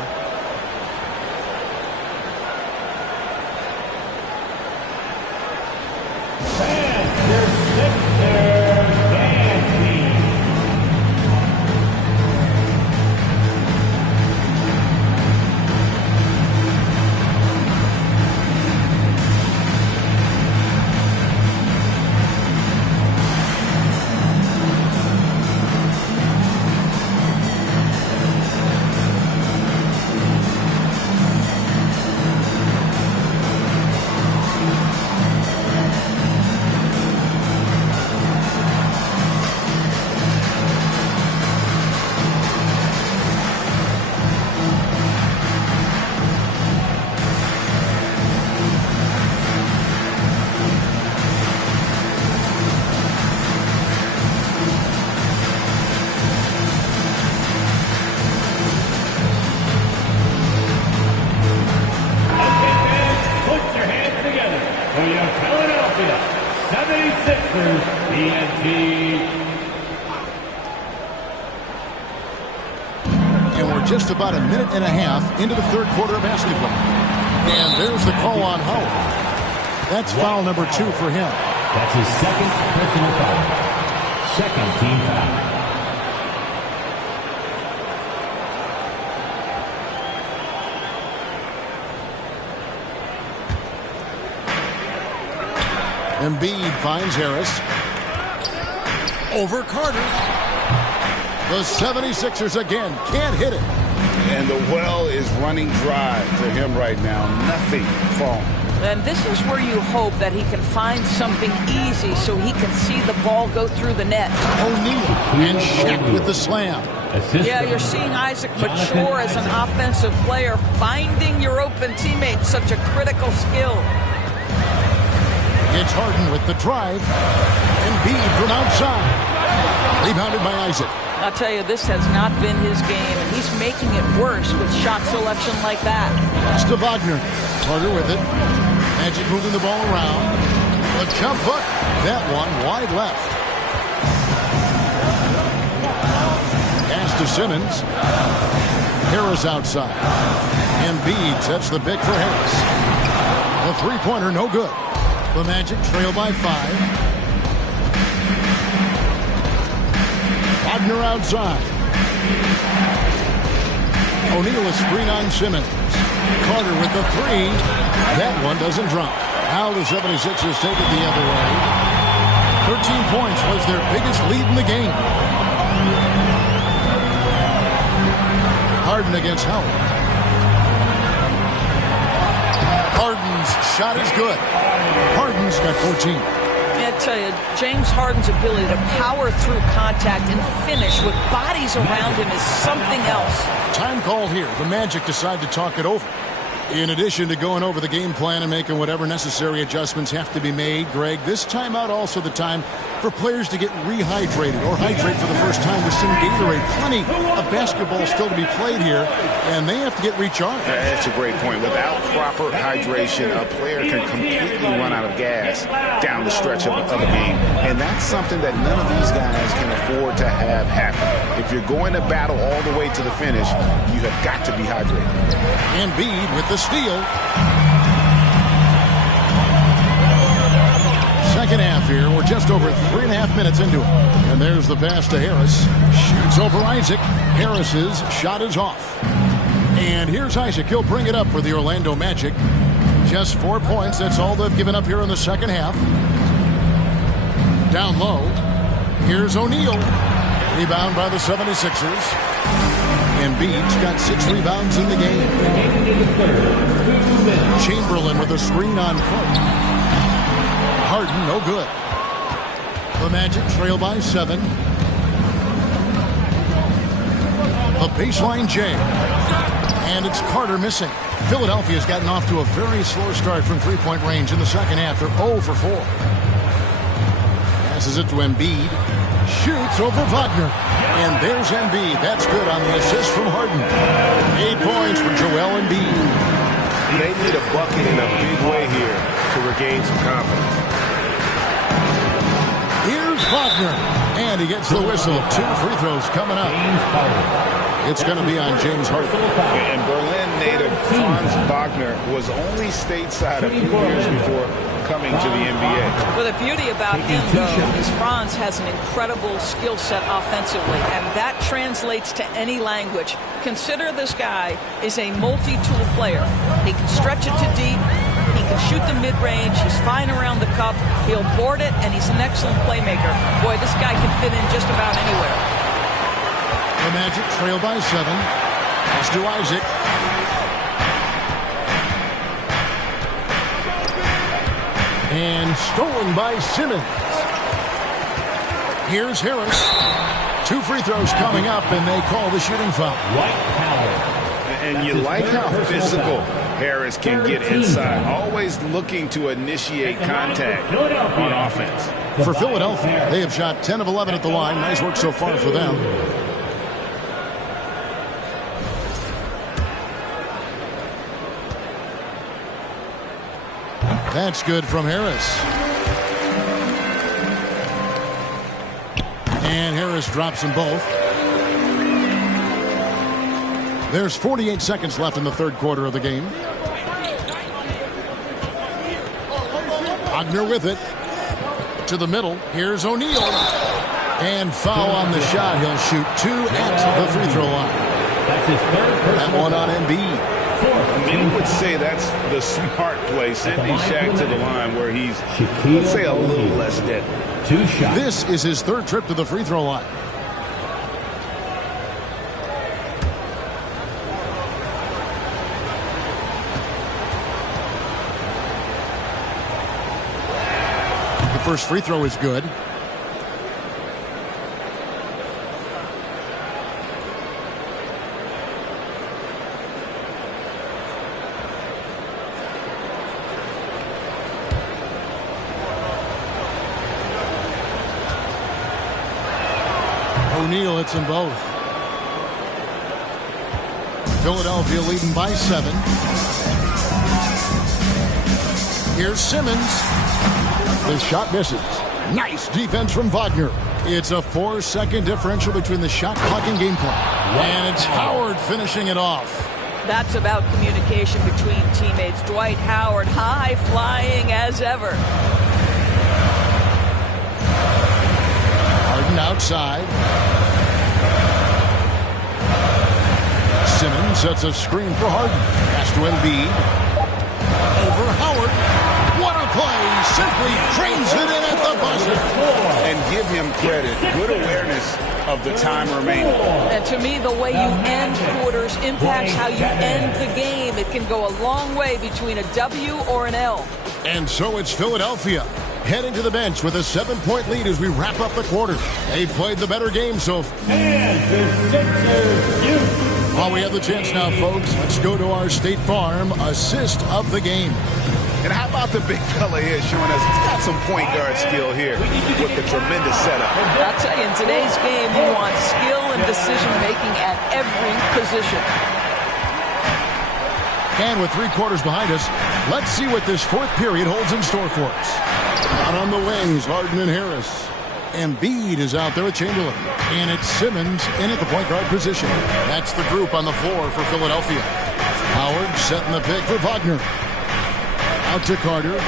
Just about a minute and a half into the third quarter of basketball. And there's the call on Howard. That's foul number 2 for him. That's his second personal foul. Second team foul. Embiid finds Harris. Over Carter. The 76ers again can't hit it. And the well is running dry for him right now. Nothing falling. And this is where you hope that he can find something easy so he can see the ball go through the net. O'Neal and Shaq with the slam. Yeah, you're seeing Isaac mature as an offensive player. Finding your open teammate, such a critical skill. It's Harden with the drive. Embiid from outside. Rebounded by Isaac. I'll tell you, this has not been his game, and he's making it worse with shot selection like that. Pass to Wagner. Carter with it. Magic moving the ball around. A jump hook. That one wide left. Pass to Simmons. Harris outside. Embiid sets the pick for Harris. The three-pointer no good. The Magic trail by 5. Wagner outside. O'Neal a screen on Simmons. Carter with the 3. That one doesn't drop. Now the 76ers take it the other way. 13 points was their biggest lead in the game. Harden against Howard. Harden's shot is good. Harden's got 14. I tell you, James Harden's ability to power through contact and finish with bodies around him is something else. Time called here. The Magic decide to talk it over. In addition to going over the game plan and making whatever necessary adjustments have to be made, Greg, this timeout also the time for players to get rehydrated or hydrate for the first time with some Gatorade. Plenty of basketball still to be played here, and they have to get recharged. That's a great point. Without proper hydration, a player can completely run out of gas down the stretch of a game, and that's something that none of these guys can afford to have happen. If you're going to battle all the way to the finish, you have got to be hydrated. Embiid with the steal. Second half here. We're just over 3.5 minutes into it. And there's the pass to Harris. Shoots over Isaac. Harris's shot is off. And here's Isaac. He'll bring it up for the Orlando Magic. Just 4 points. That's all they've given up here in the second half. Down low. Here's O'Neal. Rebound by the 76ers. Embiid's got 6 rebounds in the game. Chamberlain with a screen on Clark. Harden, no good. The Magic trail by 7. A baseline J. And it's Carter missing. Philadelphia's gotten off to a very slow start from three-point range in the second half. They're 0 for 4. Passes it to Embiid. Shoots over Wagner. And there's Embiid. That's good on the assist from Harden. 8 points for Joel Embiid. They need a bucket in a big way here to regain some confidence. Here's Wagner. And he gets the whistle. 2 free throws coming up. It's going to be on James Harden. And Berlin native Franz Wagner was only stateside a few years before coming to the NBA. Well, the beauty about him, though, is Franz has an incredible skill set offensively, and that translates to any language. Consider this guy is a multi-tool player. He can stretch it to deep. He can shoot the mid-range. He's fine around the cup. He'll board it, and he's an excellent playmaker. Boy, this guy can fit in just about anywhere. The Magic trail by 7. Pass to Isaac. And stolen by Simmons. Here's Harris. 2 free throws coming up, and they call the shooting foul. And you like how physical Harris can get inside. Always looking to initiate contact on offense. For Philadelphia, they have shot 10 of 11 at the line. Nice work so far for them. That's good from Harris. And Harris drops them both. There's 48 seconds left in the third quarter of the game. Wagner with it. To the middle. Here's O'Neal. And foul on the shot. He'll shoot 2 at the free throw line. That's his third personal. That one on Embiid. Many would say that's the smart play, sending Shaq to the line where he's, let's say, a little less deadly. 2 shots. This is his third trip to the free throw line. The first free throw is good. O'Neal hits them both. Philadelphia leading by 7. Here's Simmons. The shot misses. Nice defense from Wagner. It's a 4-second differential between the shot clock and game clock. And it's Howard finishing it off. That's about communication between teammates. Dwight Howard, high flying as ever. Harden outside. Simmons sets a screen for Harden. Pass to Embiid. Over Howard. What a play. Simply trains it in at the buzzer. And give him credit. Good awareness of the time remaining. And to me, the way you end quarters impacts how you end the game. It can go a long way between a W or an L. And so it's Philadelphia heading to the bench with a 7-point lead as we wrap up the quarter. They played the better game so far. And the Sixers While we have the chance now, folks, let's go to our State Farm assist of the game. And how about the big fella here showing us he's got some point guard skill here with the tremendous setup. I'll tell you, in today's game, you want skill and decision-making at every position. And with 3 quarters behind us, let's see what this fourth period holds in store for us. Out on the wings, Harden and Harris. Embiid is out there with Chamberlain. And it's Simmons in at the point guard position. That's the group on the floor for Philadelphia. Howard setting the pick for Wagner. Out to Carter.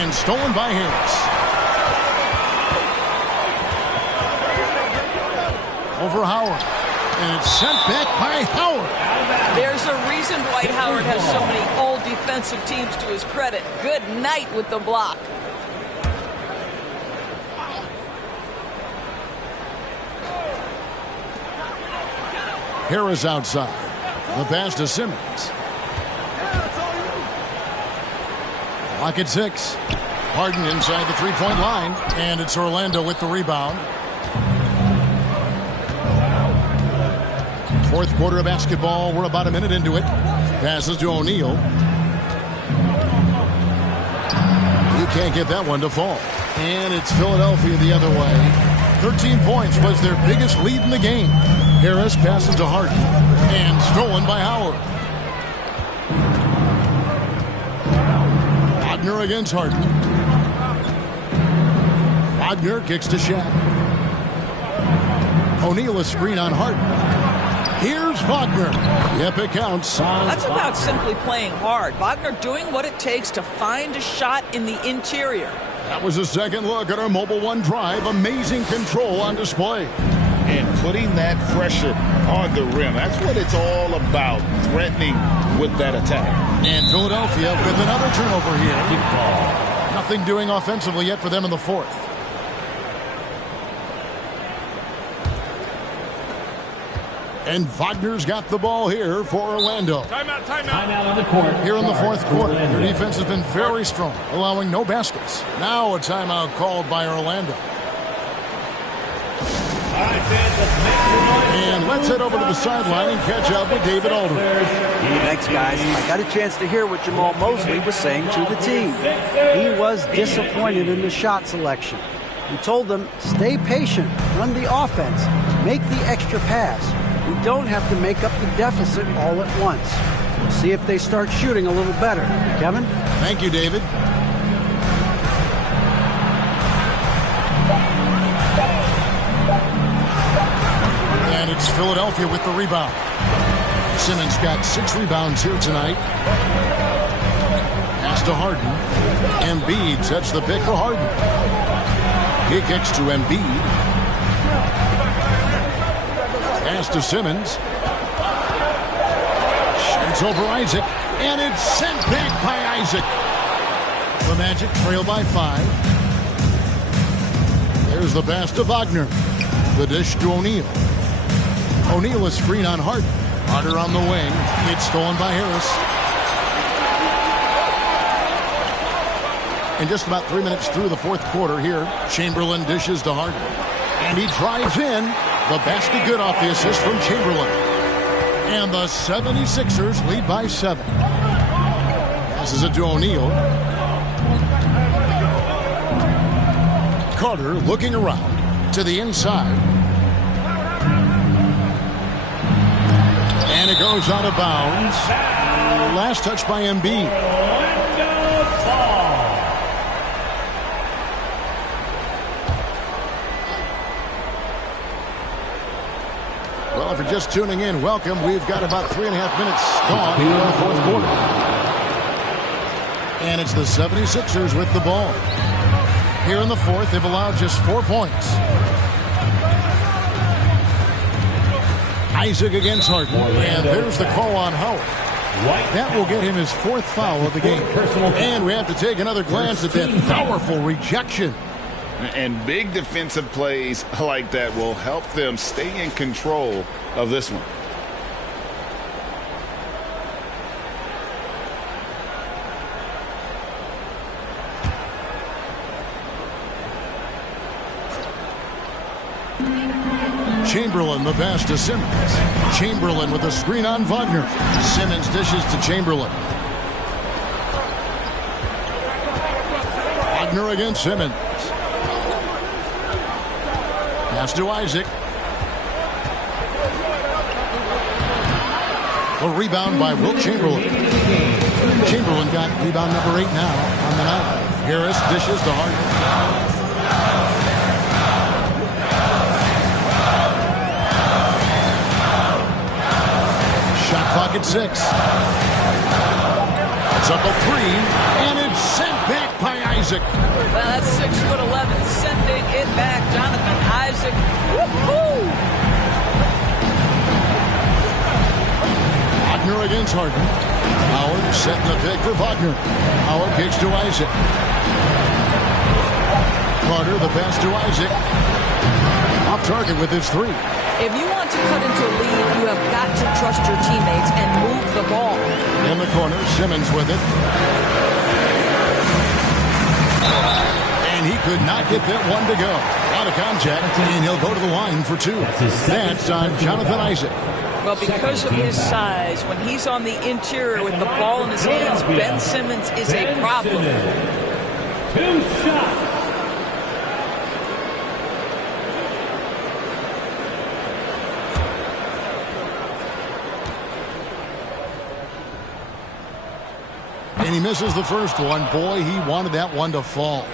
And stolen by Harris. Over Howard. And it's sent back by Howard. There's a reason Dwight Howard has so many all defensive teams to his credit. Good night with the block. Harris outside. The pass to Simmons. Clock at 6. Harden inside the three-point line. And it's Orlando with the rebound. Fourth quarter of basketball. We're about a minute into it. Passes to O'Neal. You can't get that one to fall. And it's Philadelphia the other way. 13 points was their biggest lead in the game. Harris passes to Harden. And stolen by Howard. Wagner against Harden. Wagner kicks to Shaq. O'Neal a screen on Harden. Here's Wagner. Yep, it counts. That's about simply playing hard. Wagner doing what it takes to find a shot in the interior. That was a second look at our Mobile One drive. Amazing control on display. And putting that pressure on the rim. That's what it's all about, threatening with that attack. And Philadelphia with another turnover here. Nothing doing offensively yet for them in the fourth. And Wagner's got the ball here for Orlando. Timeout. Timeout on the court. Here in the fourth quarter, their defense has been very strong, allowing no baskets. Now a timeout called by Orlando. And let's head over to the sideline and catch up with David Aldridge. Thanks, guys. I got a chance to hear what Jamal Mosley was saying to the team. He was disappointed in the shot selection. He told them, stay patient, run the offense, make the extra pass. We don't have to make up the deficit all at once. We'll see if they start shooting a little better. Kevin? Thank you, David. And it's Philadelphia with the rebound. Simmons got 6 rebounds here tonight. Pass to Harden. Embiid sets the pick for Harden. He kicks to Embiid. Pass to Simmons. Shoots over Isaac. And it's sent back by Isaac. The Magic trail by 5. There's the pass to Wagner. The dish to O'Neal. O'Neal a screen on Harden. Harder on the wing. It's stolen by Harris. And just about 3 minutes through the fourth quarter here, Chamberlain dishes to Harden. And he drives in. The basket good off the assist from Chamberlain. And the 76ers lead by 7. Passes it to O'Neal. Carter looking around to the inside. And it goes out of bounds. Last touch by Embiid. Well, if you're just tuning in, welcome. We've got about 3.5 minutes gone here in the fourth quarter. And it's the 76ers with the ball. Here in the fourth, they've allowed just 4 points. Isaac against Harden. And there's the call on Howard. That will get him his 4th foul of the game. And we have to take another glance at that powerful rejection. And big defensive plays like that will help them stay in control of this one. Chamberlain, the pass to Simmons. Chamberlain with a screen on Wagner. Simmons dishes to Chamberlain. Wagner against Simmons. Pass to Isaac. A rebound by Wilt Chamberlain. Chamberlain got rebound number 8 now on the night. Harris dishes to Harden. Shot clock at 6. It's up a 3, and it's sent back by Isaac. Well, that's 6'11", sending it back. Jonathan Isaac. Woo-hoo! Wagner against Harden. Howard setting the pick for Wagner. Howard kicks to Isaac. Carter, the pass to Isaac. Off target with his 3. If you want to cut into a lead, you have got to trust your teammates and move the ball. In the corner, Simmons with it. And he could not get that one to go. Out of contact, and he'll go to the line for 2. That's on Jonathan Isaac. Well, because of his size, when he's on the interior with the ball in his hands, Ben Simmons is a problem. 2 shots. And he misses the first one. Boy, he wanted that one to fall.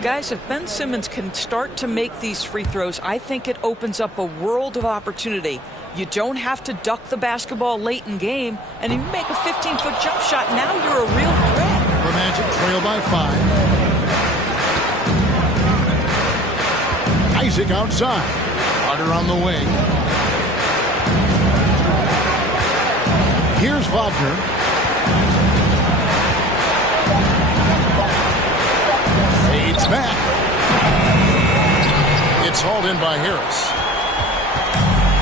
Guys, if Ben Simmons can start to make these free throws, I think it opens up a world of opportunity. You don't have to duck the basketball late in game, and if you make a 15-foot jump shot, now you're a real threat. The Magic trail by 5. Isaac outside. Carter on the wing. Here's Wagner. Fades back. It's hauled in by Harris.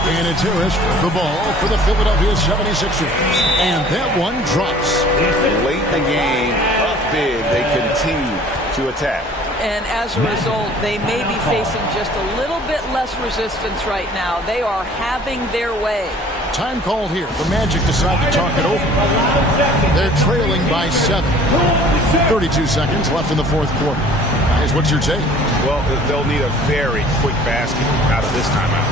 And it's Harris with the ball for the Philadelphia 76ers. And that one drops. Late in the game, up big, they continue to attack. And as a result, they may be facing just a little bit less resistance right now. They are having their way. Time call here. The Magic decide to talk it over. They're trailing by 7. 32 seconds left in the fourth quarter. Guys, what's your take? Well, they'll need a very quick basket out of this timeout.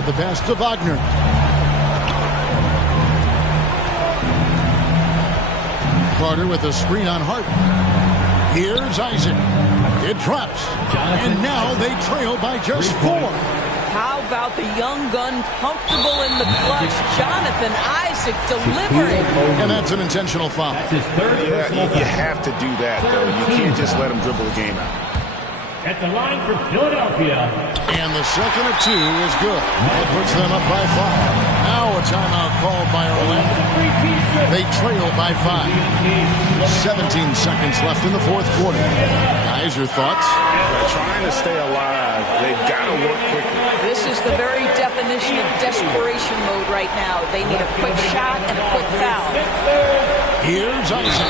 The pass to Wagner. Carter with a screen on Harden. Here's Isaac. It drops. And now they trail by just 4. How about the young gun comfortable in the clutch? Jonathan Isaac delivering. And that's an intentional foul. Yeah, you have to do that, though. You can't just let him dribble the game out. At the line for Philadelphia. And the second of 2 is good. That puts them up by 5. Now a timeout called by Orlando. They trail by 5. 17 seconds left in the fourth quarter. Guys, your thoughts? They're trying to stay alive. They've got to work quickly. This is the very definition of desperation mode right now. They need a quick shot and a quick foul. Here's Isaac.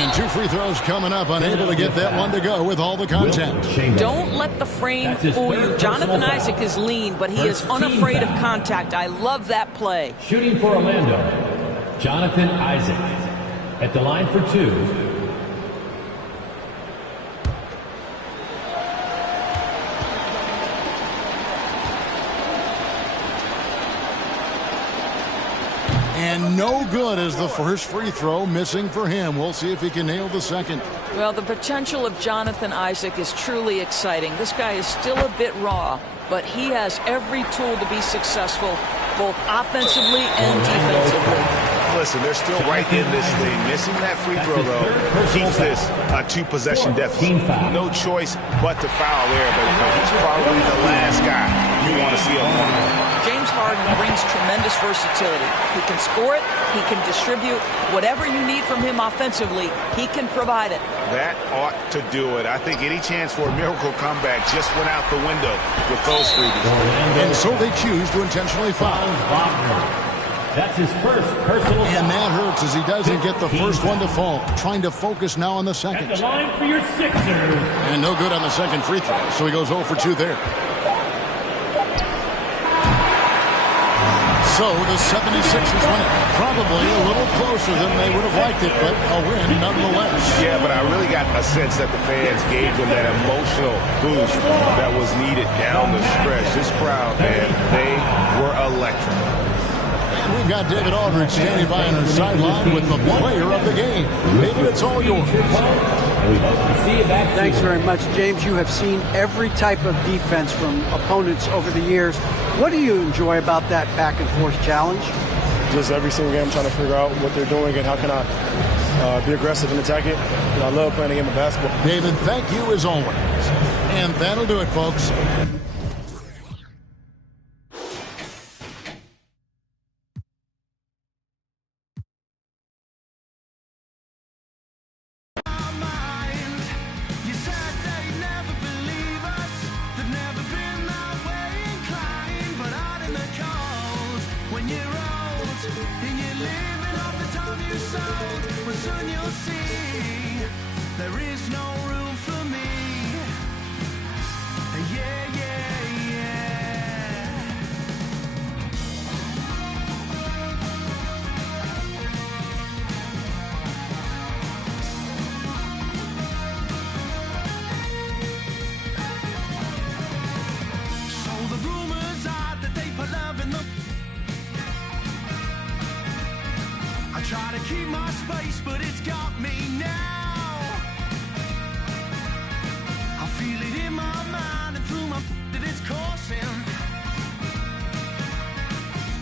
And 2 free throws coming up. Unable to get that one to go with all the contact. Don't let the frame fool you. Jonathan Isaac is lean, but he is unafraid of contact. I love that play. Shooting for Orlando, Jonathan Isaac. At the line for 2. And no good as the first free throw missing for him. We'll see if he can nail the second. Well, the potential of Jonathan Isaac is truly exciting. This guy is still a bit raw, but he has every tool to be successful, both offensively and defensively. Listen, they're still right in this thing. Missing that free throw, though, keeps this a 2-possession deficit. No choice but to foul there, but he's probably the last guy you want to see him on. James Harden brings tremendous versatility. He can score it. He can distribute. Whatever you need from him offensively, he can provide it. That ought to do it. I think any chance for a miracle comeback just went out the window with those freebies. And so they choose to intentionally foul. That's his first personal foul. And that hurts as he doesn't get the first one to fall. Trying to focus now on the second. At the line for your Sixers. And no good on the second free throw, so he goes 0 for 2 there. So the 76ers win it. Probably a little closer than they would have liked it, but a win nonetheless. Yeah, but I really got a sense that the fans gave them that emotional boost that was needed down the stretch. This crowd, man, they were electric. And we've got David Aldridge standing by on our sideline with the player of the game. David, it's all yours. Thanks very much, James. You have seen every type of defense from opponents over the years. What do you enjoy about that back-and-forth challenge? Just every single game trying to figure out what they're doing and how can I be aggressive and attack it. I love playing a game of basketball. David, thank you as always. And that'll do it, folks. Try to keep my space, but it's got me now. I feel it in my mind and through my that it's coursing.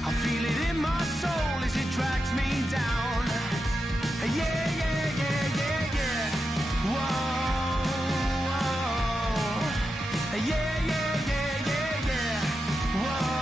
I feel it in my soul as it drags me down. Yeah, yeah, yeah, yeah, yeah. Whoa, whoa. Yeah, yeah, yeah, yeah, yeah. Whoa.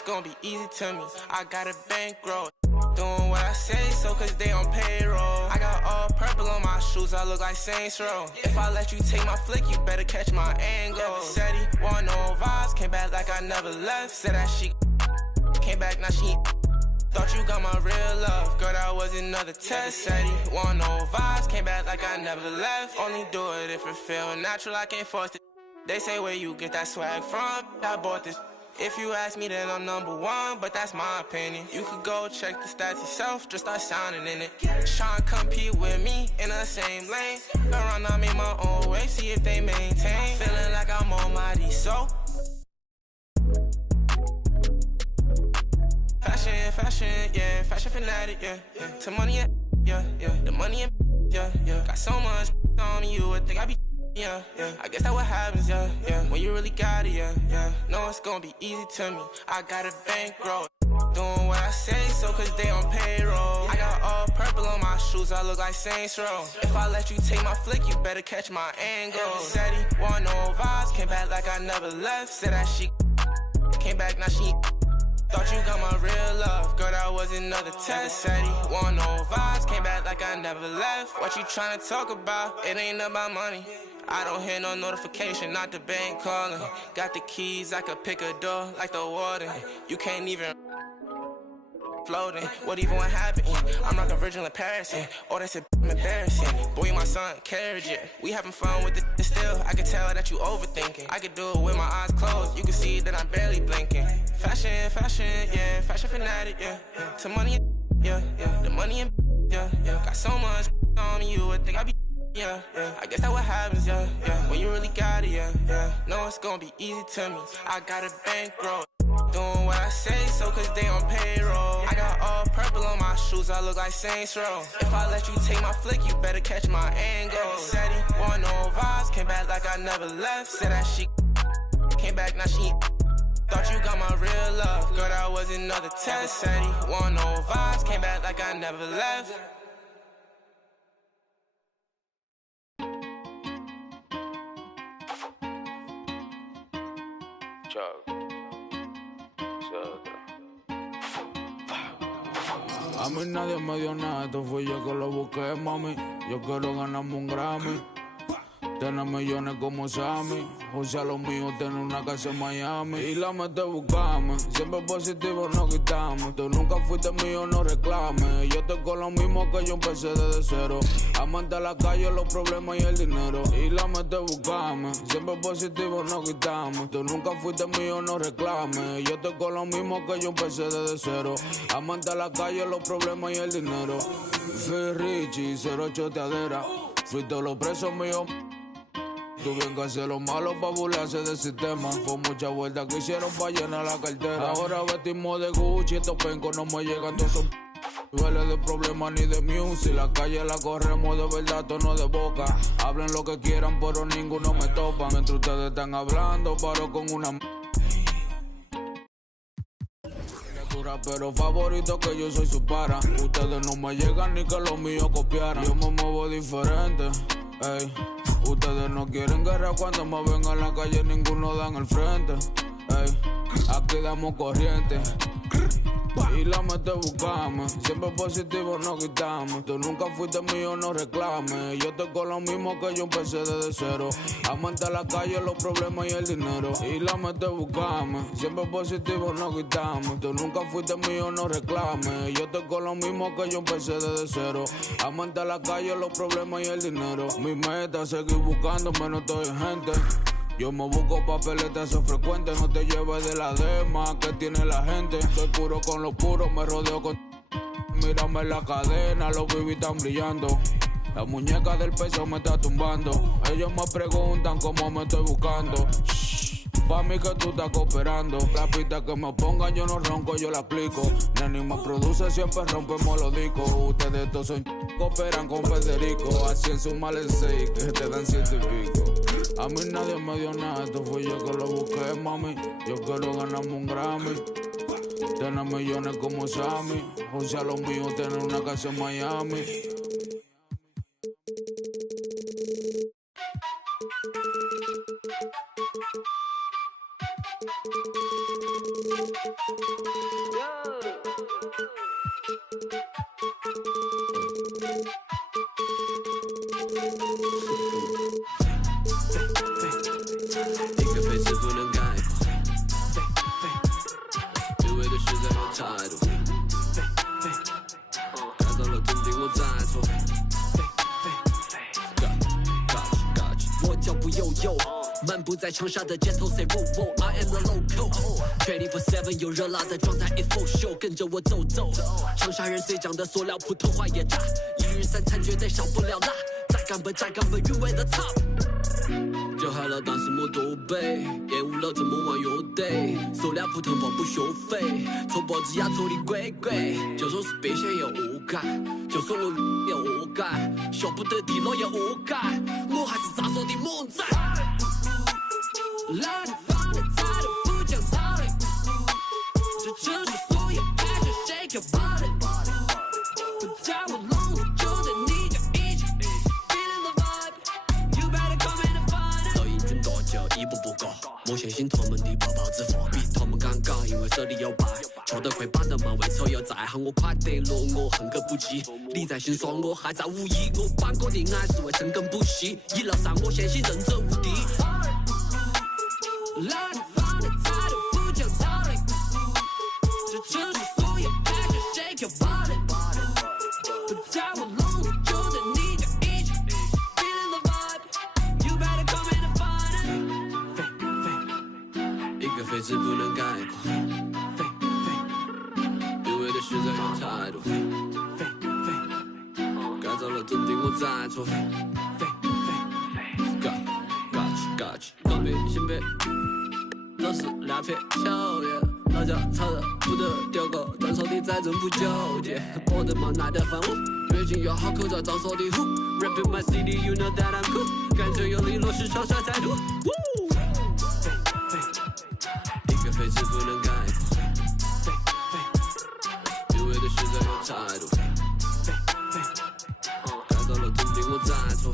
it's gonna be easy to me. I got a bankroll. Doing what I say, so cause they on payroll. I got all purple on my shoes, I look like Saints Row. If I let you take my flick, you better catch my angle. Said he want no vibes, came back like I never left. Said that she came back, now she thought you got my real love. Girl, that was another test. Said he want no vibes, came back like I never left. Only do it if it feel natural, I can't force it. They say where you get that swag from, I bought this. If you ask me, then I'm number one, but that's my opinion. You could go check the stats yourself, just start sounding in it. Tryna compete with me in the same lane. Around, I made my own way, see if they maintain. Feeling like I'm almighty, so fashion, yeah, fashion fanatic, yeah. To money, yeah, the money, yeah. Got so much on me, you would think I be. Yeah, I guess that's what happens, yeah. When you really got it, yeah. No, it's gonna be easy to me. I got a bankroll. Doing what I say, so cause they on payroll. I got all purple on my shoes, I look like Saints Row. If I let you take my flick, you better catch my angle. Said he want no vibes, came back like I never left. Said that she came back, now she thought you got my real love. Girl, that was another test. Said he want no vibes, came back like I never left. What you tryna talk about? It ain't about money. I don't hear no notification, not the bank calling. Got the keys, I could pick a door like the warden. You can't even floating. What even what happened? I'm rockin' Virgil in Paris, oh, that's embarrassing. Boy, you my son, carriage it. We having fun with it still. I can tell that you overthinking. I could do it with my eyes closed. You can see that I'm barely blinking. Fashion, yeah, fashion fanatic, yeah. To money, yeah, the money, yeah. Got so much on me, you would think I be. Yeah, I guess that's what happens, yeah. When you really got it, yeah. No, it's gonna be easy to me. I got a bankroll. Doing what I say, so cause they on payroll. I got all purple on my shoes, I look like Saints Row. If I let you take my flick, you better catch my angle. Said he want no vibes, came back like I never left. Said that she came back, now she thought you got my real love. Girl, that was another test. Said he want no vibes, came back like I never left. A mí nadie me dio nada, esto fui yo que lo busqué, mami. Yo quiero ganarme un Grammy, tener millones como Sammy. O sea, lo mío, tener una casa en Miami. Y la mete buscarme, siempre positivo no quitamos. Tú nunca fuiste mío, no reclames. Yo estoy con lo mismo que yo empecé desde cero. Amante a la calle, los problemas y el dinero. Y la mete buscarme, siempre positivo no quitamos. Tú nunca fuiste mío, no reclames. Yo estoy con lo mismo que yo empecé desde cero. Amante a la calle, los problemas y el dinero. Fui Richie, 08 teadera. Fui todos los presos míos. Tuvieron que hacer lo malo pa' burlarse del sistema. Fue mucha vuelta que hicieron pa' llenar la cartera. Ahora vestimos de Gucci, estos pencos no me llegan todos esos duele de problemas ni de music. La calle la corremos de verdad, tono de boca. Hablen lo que quieran, pero ninguno me topa. Mientras ustedes están hablando, paro con una pero favorito que yo soy su para. Ustedes no me llegan ni que los míos copiaran. Yo me muevo diferente, ey. Ustedes no quieren guerra cuando me ven en la calle, ninguno dan el frente, ey. Aquí damos corriente y la mete buscamos. Siempre positivo no quitamos. Tú nunca fuiste mío, no reclames. Yo estoy con lo mismo que yo empecé desde cero. Amante a la calle, los problemas y el dinero. Y la mete buscamos. Siempre positivo no quitamos. Tú nunca fuiste mío, no reclames. Yo estoy con lo mismo que yo empecé desde cero. Amante a la calle, los problemas y el dinero. Mi meta es seguir buscándome, no estoy gente. Yo me busco papeletas, eso es frecuente. No te lleves de la dema que tiene la gente. Soy puro con los puros, me rodeo con... Mírame la cadena, los bibis están brillando. La muñeca del peso me está tumbando. Ellos me preguntan cómo me estoy buscando. Pa' mí que tú estás cooperando. La pista que me pongan yo no ronco, yo la aplico. Neni me produce, siempre rompemos los discos. Ustedes todos son cooperan con Federico. Así en su males 6 que te dan 7 y pico. A mí nadie me dio nada, esto fui yo que lo busqué, mami. Yo quiero ganarme un Grammy, tener millones como Sammy. O sea, lo mío, tener una casa en Miami. 一个飞字不能概括，对味的实在有态度，改造了肯定我在做。我脚步悠悠，漫步在长沙的街头 ，say whoa whoa，I am the local。24/7有热辣的状态 ，it's for show， 跟着我走走。长沙人最讲的塑料，普通话也炸，一日三餐绝对少不了辣。再干吧，韵味的操。就害了当时没多背，厌恶了这么玩乐队，塑料普通话不学费，搓脖子压错的鬼鬼，就算是变现也恶改，就算我也恶改，学不得地了也恶改，我还是咋说的猛仔。老地方的态度不讲道理，这城市所有 passion shake your body， 不在我笼子就在你家一起 feeling the vibe， you better come in and find it。老英俊多久一步步过，莫相信他们的泡泡之火，比他们敢搞，因为手里有牌，球队会板的嘛，为错又再喊我快得落，我恨个不羁。你在心说我还在无意，我办过的爱是为深耕不息，一路上我相信人者无敌。老地方的态度不讲道理，这城市所有 passion shake your body， 不在我笼子就在你家一起 feeling the vibe， you better come in and find it。一个飞字不能概括，对味的实在有态度，改造了真的我在做。Got you， 刚被先别。都是两片秋叶，老家炒的不得丢狗，专手的再真不纠结，我的妈耐得烦我，越近越好口罩长手的虎 ，Rapping my city you know that I'm cool， 干脆用力落实长沙态度，一个飞字不能概括，对味的实在有态度，改造了真的我在做。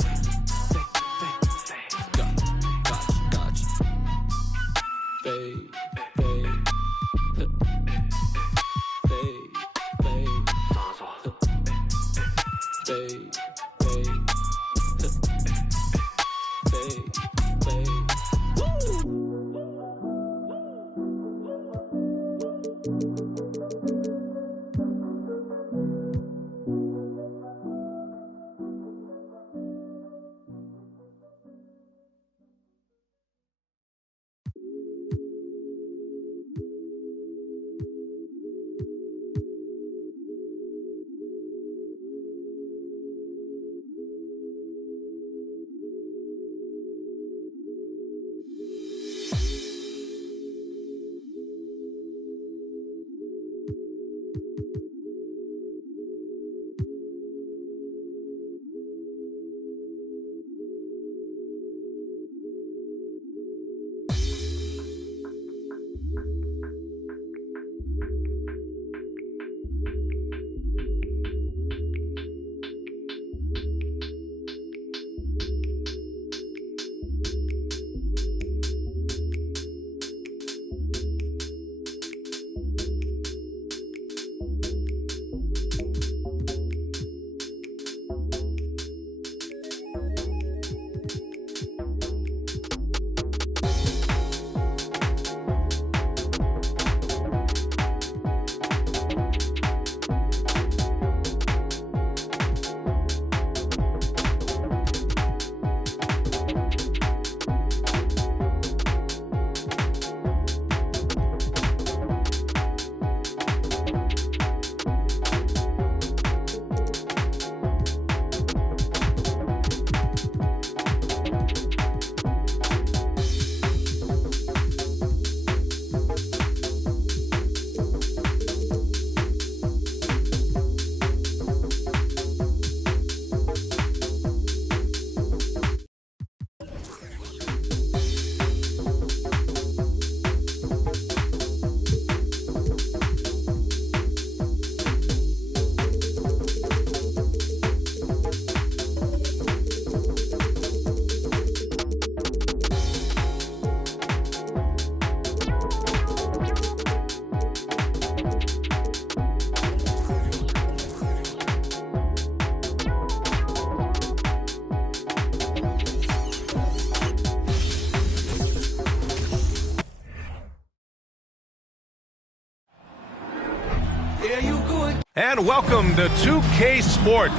And welcome to 2K Sport.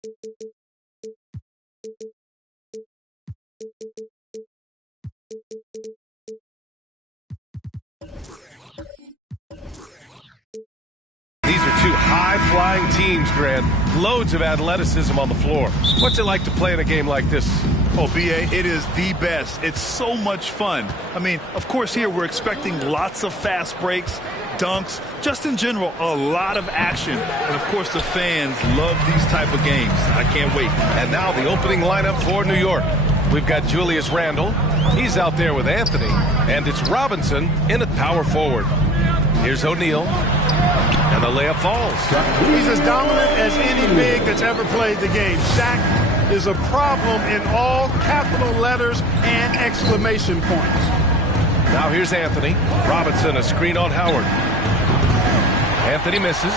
These are two high-flying teams, Grant. Loads of athleticism on the floor. What's it like to play in a game like this? Oh, B.A., it is the best. It's so much fun. I mean, of course, here we're expecting lots of fast breaks, dunks, just in general, a lot of action. And, of course, the fans love these type of games. I can't wait. And now the opening lineup for New York. We've got Julius Randle. He's out there with Anthony. And it's Robinson in at power forward. Here's O'Neal. And the layup falls. He's as dominant as any big that's ever played the game. Shaq is a problem in all capital letters and exclamation points. Now here's Anthony. Robinson, a screen on Howard. Anthony misses.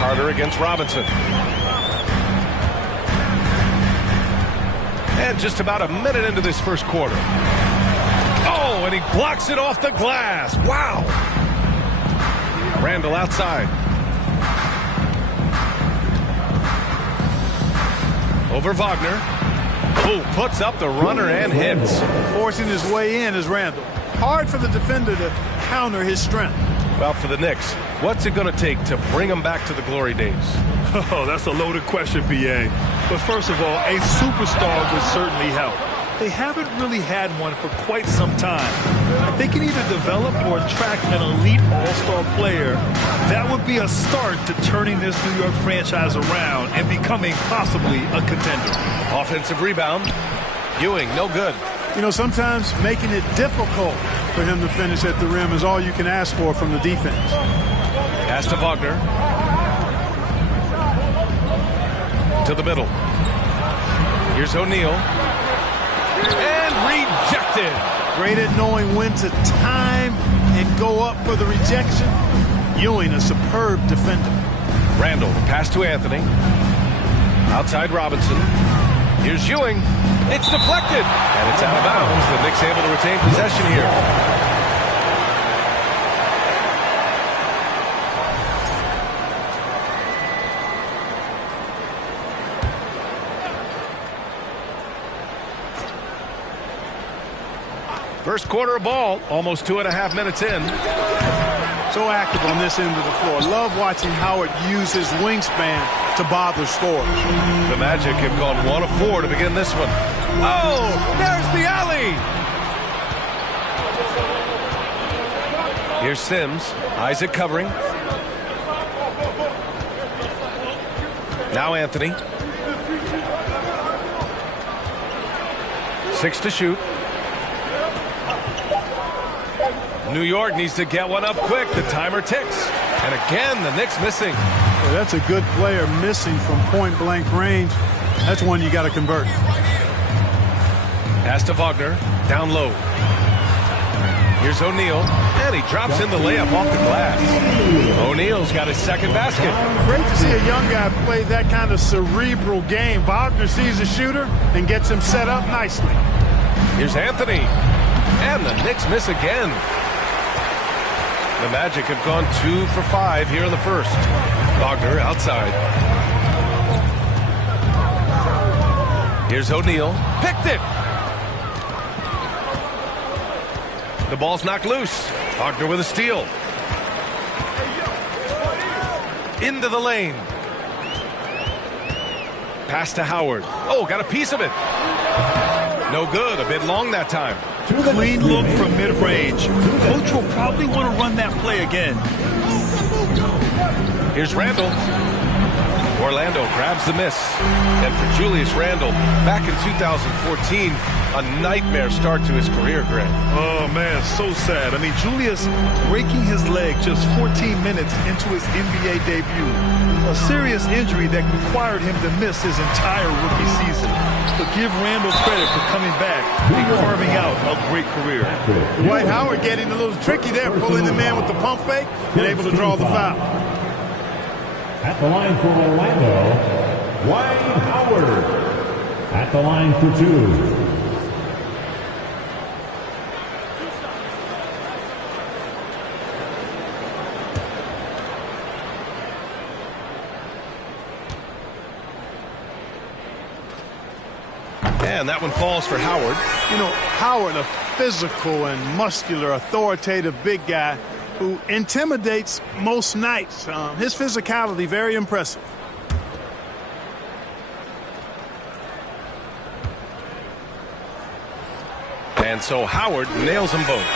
Carter against Robinson. And just about a minute into this first quarter. Oh, and he blocks it off the glass. Wow. Randle outside. Over Wagner. Who puts up the runner and hits. Forcing his way in is Randle. Hard for the defender to counter his strength. Well, for the Knicks, what's it going to take to bring them back to the glory days? Oh, that's a loaded question, B.A. But first of all, a superstar would certainly help. They haven't really had one for quite some time. If they can either develop or attract an elite all-star player, that would be a start to turning this New York franchise around and becoming possibly a contender. Offensive rebound. Ewing, no good. You know, sometimes making it difficult for him to finish at the rim is all you can ask for from the defense. Pass to Wagner. To the middle. Here's O'Neal. And rejected. Great at knowing when to time and go up for the rejection. Ewing, a superb defender. Randle, pass to Anthony. Outside Robinson. Here's Ewing. It's deflected. And it's out of bounds. The Knicks able to retain possession here. First quarter of ball, almost 2.5 minutes in. So active on this end of the floor. Love watching Howard use his wingspan to bother scorers. The Magic have gone 1 of 4 to begin this one. Oh, there's the alley. Here's Sims. Isaac covering. Now Anthony. 6 to shoot. New York needs to get one up quick. The timer ticks. And again, the Knicks missing. Yeah, that's a good player missing from point-blank range. That's one you got to convert. Pass to Wagner. Down low. Here's O'Neal. And he drops in the layup off the glass. O'Neal's got his second basket. Great to see a young guy play that kind of cerebral game. Wagner sees a shooter and gets him set up nicely. Here's Anthony. And the Knicks miss again. The Magic have gone 2 for 5 here in the first. Wagner outside. Here's O'Neal. Picked it. The ball's knocked loose. Wagner with a steal. Into the lane. Pass to Howard. Oh, got a piece of it. No good. A bit long that time. Clean look from mid-range. Coach will probably want to run that play again. Here's Randle. Orlando grabs the miss. And for Julius Randle, back in 2014, a nightmare start to his career, Greg. Oh, man, so sad. I mean, Julius breaking his leg just 14 minutes into his NBA debut. A serious injury that required him to miss his entire rookie season. But give Randle credit for coming back and carving out a great career. Dwight Howard getting a little tricky there, pulling the man with the pump fake and able to draw the foul. At the line for Orlando, Dwight Howard. At the line for 2. And that one falls for Howard. You know, Howard, a physical and muscular, authoritative big guy who intimidates most nights. His physicality, very impressive. And so Howard nails them both.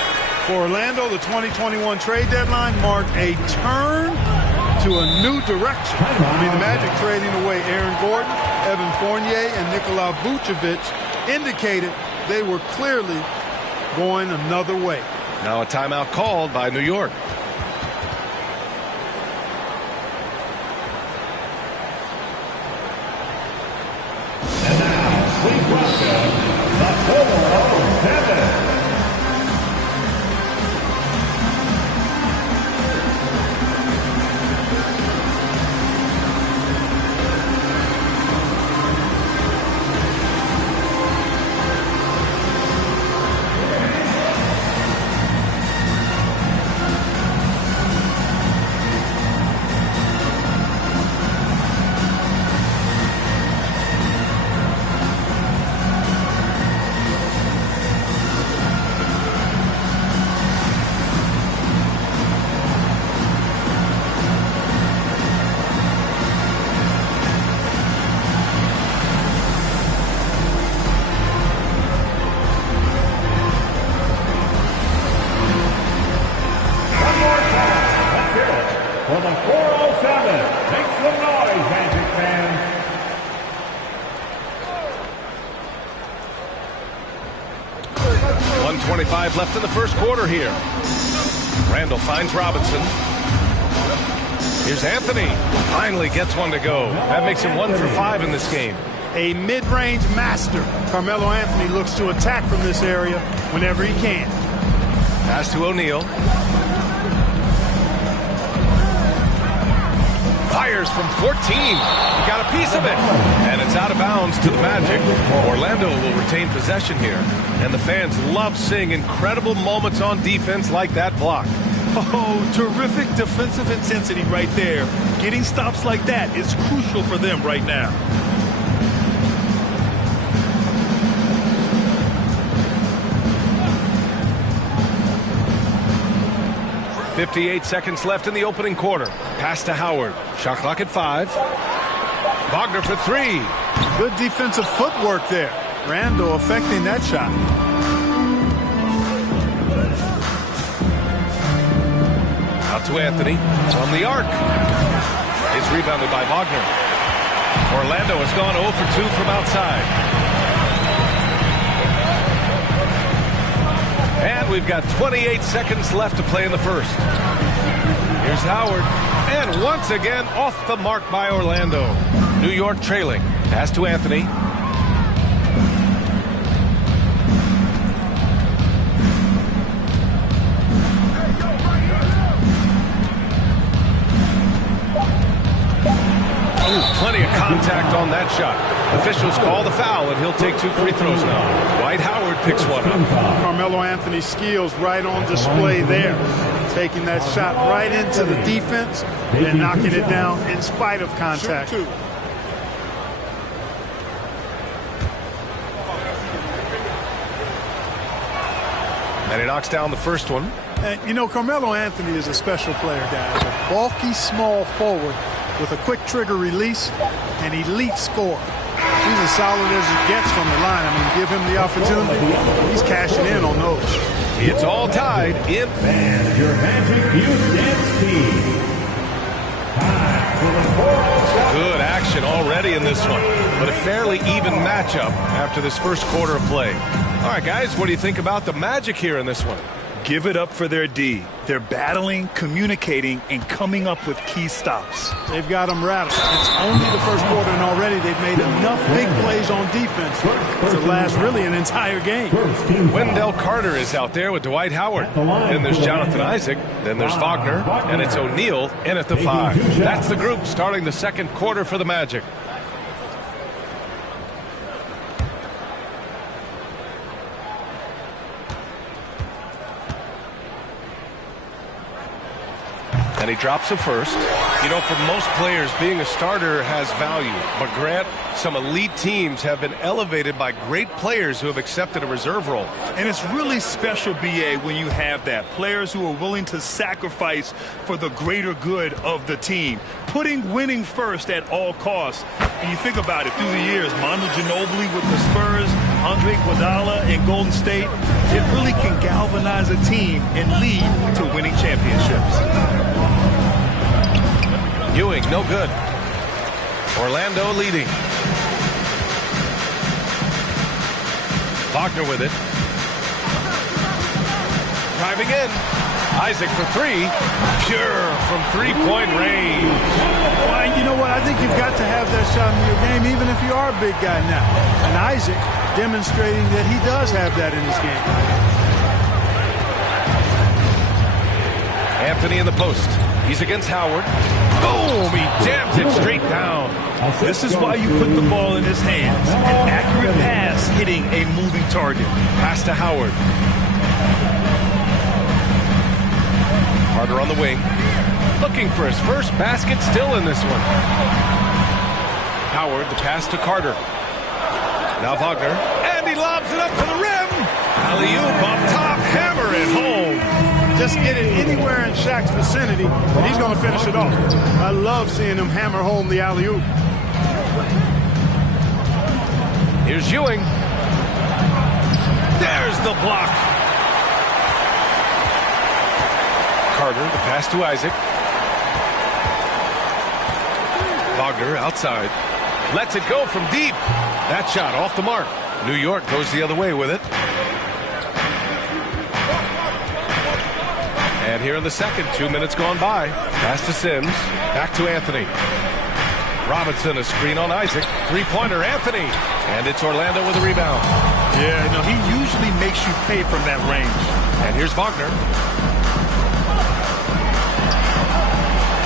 For Orlando, the 2021 trade deadline marked a turn to a new direction. I mean, the Magic trading away Aaron Gordon, Evan Fournier, and Nikola Vucevic indicated they were clearly going another way. Now a timeout called by New York. And now, please welcome the 407. For the 407, make some noise, Magic fans. .125 left in the first quarter here. Randle finds Robinson. Here's Anthony. Finally gets one to go. That makes him 1 for 5 in this game. A mid-range master. Carmelo Anthony looks to attack from this area whenever he can. Pass to O'Neal. Fires from 14. He got a piece of it. And it's out of bounds to the Magic. Orlando will retain possession here. And the fans love seeing incredible moments on defense like that block. Oh, terrific defensive intensity right there. Getting stops like that is crucial for them right now. .58 seconds left in the opening quarter. Pass to Howard. Shot clock at 5. Wagner for 3. Good defensive footwork there. Randle affecting that shot. Out to Anthony from the arc. It's rebounded by Wagner. Orlando has gone 0 for 2 from outside. And we've got 28 seconds left to play in the first. Here's Howard. And once again, off the mark by Orlando. New York trailing. Pass to Anthony. Plenty of contact on that shot. Officials call the foul, and he'll take 2 free throws now. Dwight Howard picks one up. Carmelo Anthony's skills right on display there. Taking that shot right into the defense and knocking it down in spite of contact. And he knocks down the first one. And, you know, Carmelo Anthony is a special player, guys. A bulky, small forward with a quick trigger release and elite score. He's as solid as it gets from the line. I mean, give him the opportunity. He's cashing in on those. It's all tied in. And your Magic Youth Dance team. Good action already in this one, but a fairly even matchup after this first quarter of play. All right, guys, what do you think about the Magic here in this one? Give it up for their D. They're battling, communicating, and coming up with key stops. They've got them rattled. It's only the first quarter, and already they've made enough big plays on defense to last really an entire game. Wendell Carter is out there with Dwight Howard. Then there's Jonathan Isaac. Then there's Wagner. And it's O'Neal in at the 5. That's the group starting the second quarter for the Magic. And he drops a first. You know, for most players, being a starter has value. But Grant, some elite teams have been elevated by great players who have accepted a reserve role. And it's really special, B.A., when you have that. Players who are willing to sacrifice for the greater good of the team. Putting winning first at all costs. And you think about it through the years, Manu Ginobili with the Spurs, Andre Iguodala in Golden State, it really can galvanize a team and lead to winning championships. Ewing, no good. Orlando leading. Wagner with it. Driving in. Isaac for 3. Pure from three-point range. Well, you know what? I think you've got to have that shot in your game, even if you are a big guy now. And Isaac demonstrating that he does have that in his game. Anthony in the post. He's against Howard. Boom! He jams it straight down. This is why you put the ball in his hands. An accurate pass hitting a moving target. Pass to Howard. Carter on the wing. Looking for his first basket still in this one. Howard, the pass to Carter. Now Wagner. And he lobs it up to the rim. Alley-oop up top. Hammer it home. Just get it anywhere in Shaq's vicinity, and he's going to finish it off. I love seeing him hammer home the alley-oop. Here's Ewing. There's the block. Carter, the pass to Isaac. Wagner outside. Lets it go from deep. That shot off the mark. New York goes the other way with it. And here in the second, 2 minutes gone by. Pass to Sims. Back to Anthony. Robinson, a screen on Isaac. Three-pointer, Anthony. And it's Orlando with a rebound. Yeah, no, he usually makes you pay from that range. And here's Wagner.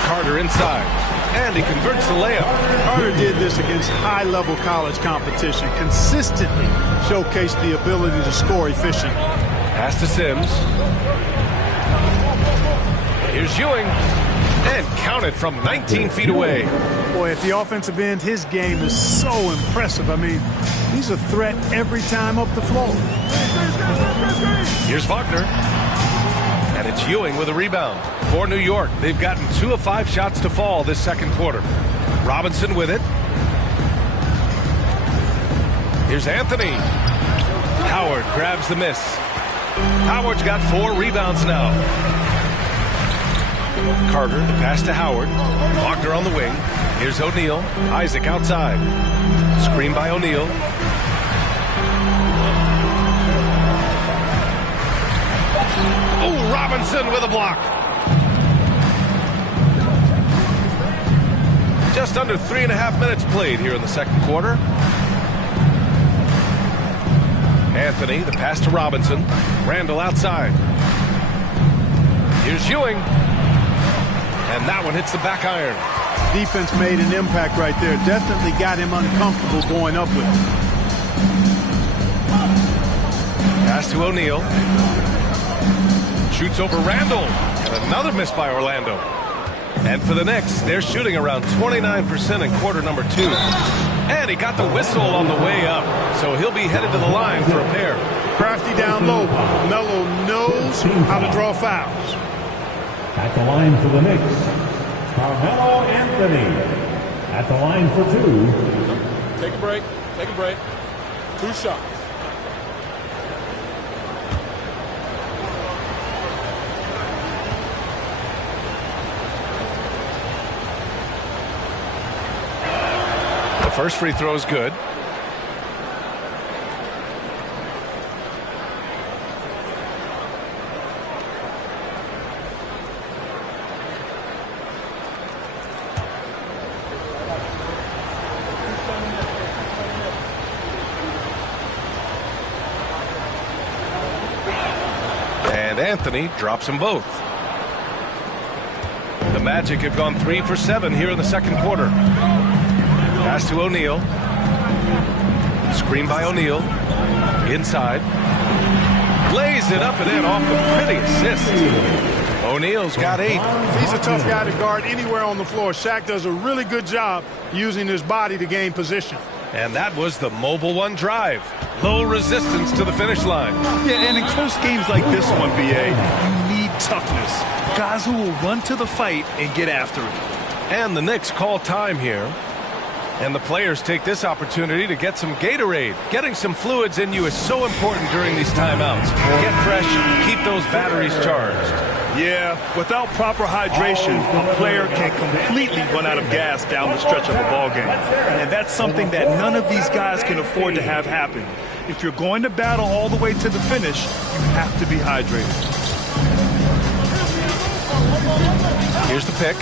Carter inside. And he converts the layup. Carter did this against high-level college competition. Consistently showcased the ability to score efficiently. Pass to Sims. Here's Ewing. And counted from 19 feet away. Boy, at the offensive end, his game is so impressive. I mean, he's a threat every time up the floor. Here's Wagner. And it's Ewing with a rebound. For New York, they've gotten 2 of 5 shots to fall this second quarter. Robinson with it. Here's Anthony. Howard grabs the miss. Howard's got 4 rebounds now. Carter, the pass to Howard. Wagner on the wing. Here's O'Neal. Isaac outside. Screen by O'Neal. Robinson with a block. Just under 3.5 minutes played here in the second quarter. Anthony, the pass to Robinson. Randall outside. Here's Ewing. And that one hits the back iron. Defense made an impact right there. Definitely got him uncomfortable going up with it. Pass to O'Neal. Shoots over Randall. And another miss by Orlando. And for the Knicks, they're shooting around 29% in quarter number 2. And he got the whistle on the way up. So he'll be headed to the line for a pair. Crafty down low. Melo knows how to draw fouls. At the line for the Knicks, Carmelo Anthony. At the line for 2. Take a break. Take a break. 2 shots. The first free throw is good. And Anthony drops them both. The Magic have gone 3 for 7 here in the second quarter. Pass to O'Neal. Screen by O'Neal. Inside. Lays it up and in off the pretty assist. O'Neal's got 8. He's a tough guy to guard anywhere on the floor. Shaq does a really good job using his body to gain position. And that was the mobile one drive. Low resistance to the finish line. Yeah, and in close games like this one, BA, you need toughness. Guys who will run to the fight and get after it. And the Knicks call time here. And the players take this opportunity to get some Gatorade. Getting some fluids in you is so important during these timeouts. Get fresh, keep those batteries charged. Yeah, without proper hydration, a player can completely run out of gas down the stretch of a ball game. And that's something that none of these guys can afford to have happen. If you're going to battle all the way to the finish, you have to be hydrated. Here's the pick.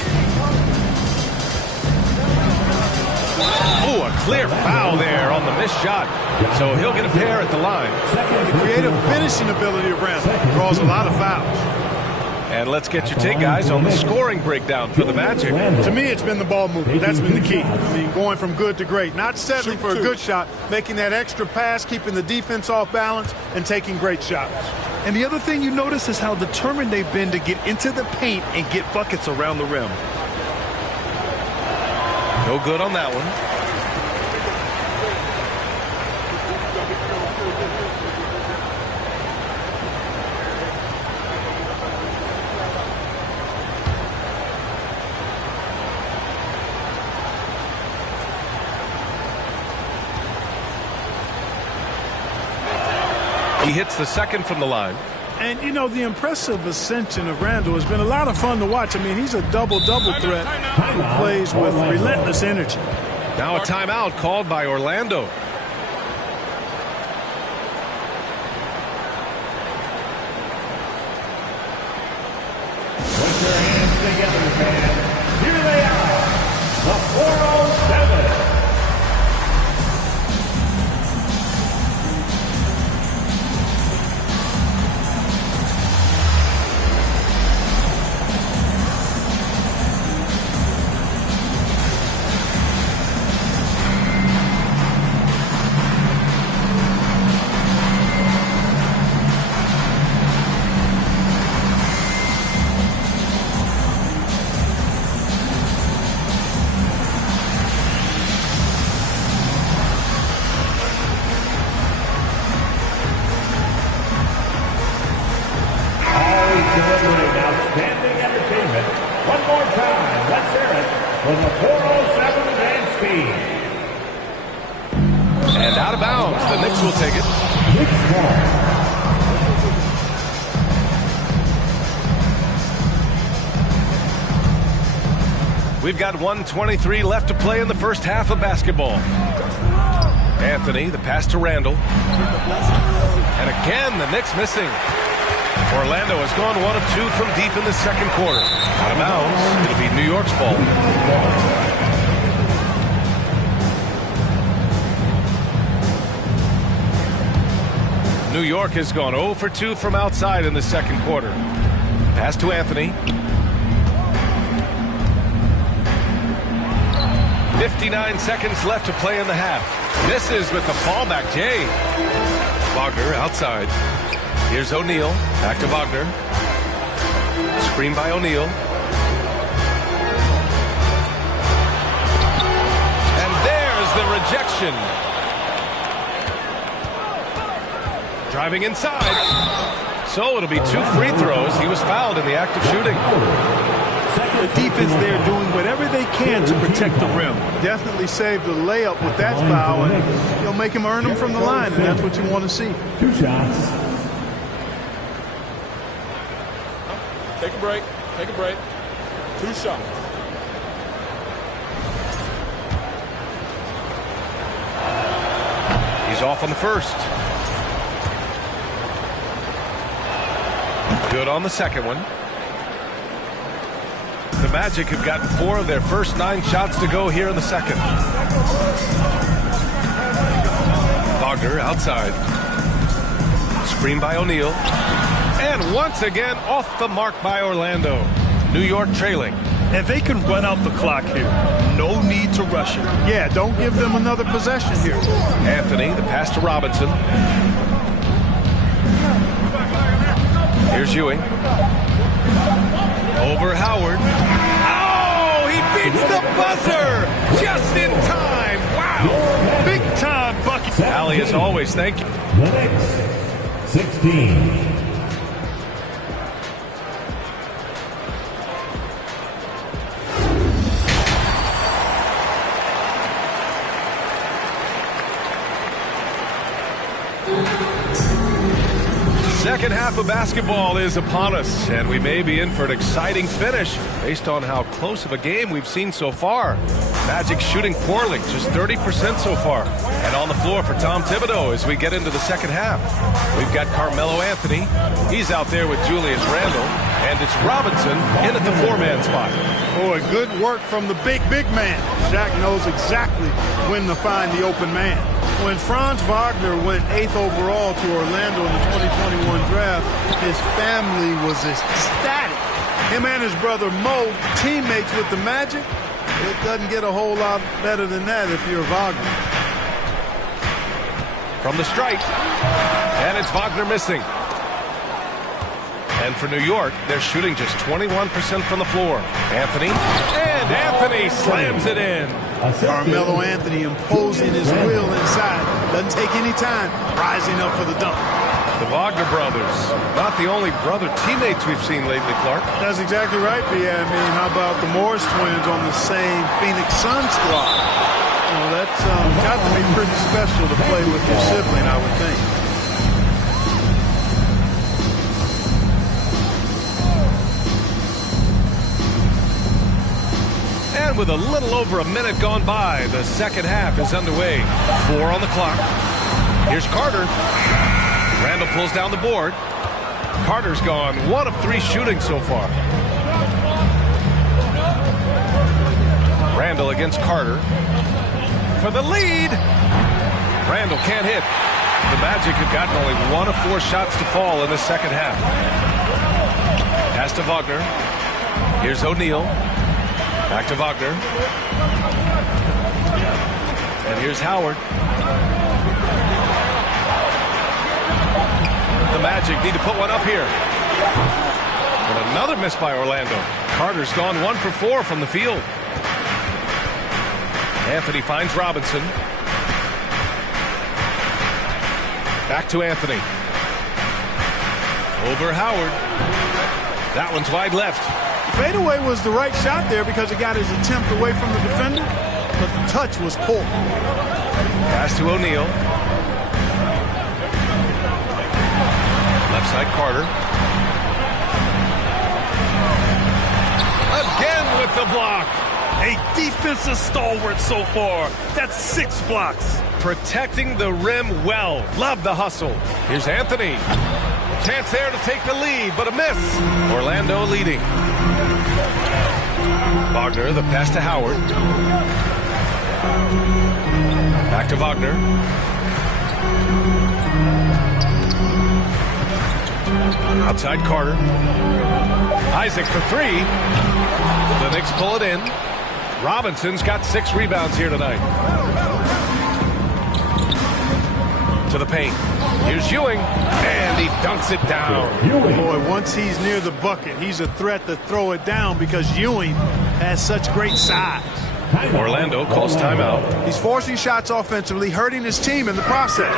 Oh, a clear foul there on the missed shot. So he'll get a pair at the line. The creative finishing ability of Randall draws a lot of fouls. And let's get your take, guys, on the scoring breakdown for the Magic. To me, it's been the ball movement. That's been the key. I mean, going from good to great. Not settling for a good shot, making that extra pass, keeping the defense off balance, and taking great shots. And the other thing you notice is how determined they've been to get into the paint and get buckets around the rim. No good on that one. He hits the second from the line. And, you know, the impressive ascension of Randall has been a lot of fun to watch. I mean, he's a double-double threat who plays with relentless energy. Now a timeout called by Orlando. Put your hands together, fans. Here they are, the 407. Delivering outstanding entertainment. One more time, let's hear it for the 407 advance team. And out of bounds, the Knicks will take it. We've got 1:23 left to play in the first half of basketball. Anthony, the pass to Randall. And again, the Knicks missing. Orlando has gone 1 of 2 from deep in the second quarter. Out of bounds. It'll be New York's ball. New York has gone 0 for 2 from outside in the second quarter. Pass to Anthony. 59 seconds left to play in the half. Misses with the fallback. Jay. Wagner outside. Here's O'Neal. Back to Wagner. Screen by O'Neal. And there's the rejection. Driving inside. So it'll be 2 free throws. He was fouled in the act of shooting. The defense there doing whatever they can to protect the rim. Definitely saved the layup with that foul, and you'll make him earn them from the line, and that's what you want to see. 2 shots. Take a break. Take a break. 2 shots. He's off on the first. Good on the second one. The Magic have gotten 4 of their first 9 shots to go here in the second. Wagner outside. Screen by O'Neal. And once again off the mark by Orlando. New York trailing. And they can run out the clock here. No need to rush it. Yeah, don't give them another possession here. Anthony, the pass to Robinson. Here's Ewing. Over Howard. Oh, he beats the buzzer just in time. Wow. Big time bucket. Allie, as always, thank you. The Knicks, 16. Second half of basketball is upon us, and we may be in for an exciting finish based on how close of a game we've seen so far. Magic shooting poorly, just 30% so far. And on the floor for Tom Thibodeau as we get into the second half. We've got Carmelo Anthony. He's out there with Julius Randle. And it's Robinson in at the 4-man spot. Boy, good work from the big man. Shaq knows exactly when to find the open man. When Franz Wagner went 8th overall to Orlando in the 2021 draft, his family was ecstatic. Him and his brother Mo, teammates with the Magic. It doesn't get a whole lot better than that if you're Wagner. From the stripe, and it's Wagner missing. And for New York, they're shooting just 21% from the floor. Anthony, and Anthony slams it in. Carmelo Anthony imposing his will inside. Doesn't take any time, rising up for the dunk. The Wagner brothers, not the only brother teammates we've seen lately, Clark. That's exactly right, B. I mean, how about the Morris twins on the same Phoenix Suns squad? You know, that's got to be pretty special to play with your sibling, I would think. And with a little over a minute gone by, the second half is underway. 4 on the clock. Here's Carter. Randall pulls down the board. Carter's gone 1 of 3 shooting so far. Randall against Carter. For the lead. Randall can't hit. The Magic have gotten only 1 of 4 shots to fall in the second half. Pass to Wagner. Here's O'Neal. Back to Wagner. And here's Howard. The Magic need to put one up here. And another miss by Orlando. Carter's gone 1 for 4 from the field. Anthony finds Robinson. Back to Anthony. Over Howard. That one's wide left. Fadeaway was the right shot there because it got his attempt away from the defender, but the touch was poor. Pass to O'Neal. Left side Carter. Again with the block. A defensive stalwart so far. That's 6 blocks. Protecting the rim well. Love the hustle. Here's Anthony. Chance there to take the lead, but a miss. Orlando leading. Wagner, the pass to Howard. Back to Wagner. Outside Carter. Isaac for three. The Knicks pull it in. Robinson's got 6 rebounds here tonight. To the paint. Here's Ewing, and he dunks it down. Boy, once he's near the bucket, he's a threat to throw it down because Ewing has such great size. Orlando calls timeout. He's forcing shots offensively, hurting his team in the process.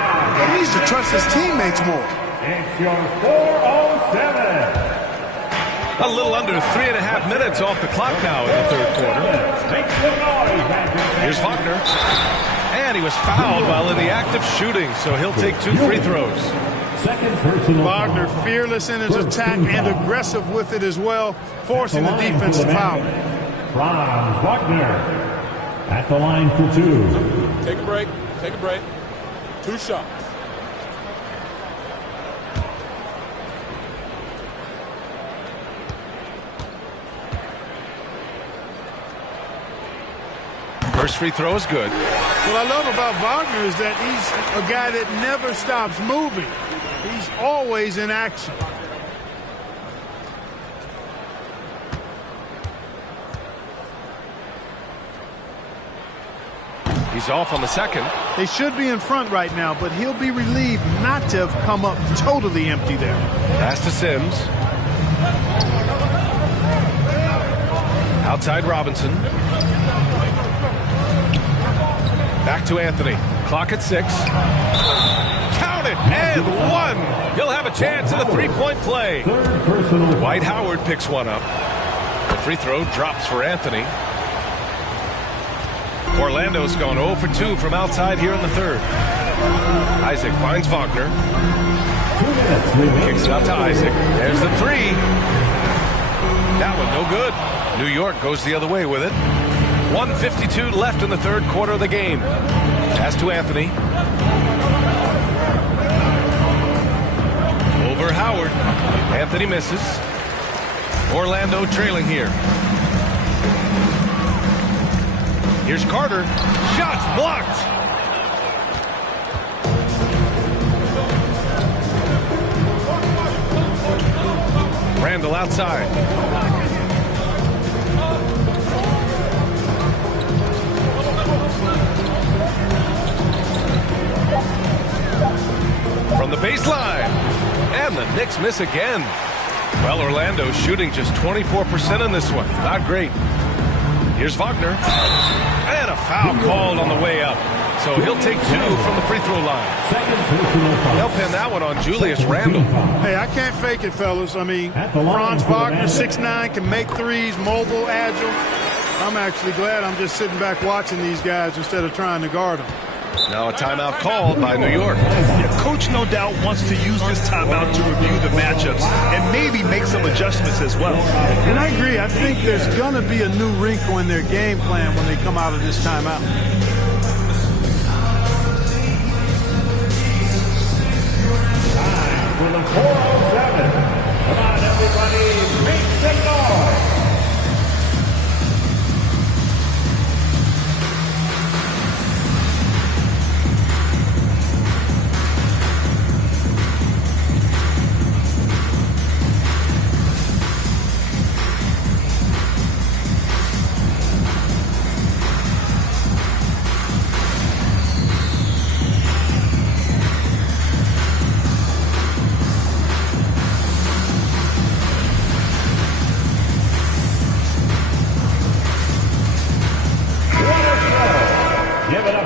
He needs to trust his teammates more. It's your 4:07. A little under 3.5 minutes off the clock now in the third quarter. Here's Wagner. And he was fouled while in the act of shooting, so he'll take 2 free throws. Wagner fearless in his attack and aggressive with it as well, forcing the defense to foul. Franz Wagner at the line for 2. Take a break. Take a break. 2 shots. First free throw is good. What I love about Wagner is that he's a guy that never stops moving. He's always in action. He's off on the second. They should be in front right now, but he'll be relieved not to have come up totally empty there. Pass to Sims. Outside Robinson. Back to Anthony. Clock at 6. Count it, and 1. He'll have a chance at a 3-point play. Dwight Howard picks one up. The free throw drops for Anthony. Orlando's gone 0 for 2 from outside here in the third. Isaac finds Wagner. Kicks it out to Isaac. There's the 3. That one no good. New York goes the other way with it. 1:52 left in the third quarter of the game. Pass to Anthony. Over Howard. Anthony misses. Orlando trailing here. Here's Carter. Shots blocked. Randall outside. From the baseline. And the Knicks miss again. Well, Orlando's shooting just 24% in this one. Not great. Here's Wagner. And a foul called on the way up. So he'll take 2 from the free throw line. They'll pin that one on Julius Randle. Hey, I can't fake it, fellas. I mean, Franz Wagner, 6'9", can make threes, mobile, agile. I'm actually glad I'm just sitting back watching these guys instead of trying to guard them. Now a timeout called by New York. Yeah, Coach no doubt wants to use this timeout to review the matchups and maybe make some adjustments as well. And I agree. I think there's going to be a new wrinkle in their game plan when they come out of this timeout. Time for the 4:07. Come on, everybody, make some noise.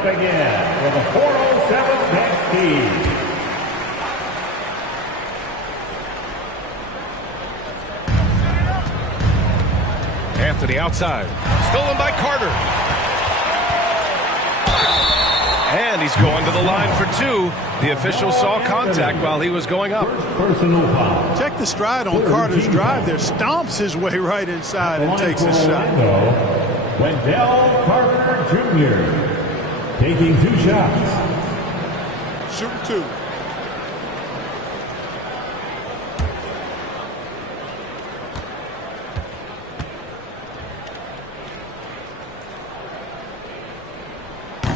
Again for the 407 next team. Anthony outside. Stolen by Carter. And he's going to the line for 2. The official saw contact while he was going up. Check the stride on Carter's drive there. Stomps his way right inside and takes his shot. Wendell Carter Jr. taking 2 shots. Shooting 2.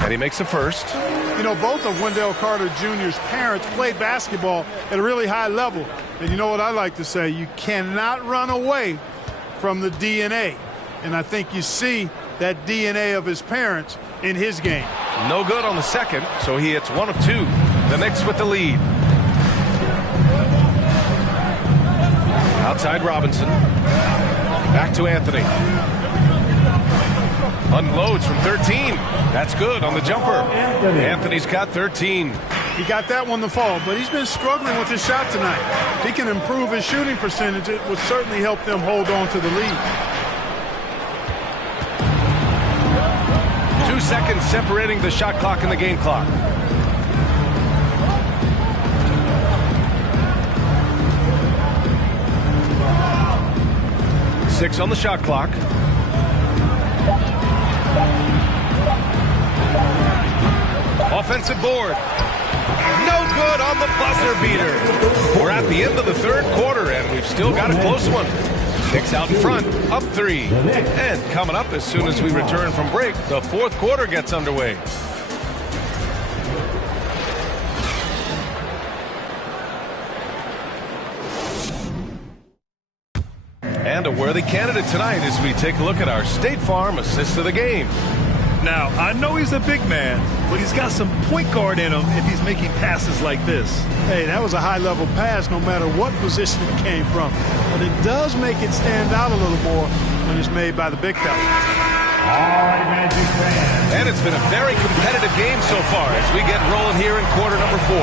And he makes the first. You know, both of Wendell Carter Jr.'s parents played basketball at a really high level. And you know what I like to say? You cannot run away from the DNA. And I think you see that DNA of his parents in his game. No good on the second, so he hits 1 of 2. The Knicks with the lead. Outside Robinson. Back to Anthony. Unloads from 13. That's good on the jumper. Anthony's got 13. He got that one to fall, but he's been struggling with his shot tonight. If he can improve his shooting percentage, it would certainly help them hold on to the lead. 2 seconds separating the shot clock and the game clock. Six on the shot clock. Offensive board. No good on the buzzer beater. We're at the end of the third quarter, and we've still got a close one. Knicks out in front, up 3. And coming up as soon as we return from break, the fourth quarter gets underway. And a worthy candidate tonight as we take a look at our State Farm assist of the game. Now, I know he's a big man, but he's got some point guard in him if he's making passes like this. Hey, that was a high-level pass no matter what position it came from. But it does make it stand out a little more when it's made by the big fella. And it's been a very competitive game so far as we get rolling here in quarter number 4.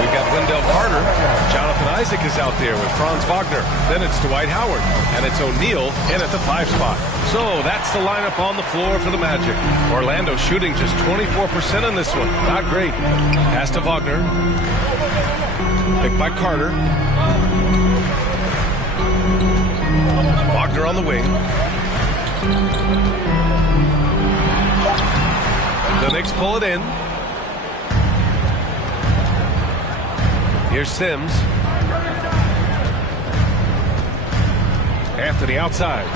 We've got Wendell Carter. Jonathan Isaac is out there with Franz Wagner. Then it's Dwight Howard. And it's O'Neal in at the 5 spot. So that's the lineup on the floor for the Magic. Orlando shooting just 24% on this one. Not great. Pass to Wagner. Picked by Carter. Wagner on the wing. The Knicks pull it in. Here's Sims. Anthony outside.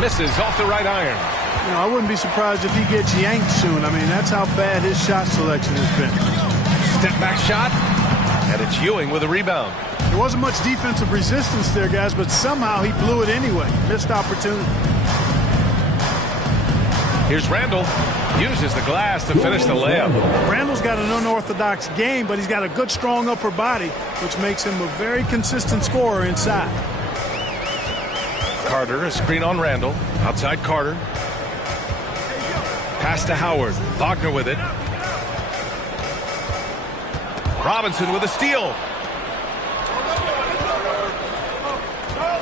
Misses off the right iron. You know, I wouldn't be surprised if he gets yanked soon. I mean, that's how bad his shot selection has been. Step back shot. And it's Ewing with a rebound. There wasn't much defensive resistance there, guys, but somehow he blew it anyway. Missed opportunity. Here's Randall. Uses the glass to finish the layup. Randall's got an unorthodox game, but he's got a good, strong upper body, which makes him a very consistent scorer inside. Carter, a screen on Randall. Outside Carter. Pass to Howard. Wagner with it. Robinson with a steal.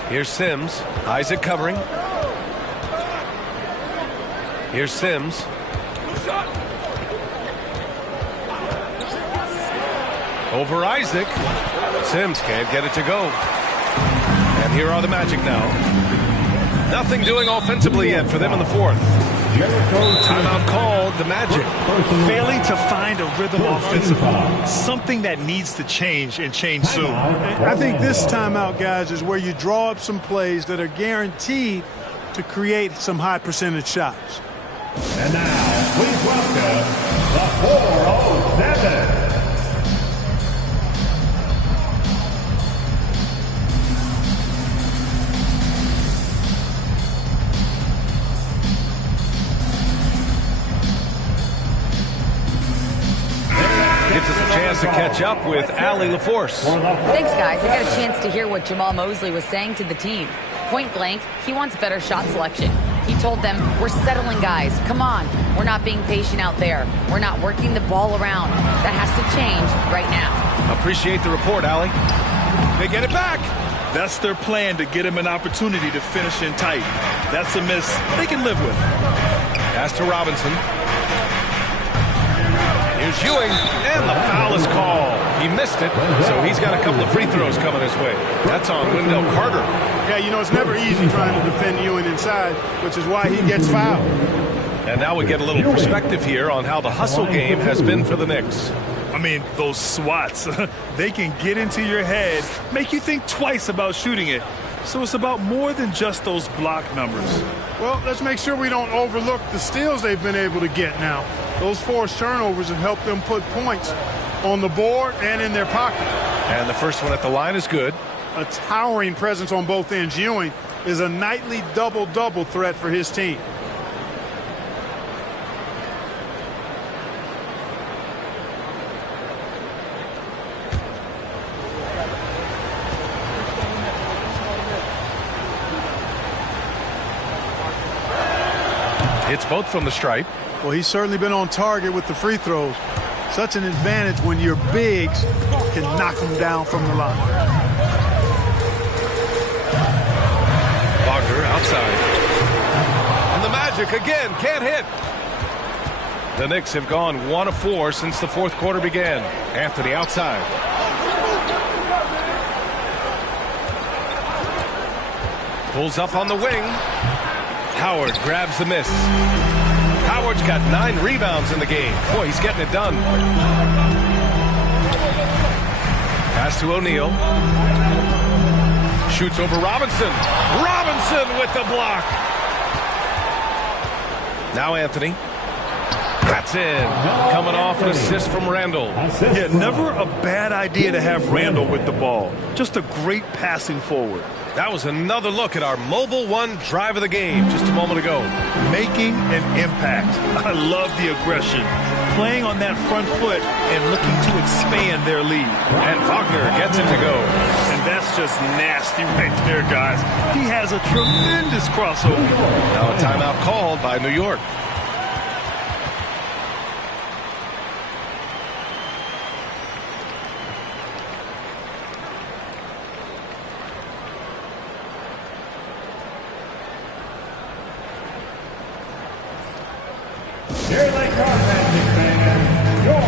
Here's Sims. Isaac covering. Here's Sims. Over Isaac. Sims can't get it to go. And here are the Magic now. Nothing doing offensively yet for them in the fourth. Timeout called the Magic. Failing to find a rhythm offensively. Something that needs to change and change soon. I think this timeout, guys, is where you draw up some plays that are guaranteed to create some high percentage shots. And now, please welcome the 407. Gives us a chance to catch up with Allie LaForce. Thanks, guys. I got a chance to hear what Jamal Mosley was saying to the team. Point blank, he wants better shot selection. He told them, we're settling, guys. Come on. We're not being patient out there. We're not working the ball around. That has to change right now. Appreciate the report, Allie. They get it back. That's their plan, to get him an opportunity to finish in tight. That's a miss they can live with. Pass to Robinson. Here's Ewing, and the foul is called. He missed it, so he's got a couple of free throws coming his way. That's on Wendell Carter. Yeah, you know, it's never easy trying to defend Ewing inside, which is why he gets fouled. And now we get a little perspective here on how the hustle game has been for the Knicks. I mean, those swats, they can get into your head, make you think twice about shooting it. So it's about more than just those block numbers. Well, let's make sure we don't overlook the steals they've been able to get now. Those forced turnovers have helped them put points on the board and in their pocket. And the first one at the line is good. A towering presence on both ends. Ewing is a nightly double-double threat for his team. Hits both from the stripe. Well, he's certainly been on target with the free throws. Such an advantage when your bigs can knock them down from the line. Wagner outside. And the Magic again can't hit. The Knicks have gone 1 of 4 since the fourth quarter began. Anthony outside. Pulls up on the wing. Howard grabs the miss. Howard's got 9 rebounds in the game. Boy, he's getting it done. Pass to O'Neal. Shoots over Robinson. Robinson with the block. Now Anthony. That's in. Coming off an assist from Randall. Yeah, never a bad idea to have Randall with the ball. Just a great passing forward. That was another look at our Mobile One drive of the game just a moment ago. Making an impact. I love the aggression. Playing on that front foot and looking to expand their lead. And Wagner gets it to go. And that's just nasty right there, guys. He has a tremendous crossover. Now a timeout called by New York. Here they come, Magic fans. Your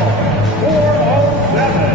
407.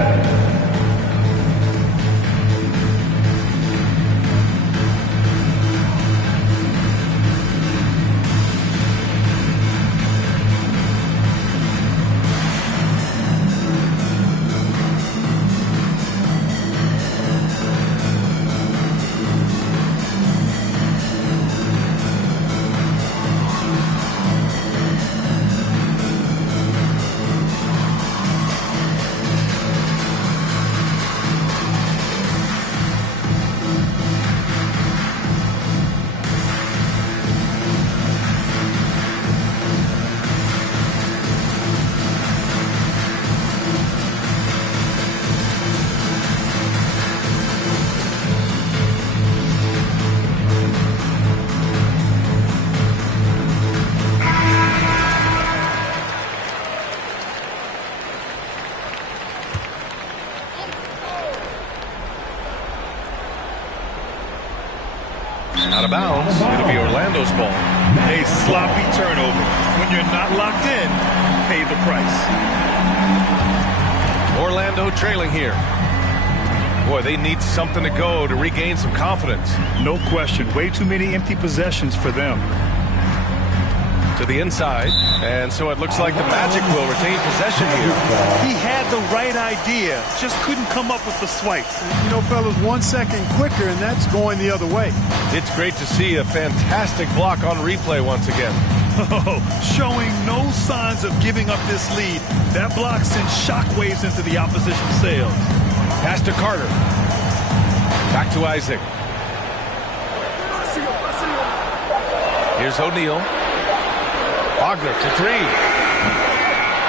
Out of bounds. It'll be Orlando's ball. A sloppy turnover. When you're not locked in, pay the price. Orlando trailing here. Boy, they need something to go to regain some confidence. No question. Way too many empty possessions for them. To the inside. And so it looks like the Magic will retain possession here. He had the right idea. Just couldn't come up with the swipe. You know, fellas, 1 second quicker, and that's going the other way. It's great to see a fantastic block on replay once again. Oh, showing no signs of giving up this lead. That block sends shockwaves into the opposition sails. Pass to Carter. Back to Isaac. Here's O'Neal. Wagner for 3.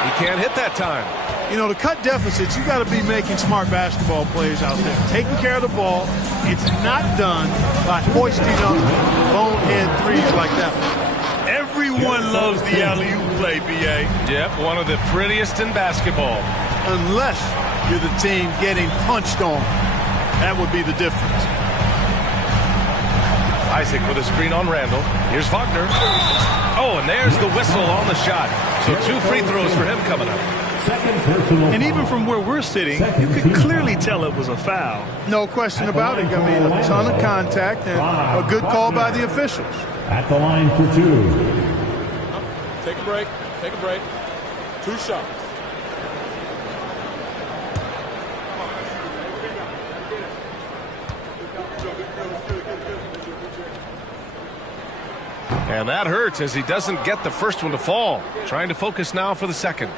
He can't hit that time. You know, to cut deficits, you got to be making smart basketball plays out there. Taking care of the ball. It's not done by hoisting up bonehead threes like that. Everyone loves the alley-oop play, B.A. Yep, one of the prettiest in basketball. Unless you're the team getting punched on. That would be the difference. Isaac with a screen on Randall. Here's Wagner. Oh, and there's the whistle on the shot. So 2 free throws for him coming up. And even from where we're sitting, you could clearly tell it was a foul. No question about it. I mean, a ton of contact and a good call by the officials. At the line for 2. Take a break. Take a break. 2 shots. And that hurts as he doesn't get the first one to fall. Trying to focus now for the second.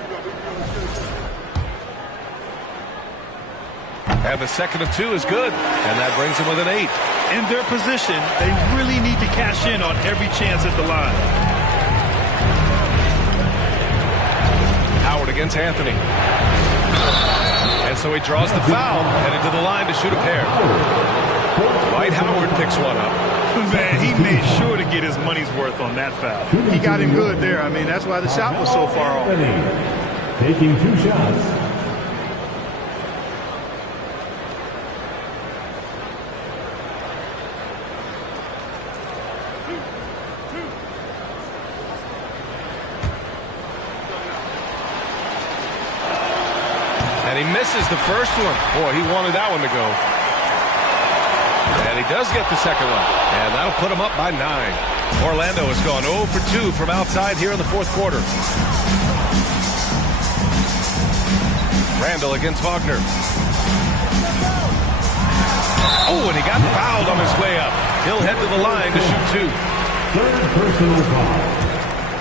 And the second of 2 is good. And that brings him with an 8. In their position, they really need to cash in on every chance at the line. Howard against Anthony. And so he draws the foul, headed to the line to shoot a pair. Dwight Howard picks one up. Man, he made sure to get his money's worth on that foul. He got him good there. I mean, that's why the shot was so far off. Taking 2 shots. And he misses the first one. Boy, he wanted that one to go. And he does get the second one. And that'll put him up by 9. Orlando has gone 0 for 2 from outside here in the fourth quarter. Randall against Wagner. Oh, and he got fouled on his way up. He'll head to the line to shoot 2. Third personal foul.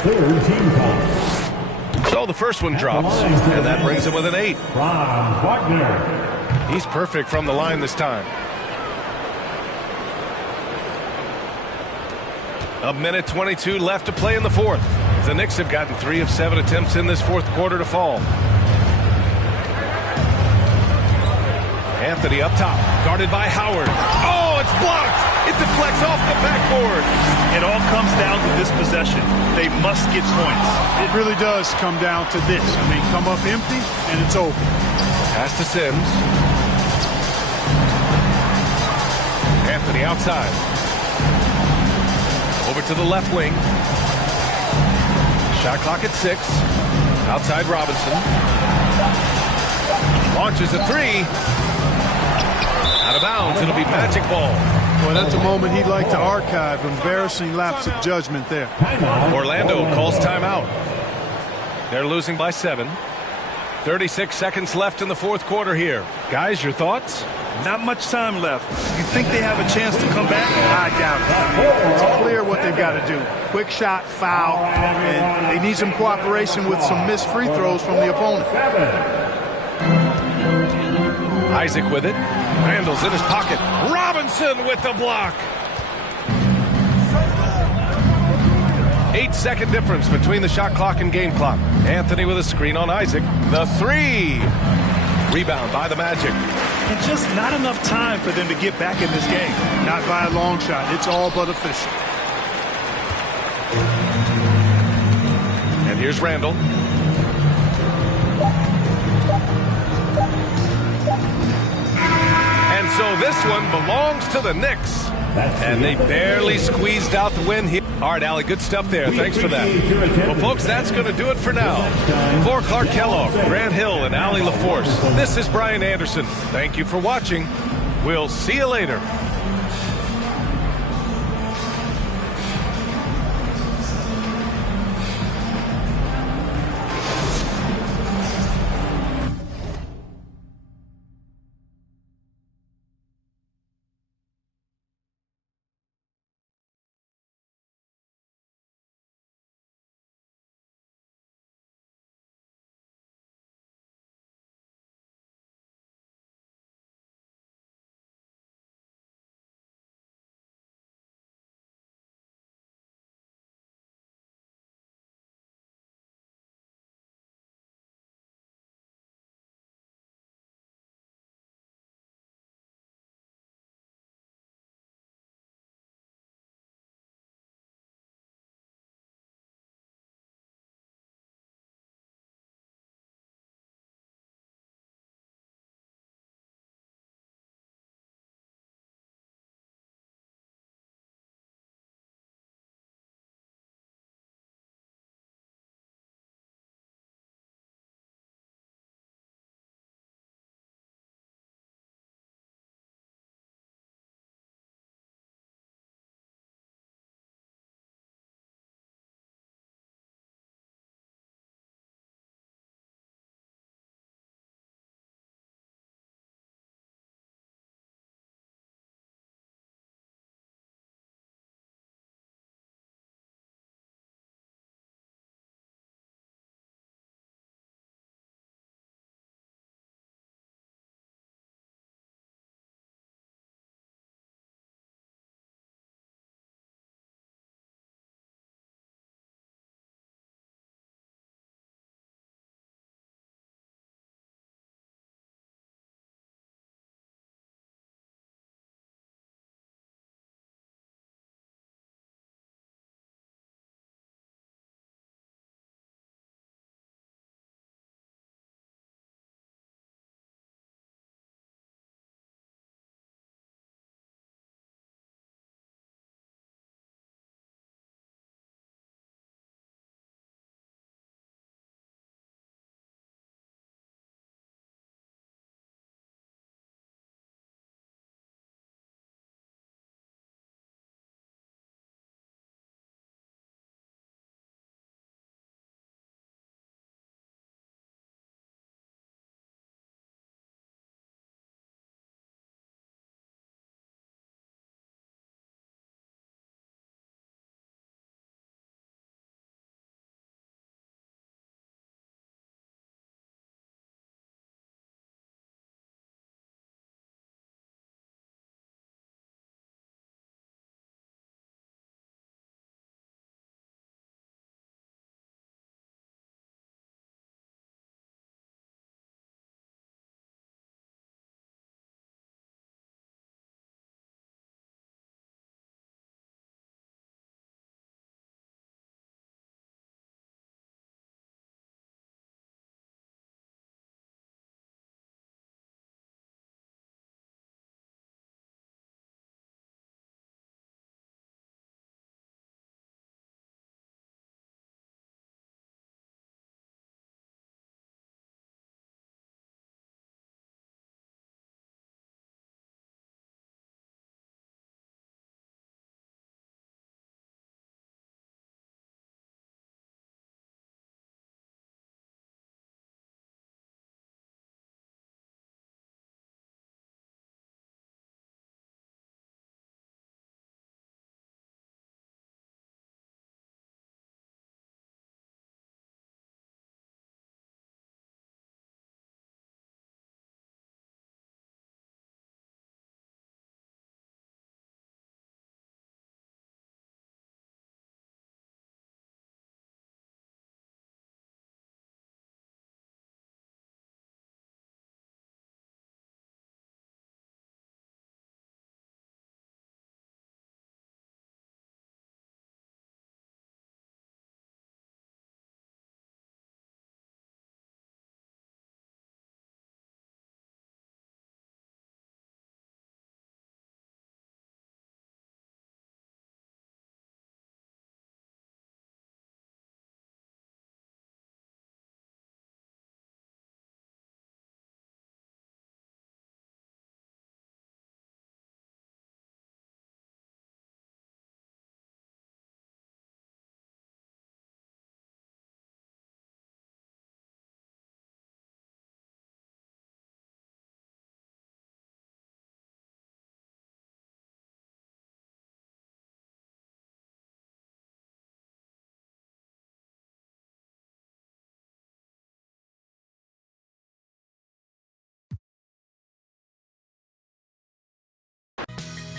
Third team foul. So the first one drops, and that brings him with an 8. Franz Wagner. He's perfect from the line this time. A minute 22 left to play in the fourth. The Knicks have gotten 3 of 7 attempts in this fourth quarter to fall. Anthony up top, guarded by Howard. Oh, it's blocked! It deflects off the backboard. It all comes down to this possession. They must get points. It really does come down to this. I mean, come up empty, and it's over. Pass to Sims. Anthony outside. Over to the left wing. Shot clock at 6. Outside Robinson. Launches a 3. Out of bounds. It'll be magic ball. Well, that's a moment he'd like to archive. Embarrassing lapse of judgment there. Orlando calls timeout. They're losing by 7. 36 seconds left in the fourth quarter here. Guys, your thoughts? Not much time left. You think they have a chance to come back? I doubt it. It's clear what they've got to do. Quick shot, foul, and they need some cooperation with some missed free throws from the opponent. Isaac with it. Randall's in his pocket. Robinson with the block. 8-second difference between the shot clock and game clock. Anthony with a screen on Isaac. The 3. Rebound by the Magic. And just not enough time for them to get back in this game. Not by a long shot. It's all but official. And here's Randall. And so this one belongs to the Knicks. And they barely squeezed out the win here. All right, Allie, good stuff there. Thanks for that. Well, folks, that's going to do it for now. For Clark Kellogg, Grant Hill, and Allie LaForce, this is Brian Anderson. Thank you for watching. We'll see you later.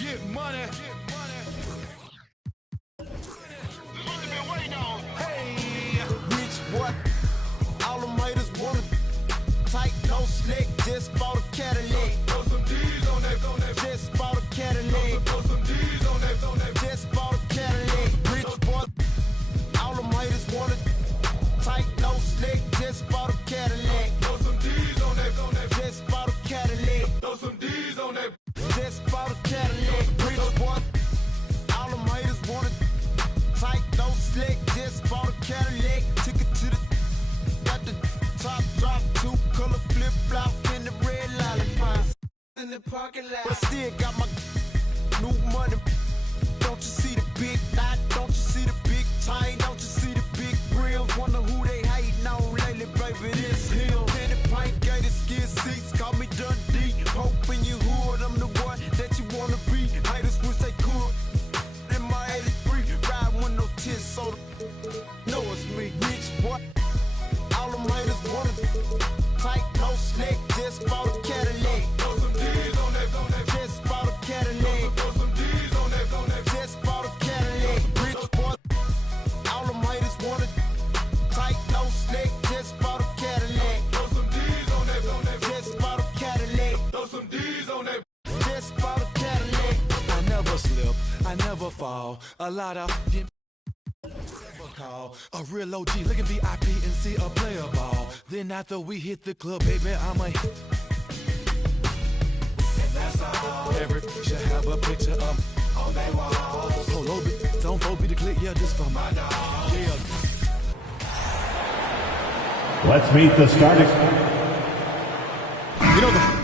Get money. Hey, rich boy. All them haters wanna tight, no slick. Just bought a Cadillac. Throw some D's on that. Just bought a Cadillac. Throw some D's on that. Just bought a Cadillac. Rich boy. All them haters wanna tight, no slick. Just bought a Cadillac. Throw some D's on that. Just bought a Cadillac. Throw some D's on that. Just bought a Cadillac. Rich boy. All them haters wanna tight, no slick. Just bought a Cadillac. Took it to the got the top drop, 2-color flip flop in the red lollipop in the parking lot. But I still got my new money. Don't you see the big dot? Don't you see the big chain? Don't you see the big grills? Wonder who they hating on lately, baby. This hill. Candy paint, gated skin seats. Call me Dundee. Hope in your hood, I'm the one that you wanna be. Haters wish they could. In my 83, ride with no tits, so know it's me, rich boy. All them haters wanna tight, no slick. Just bought a Cadillac. Throw some D's on that. Just bought a Cadillac. Throw some D's on that. Just bought a Cadillac. Rich boy. All them haters wanna tight, no slick. Just bought a Cadillac. Throw some D's on that. Just bought a Cadillac. Throw some D's on that. Just bought a Cadillac. I never slip, I never fall. A lot of call a real OG, look at VIP and see a player ball. Then after we hit the club, baby, I'm a and that's all. Every should have a picture of on they walls. Polo bit, don't be the click, yeah, just for my dog. Yeah. Let's meet the starting. You know the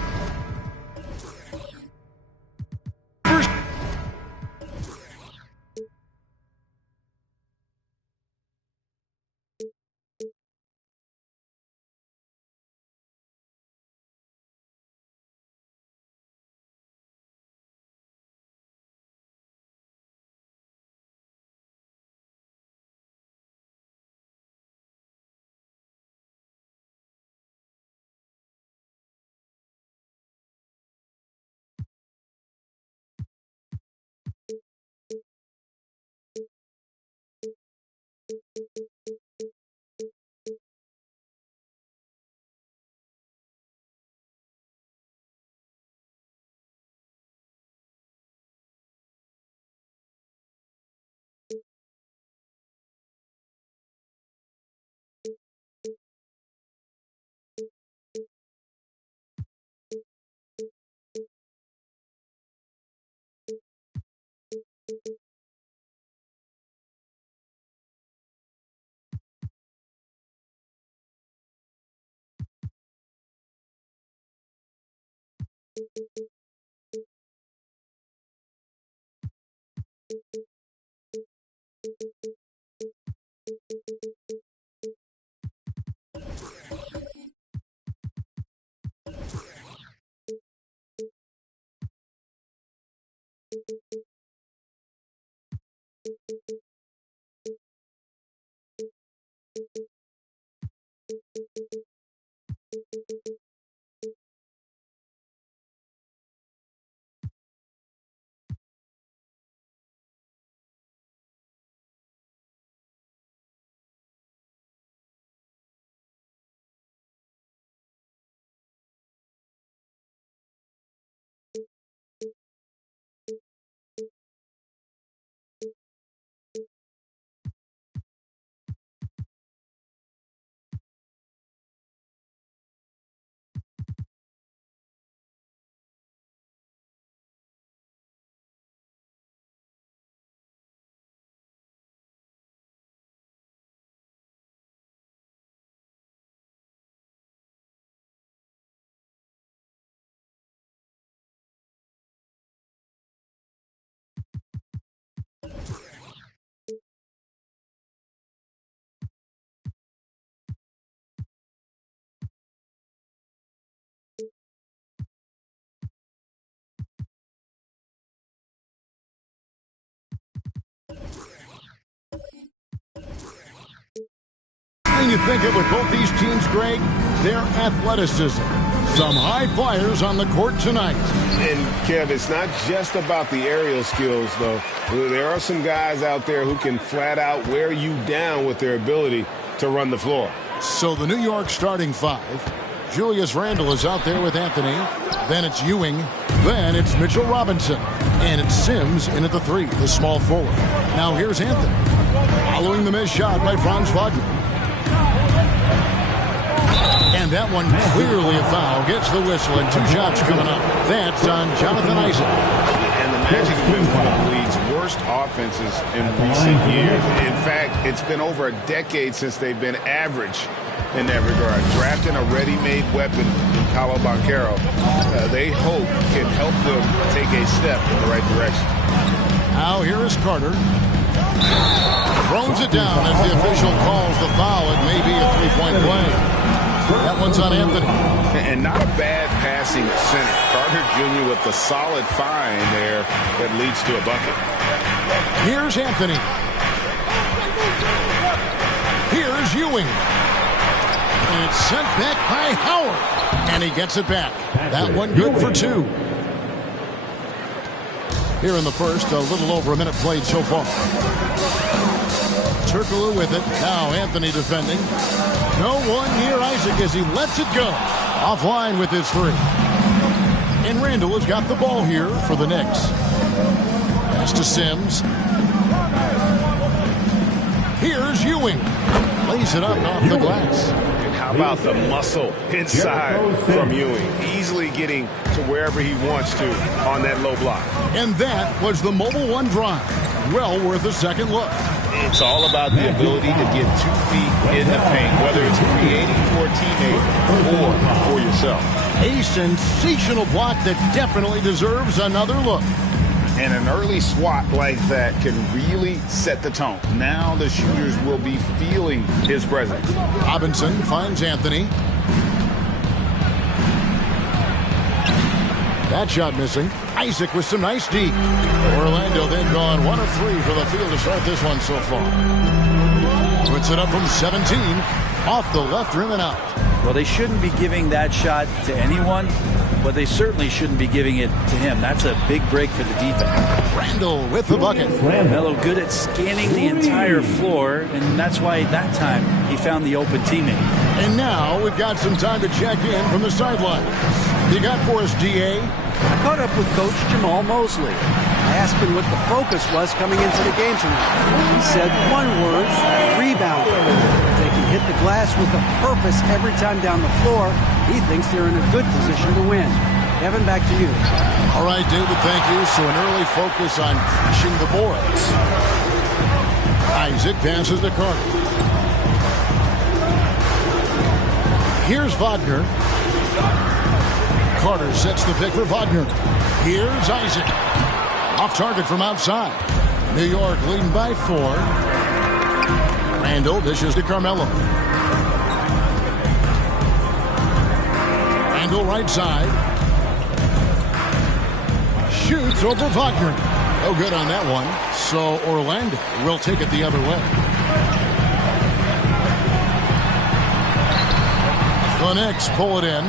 thing you think of with both these teams, Greg, their athleticism. Some high flyers on the court tonight. And, Kev, it's not just about the aerial skills, though. There are some guys out there who can flat out wear you down with their ability to run the floor. So the New York starting five. Julius Randle is out there with Anthony. Then it's Ewing. Then it's Mitchell Robinson. And it's Sims in at the three, the small forward. Now here's Anthony. Following the missed shot by Franz Wagner. And that one clearly a foul. Gets the whistle and 2 shots coming up. That's on Jonathan Isaac. And the Magic have been one of the league's worst offenses in recent years. In fact, it's been over a decade since they've been average in that regard. Drafting a ready-made weapon in Paolo Banchero, they hope can help them take a step in the right direction. Now here is Carter. Throws it down as the official calls the foul. It may be a three-point play. That one's on Anthony. And not a bad passing center. Carter Jr. with the solid find there that leads to a bucket. Here's Anthony. Here's Ewing. And it's sent back by Howard. And he gets it back. That one good for 2. Here in the first, a little over a minute played so far. Turkoglu with it. Now Anthony defending. No one near Isaac as he lets it go. Offline with his 3. And Randle has got the ball here for the Knicks. Pass to Sims. Here's Ewing. Lays it up off the glass. And how about the muscle inside from Ewing? Easily getting to wherever he wants to on that low block. And that was the Mobile One drive. Well worth a second look. It's all about the ability to get 2 feet in the paint, whether it's creating for a teammate or for yourself. A sensational block that definitely deserves another look. And an early swat like that can really set the tone. Now the shooters will be feeling his presence. Robinson finds Anthony. That shot missing. Isaac with some nice deep. Orlando then gone 1 of 3 for the field to start this one so far. Puts it up from 17. Off the left rim and out. Well, they shouldn't be giving that shot to anyone, but they certainly shouldn't be giving it to him. That's a big break for the defense. Randle with the bucket. Melo good at scanning the entire floor, and that's why that time he found the open teammate. And now we've got some time to check in from the sideline. You got for us, DA? I caught up with Coach Jamal Mosley. I asked him what the focus was coming into the game tonight. He said one word: rebounding. If they can hit the glass with a purpose every time down the floor, he thinks they're in a good position to win. Kevin, back to you. All right, David, thank you. So an early focus on pushing the boards. Isaac passes to Carter. Here's Wagner. Carter sets the pick for Wagner. Here's Isaac. Off target from outside. New York leading by 4. Randle dishes to Carmelo. Randle right side. Shoots over Wagner. No good on that one. So Orlando will take it the other way. The Knicks pull it in.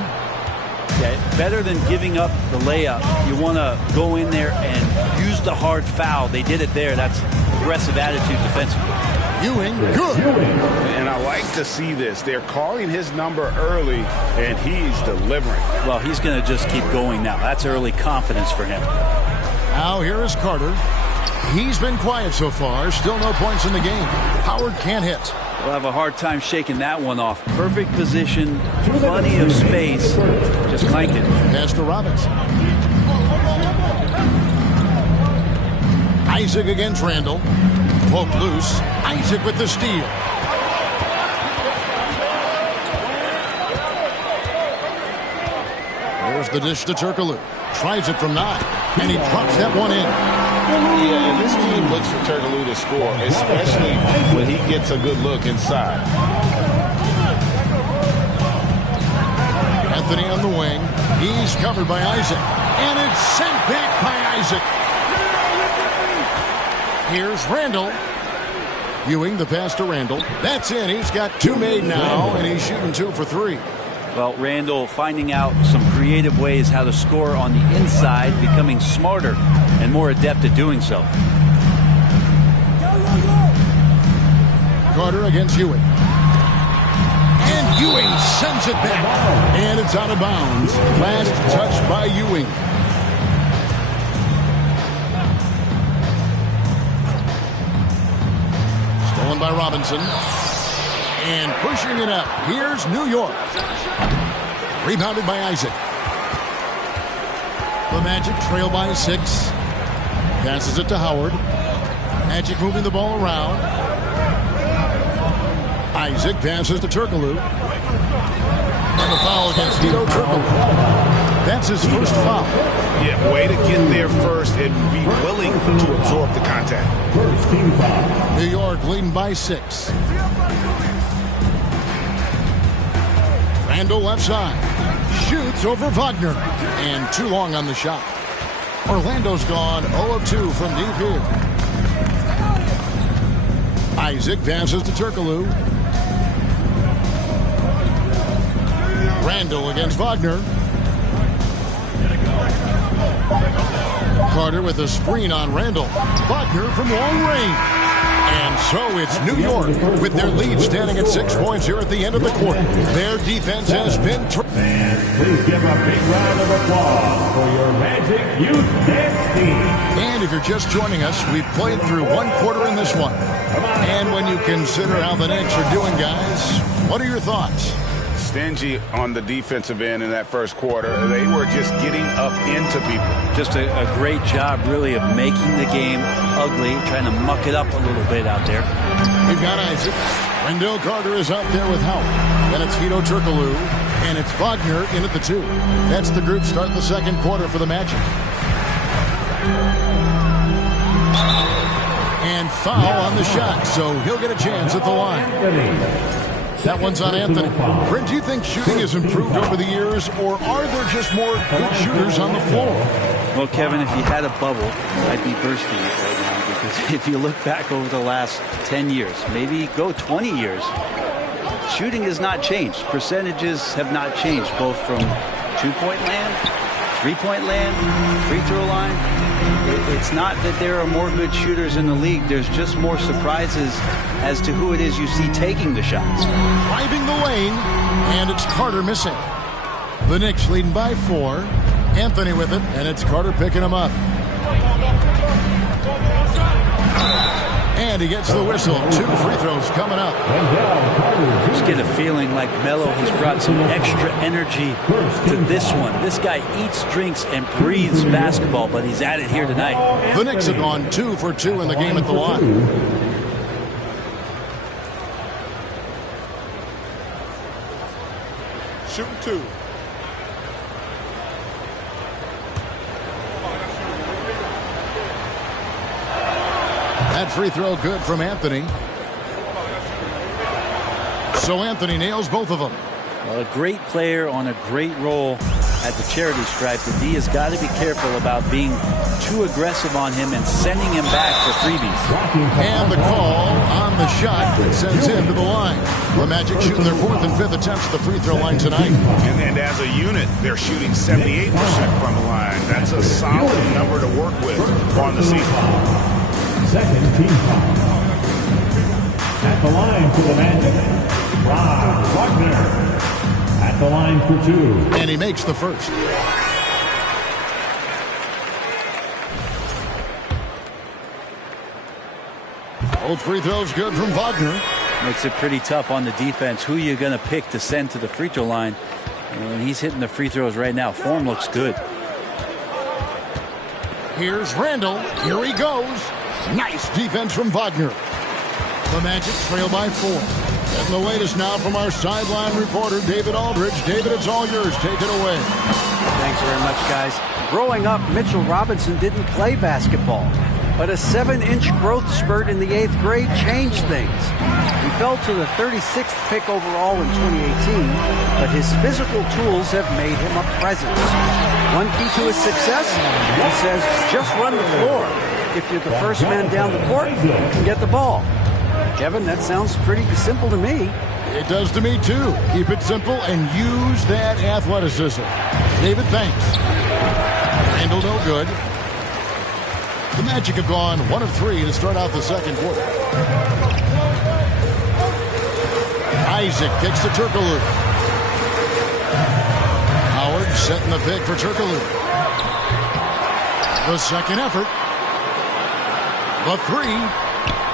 Yeah, better than giving up the layup. You want to go in there and use the hard foul. They did it there. That's aggressive attitude defensively. Ewing, good. And I like to see this. They're calling his number early, and he's delivering. Well, he's going to just keep going now. That's early confidence for him. Now here is Carter. He's been quiet so far. Still no points in the game. Howard can't hit. We'll have a hard time shaking that one off. Perfect position, plenty of space. Just clank it. Pass to Robinson. Isaac against Randle. Poked loose. Isaac with the steal. There's the dish to Turkoglu. Tries it from 9. And he drops that one in. Yeah, and this team looks for Turkoglu to score, especially when he gets a good look inside. Anthony on the wing. He's covered by Isaac. And it's sent back by Isaac. Here's Randle. Ewing, the pass to Randle. That's in. He's got 2 made now, and he's shooting 2 for 3. Well, Randall finding out some creative ways how to score on the inside, becoming smarter and more adept at doing so. Carter against Ewing. And Ewing sends it back. And it's out of bounds. Last touch by Ewing. Stolen by Robinson. And pushing it up. Here's New York. Rebounded by Isaac. The Magic trail by 6. Passes it to Howard. Magic moving the ball around. Isaac passes to Turkoglu. And the foul against Hedo Turkoglu. That's his first foul. Yeah, way to get there first and be willing to absorb the contact. First team foul. New York leading by 6. Randall left side. Shoots over Wagner. And too long on the shot. Orlando's gone 0 of 2 from deep here. Isaac passes to Turkoglu. Randall against Wagner. Carter with a screen on Randall. Wagner from long range. And so it's New York with their lead standing at 6 points here at the end of the quarter. Their defense has been... And please give a big round of applause for your Magic Youth Dance Team. And if you're just joining us, we've played through one quarter in this one. And when you consider how the Knicks are doing, guys, what are your thoughts? Stingy on the defensive end in that first quarter. They were just getting up into people. Just a great job, really, of making the game ugly, trying to muck it up a little bit out there. We've got Isaac. Wendell Carter is out there with Howard. Then it's Hedo Turkoglu. And it's Wagner in at the 2. That's the group starting the second quarter for the Magic. And foul on the shot, so he'll get a chance at the line. That one's on Anthony. Brent, do you think shooting has improved over the years, or are there just more good shooters on the floor? Well, Kevin, if you had a bubble, I'd be bursting it right now, because if you look back over the last 10 years, maybe go 20 years, shooting has not changed. Percentages have not changed, both from two-point land, three-point land, free throw line. It's not that there are more good shooters in the league. There's just more surprises as to who it is you see taking the shots. Driving the lane, and it's Carter missing. The Knicks leading by 4. Anthony with it, and it's Carter picking him up. And he gets the whistle. 2 free throws coming up. Just get a feeling like Melo has brought some extra energy to this one. This guy eats, drinks, and breathes basketball, but he's at it here tonight. The Knicks have gone 2 for 2 in the game at the line. Shooting 2. That free throw good from Anthony. So Anthony nails both of them. Well, a great player on a great role at the charity stripe. The D has got to be careful about being too aggressive on him and sending him back for freebies. And the call on the shot that sends him to the line. The Magic shooting their 4th and 5th attempts at the free throw line tonight. And as a unit, they're shooting 78% from the line. That's a solid number to work with on the season. Second team foul. At the line for the Magic, Ron Wagner. At the line for 2. And he makes the first. Both free throws good from Wagner. Makes it pretty tough on the defense. Who you're going to pick to send to the free throw line. And he's hitting the free throws right now. Form looks good. Here's Randall. Here he goes. Nice defense from Wagner. The Magic trail by 4. And the latest now from our sideline reporter, David Aldridge. David, it's all yours. Take it away. Thanks very much, guys. Growing up, Mitchell Robinson didn't play basketball, but a 7-inch growth spurt in the 8th grade changed things. He fell to the 36th pick overall in 2018, but his physical tools have made him a presence. One key to his success, he says, just run the floor. If you're the first man down the court, you can get the ball. Kevin, that sounds pretty simple to me. It does to me, too. Keep it simple and use that athleticism. David, thanks. Randall, no good. The Magic have gone 1 of 3 to start out the second quarter. Isaac kicks to Turkoglu. Howard setting the pick for Turkoglu. The second effort. The 3.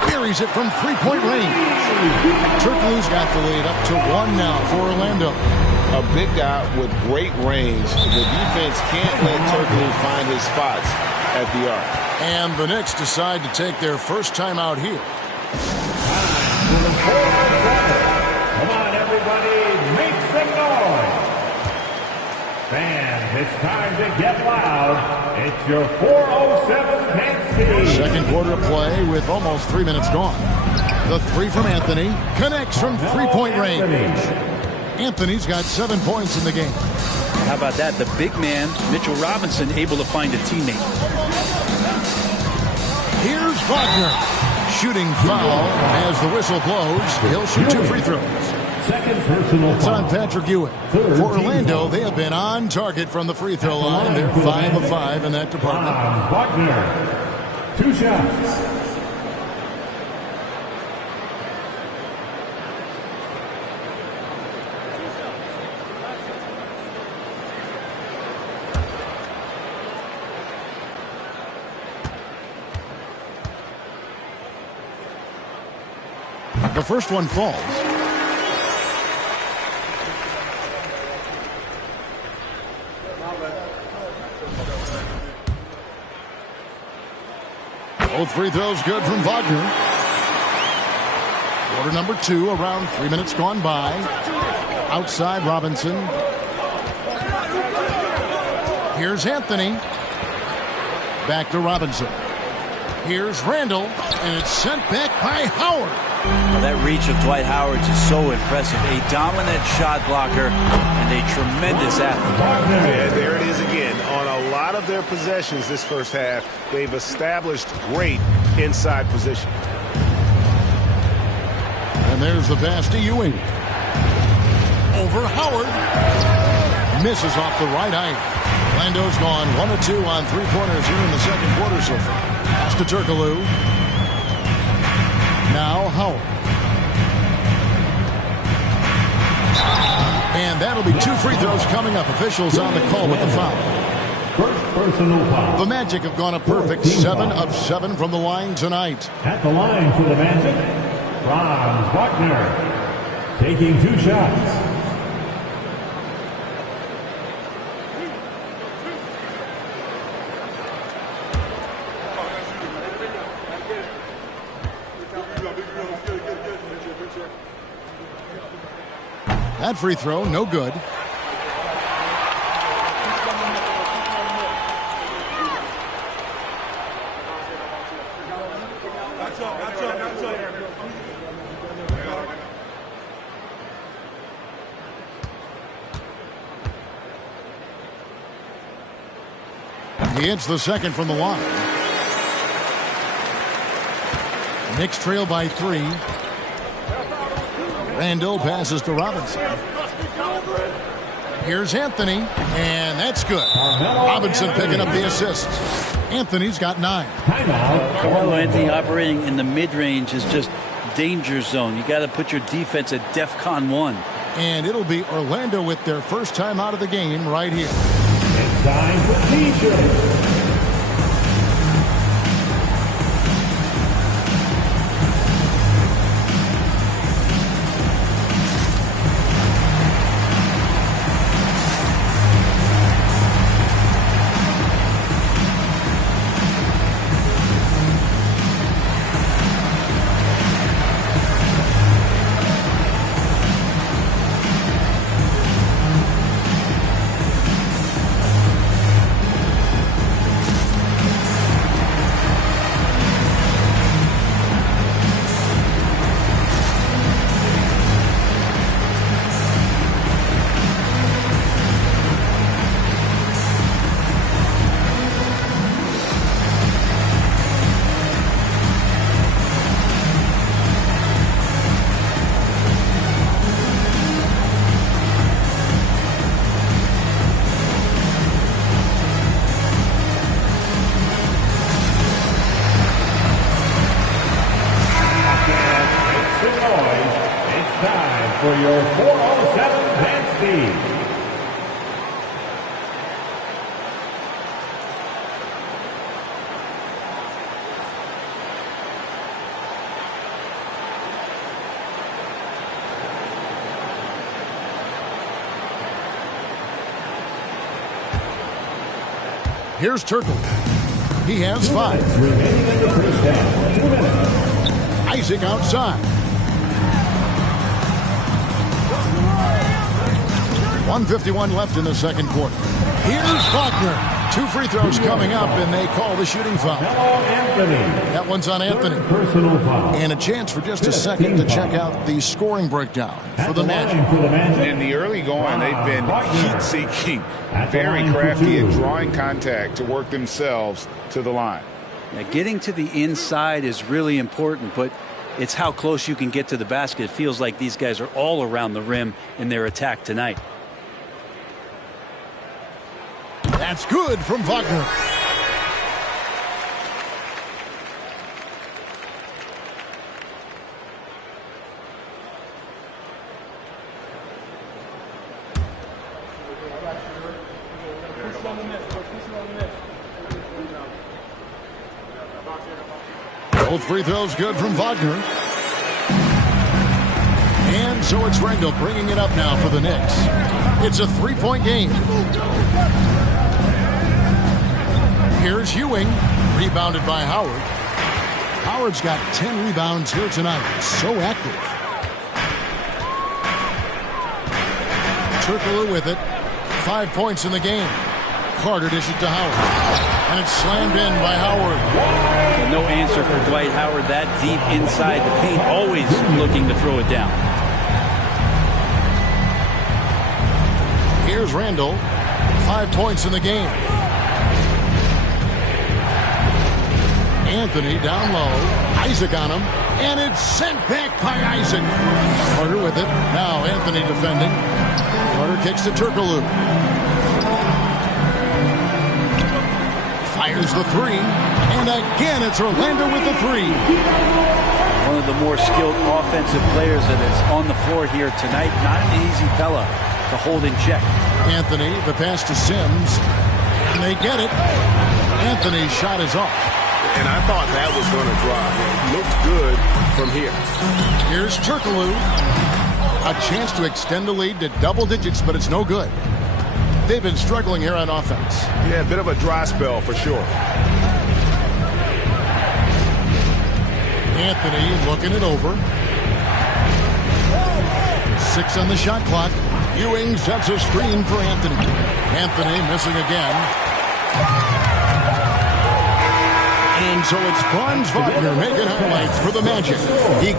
Buries it from three-point range. Turkoglu's got the lead up to 1 now for Orlando. A big guy with great range. The defense can't let Turkoglu find his spots at the arc. And the Knicks decide to take their first time out here. Come on, everybody, make some noise. Fans, it's time to get loud. It's your 4:07 pace speed. Second quarter play with almost 3 minutes gone. The 3 from Anthony connects from three-point range. Anthony's got 7 points in the game. How about that? The big man, Mitchell Robinson, able to find a teammate. Here's Wagner. Shooting foul as the whistle blows. He'll shoot 2 free throws. Second personal It's on Patrick Ewing. For Orlando, they have been on target from the free throw line. They're 5 of 5 in that department. Wagner, 2 shots. The first one falls. Both free throws good from Wagner. Quarter number 2, around 3 minutes gone by. Outside Robinson. Here's Anthony. Back to Robinson. Here's Randall, and it's sent back by Howard. Well, that reach of Dwight Howard is so impressive. A dominant shot blocker and a tremendous athlete. Yeah, there it is again. On a lot of their possessions this first half, they've established great inside position. And there's the pass to Ewing. Over Howard. Misses off the right eye. Orlando's gone 1 of 2 on 3-pointers here in the second quarter so far. Pass to Turkoglu. Now Howard. And that'll be 2 free throws coming up. Officials on the call with the foul. First personal foul. The Magic have gone a perfect 7 of 7 from the line tonight. At the line for the Magic, Franz Wagner, taking 2 shots. That free throw, no good. He hits the second from the line. Knicks trail by 3. Randall passes to Robinson. Here's Anthony, and that's good. Robinson picking up the assists. Anthony's got 9. Carmelo Anthony operating in the mid-range is just danger zone. You got to put your defense at DEFCON 1. And it'll be Orlando with their first time out of the game right here. It's time for DJ. for your 407 dance speed. Here's Turkle. He has 5. Remaining in the first half. 2 minutes. Isaac outside. 1:51 left in the second quarter. Here's Faulkner. 2 free throws coming up, and they call the shooting foul. That one's on Anthony. Personal foul. And a chance for just a second to check out the scoring breakdown for the Magic. In the early going, they've been heat-seeking, very crafty at drawing contact to work themselves to the line. Now, getting to the inside is really important, but it's how close you can get to the basket. It feels like these guys are all around the rim in their attack tonight. That's good from Wagner. Both free throws good from Wagner. And so it's Randall bringing it up now for the Knicks. It's a 3-point game. Here's Ewing, rebounded by Howard. Howard's got 10 rebounds here tonight. So active. Turkoglu with it. 5 points in the game. Carter dishes to Howard. And it's slammed in by Howard. And no answer for Dwight Howard that deep inside the paint, always looking to throw it down. Here's Randall. 5 points in the game. Anthony down low. Isaac on him. And it's sent back by Isaac. Carter with it. Now Anthony defending. Carter kicks to Turkoglu. Fires the 3. And again it's Orlando with the 3. One of the more skilled offensive players that is on the floor here tonight. Not an easy fella to hold in check. Anthony, the pass to Sims. And they get it. Anthony's shot is off. And I thought that was going to drop. It looked good from here. Here's Turkoglu. A chance to extend the lead to double digits, but it's no good. They've been struggling here on offense. Yeah, a bit of a dry spell for sure. Anthony looking it over. 6 on the shot clock. Ewing sets a screen for Anthony. Anthony missing again. And so it's Franz Wagner making highlights for the Magic.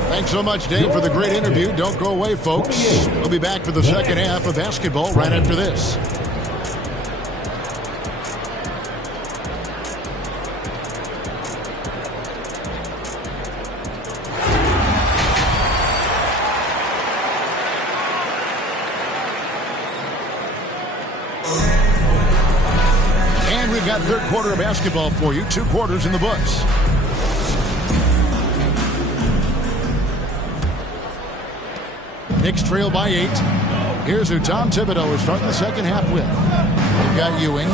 Thanks so much, Dave, for the great interview. Don't go away, folks. We'll be back for the second half of basketball right after this. We've got third quarter of basketball for you. 2 quarters in the books. Knicks trail by 8. Here's who Tom Thibodeau is starting the second half with. They've got Ewing.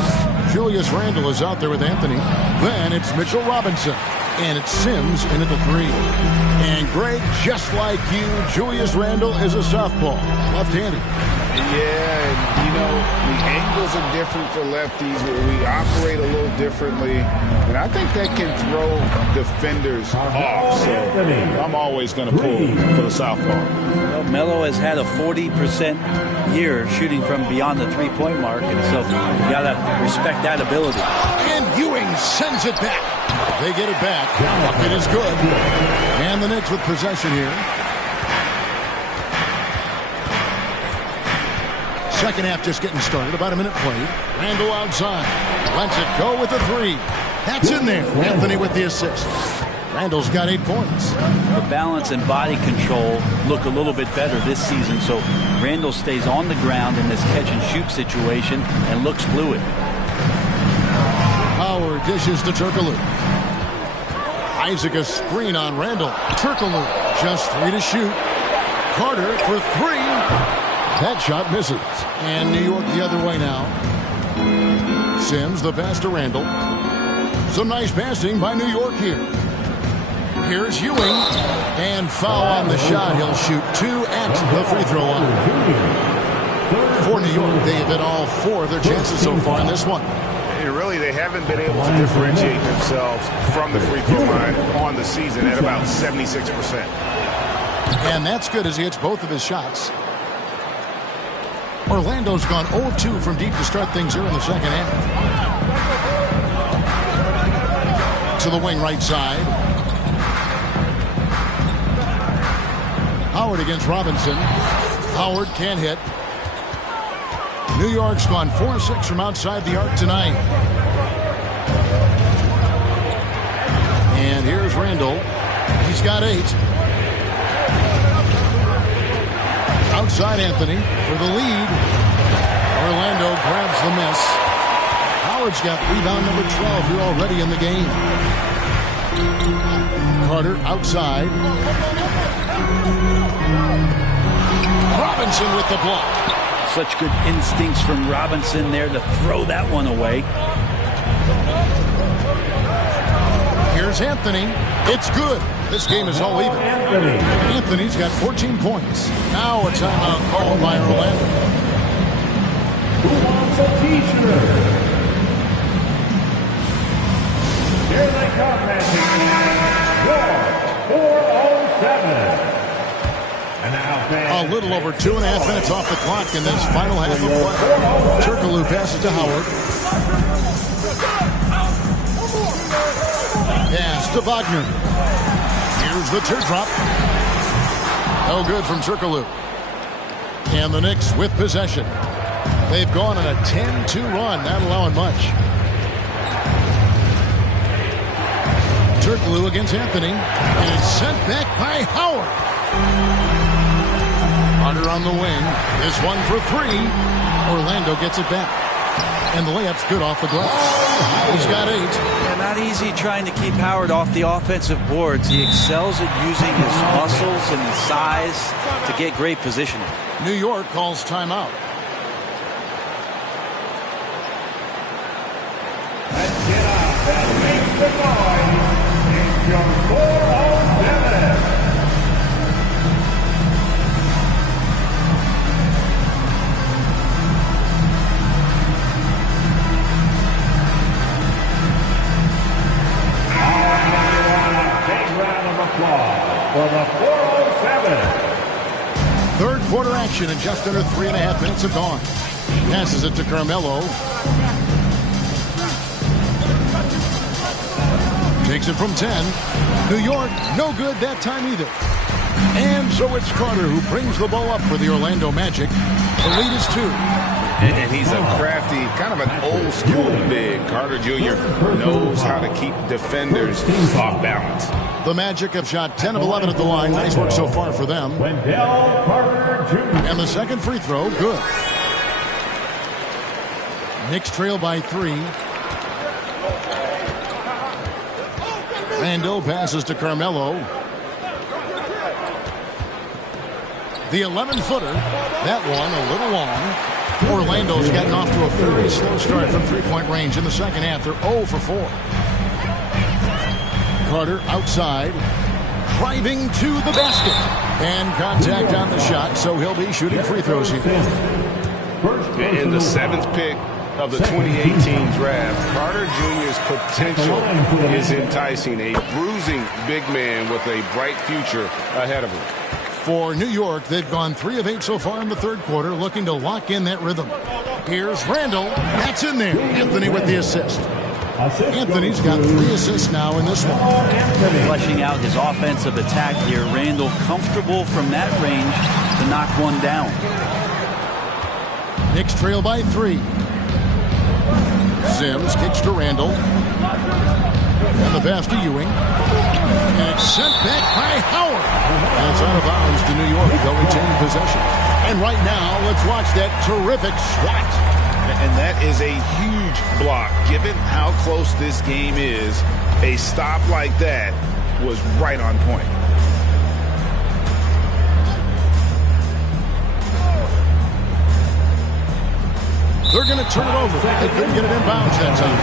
Julius Randle is out there with Anthony. Then it's Mitchell Robinson. And it's Sims in at the 3. And Greg, just like you, Julius Randle is a southpaw. Left-handed. Yeah, and you know, the angles are different for lefties. We operate a little differently. And I think that can throw defenders off. So I'm always going to pull for the southpaw. Well, Melo has had a 40% year shooting from beyond the 3-point mark. And so you got to respect that ability. And Ewing sends it back. They get it back. It is good. And the Knicks with possession here. Second half just getting started. About a minute played. Randle outside. Lets it go with the 3. That's in there. Anthony with the assist. Randle's got 8 points. The balance and body control look a little bit better this season, so Randle stays on the ground in this catch-and-shoot situation and looks fluid. Howard dishes to Turkoglu. Isaac a screen on Randle. Turkoglu just 3 to shoot. Carter for three. That shot misses. And New York the other way now. Sims, the pass to Randall. Some nice passing by New York here. Here's Ewing. And foul on the shot. He'll shoot two at the free throw line. For New York, they have hit all four of their chances so far in this one. And really, they haven't been able to differentiate themselves from the free throw line on the season at about 76%. And that's good as he hits both of his shots. Orlando's gone 0 of 2 from deep to start things here in the second half. To the wing right side. Howard against Robinson. Howard can't hit. New York's gone 4-6 from outside the arc tonight. And here's Randall. He's got 8. Outside Anthony for the lead. Orlando grabs the miss. Howard's got rebound number 12 here already in the game. Carter outside. Robinson with the block. Such good instincts from Robinson there to throw that one away. Here's Anthony. It's good. This game is all even. Anthony's got 14 points. Now a timeout called by Orlando. Who wants a t-shirt? Here they come, Magic. 4:07. A little over 2.5 minutes off the clock in this final half of play. Turkoglu passes to Howard. Pass to Wagner. Here's the teardrop. No good from Turkoglu. And the Knicks with possession. They've gone on a 10-2 run, not allowing much. Turkoglu against Anthony. And it's sent back by Howard. Carter on the wing. This one for 3. Orlando gets it back. And the layup's good off the glass. He's got 8. Yeah, not easy trying to keep Howard off the offensive boards. He excels at using his muscles and his size to get great positioning. New York calls timeout. Let's get up and make the noise. It's your 4:07. For the 4:07. Third quarter action in just under 3.5 minutes have gone. Passes it to Carmelo. Takes it from 10. New York, no good that time either. And so it's Carter who brings the ball up for the Orlando Magic. The lead is 2. And he's a crafty, kind of an old school big. Carter Jr. knows how to keep defenders off balance. The Magic have shot 10 of 11 at the line. Nice work so far for them. Carter Jr. And the second free throw, good. Knicks trail by 3. Randall passes to Carmelo. The 11-footer. That one a little long. Orlando's gotten off to a very slow start from three-point range in the second half. They're 0 for 4. Carter outside. Driving to the basket. And contact on the shot, so he'll be shooting free throws here. In the 7th pick of the 2018 draft, Carter Jr.'s potential is enticing. A bruising big man with a bright future ahead of him. For New York, they've gone 3 of 8 so far in the third quarter, looking to lock in that rhythm. Here's Randall. That's in there. Anthony with the assist. Anthony's got 3 assists now in this one. Fleshing out his offensive attack here. Randall comfortable from that range to knock one down. Knicks trail by 3. Sims kicks to Randall. And the pass to Ewing. And it's sent back by Howard. And it's out of bounds to New York. They'll retain possession. And right now, let's watch that terrific swat. And that is a huge block. Given how close this game is, a stop like that was right on point. They're going to turn it over. They couldn't get it inbounds that time.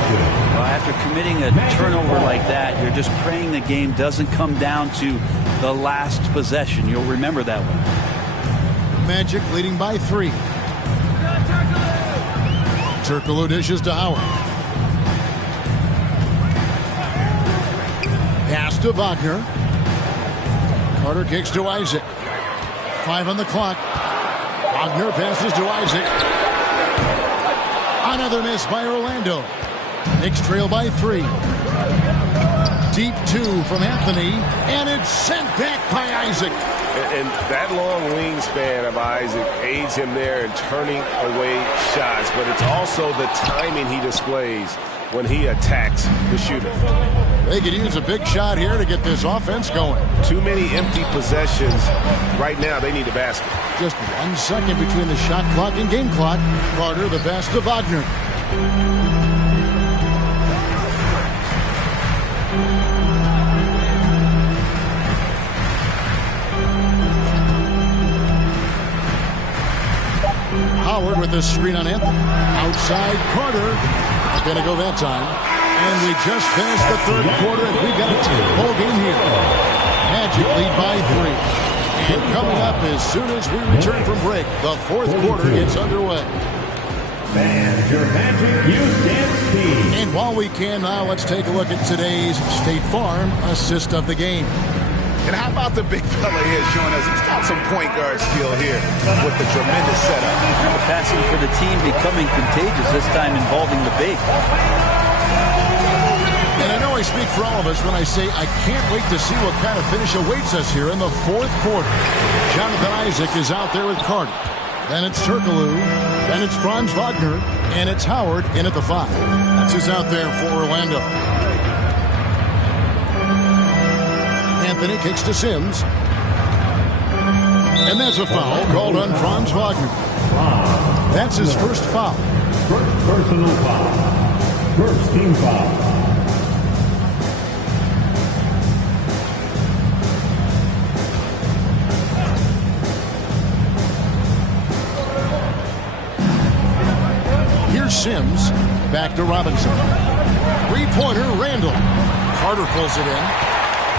Well, after committing a turnover like that, you're just praying the game doesn't come down to the last possession. You'll remember that one. Magic leading by 3. Turkoglu dishes to Howard. Pass to Wagner. Carter kicks to Isaac. 5 on the clock. Wagner passes to Isaac. Another miss by Orlando. Knicks trail by 3. Deep 2 from Anthony. And it's sent back by Isaac. And that long wingspan of Isaac aids him there in turning away shots. But it's also the timing he displays when he attacks the shooter. They could use a big shot here to get this offense going. Too many empty possessions. Right now, they need a basket. Just 1 second between the shot clock and game clock. Carter, the pass to Wagner. Howard with the screen on Anthony. Outside Carter. Not going to go that time. And we just finished the third quarter, and we've got a 10-ball game here. Magic lead by 3. And coming up as soon as we return from break, the fourth quarter gets underway. And your Magic Houston team. And while we can now, let's take a look at today's State Farm assist of the game. And how about the big fella here showing us he's got some point guard skill here with the tremendous setup. The passing for the team becoming contagious, this time involving the big. And I know I speak for all of us when I say I can't wait to see what kind of finish awaits us here in the fourth quarter. Jonathan Isaac is out there with Carter. Then it's Turkoglu. Then it's Franz Wagner. And it's Howard in at the 5. That's who's out there for Orlando. Anthony kicks to Sims. And that's a foul called on Franz Wagner. That's his first foul. First personal foul. First team foul. Here's Sims. Back to Robinson. 3-pointer, Randall. Carter pulls it in.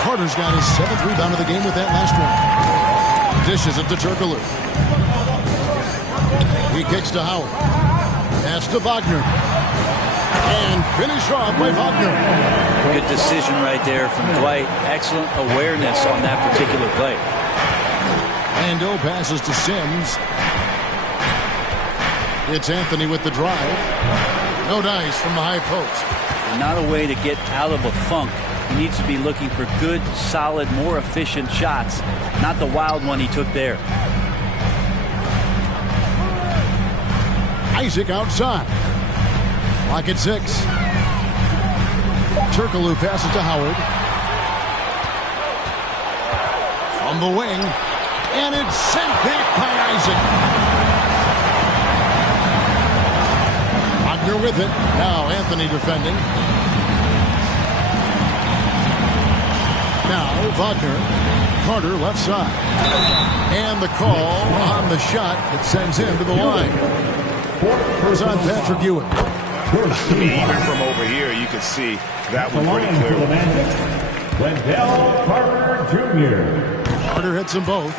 Carter's got his 7th rebound of the game with that last one. Dishes it to Turkoglu. He kicks to Howard. Pass to Wagner. And finished off by Wagner. Good decision right there from Dwight. Excellent awareness on that particular play. Randall passes to Sims. It's Anthony with the drive. No dice from the high post. Not a way to get out of a funk. He needs to be looking for good, solid, more efficient shots, not the wild one he took there. Isaac outside. Clock at 6. Turkoglu passes to Howard. From the wing. And it's sent back by Isaac. Wagner with it. Now Anthony defending. Now Wagner. Carter left side. And the call on the shot that sends him to the line. Goes on Patrick Ewing. Even from over here, you can see that one pretty clearly. Wendell Carter Jr. Carter hits them both.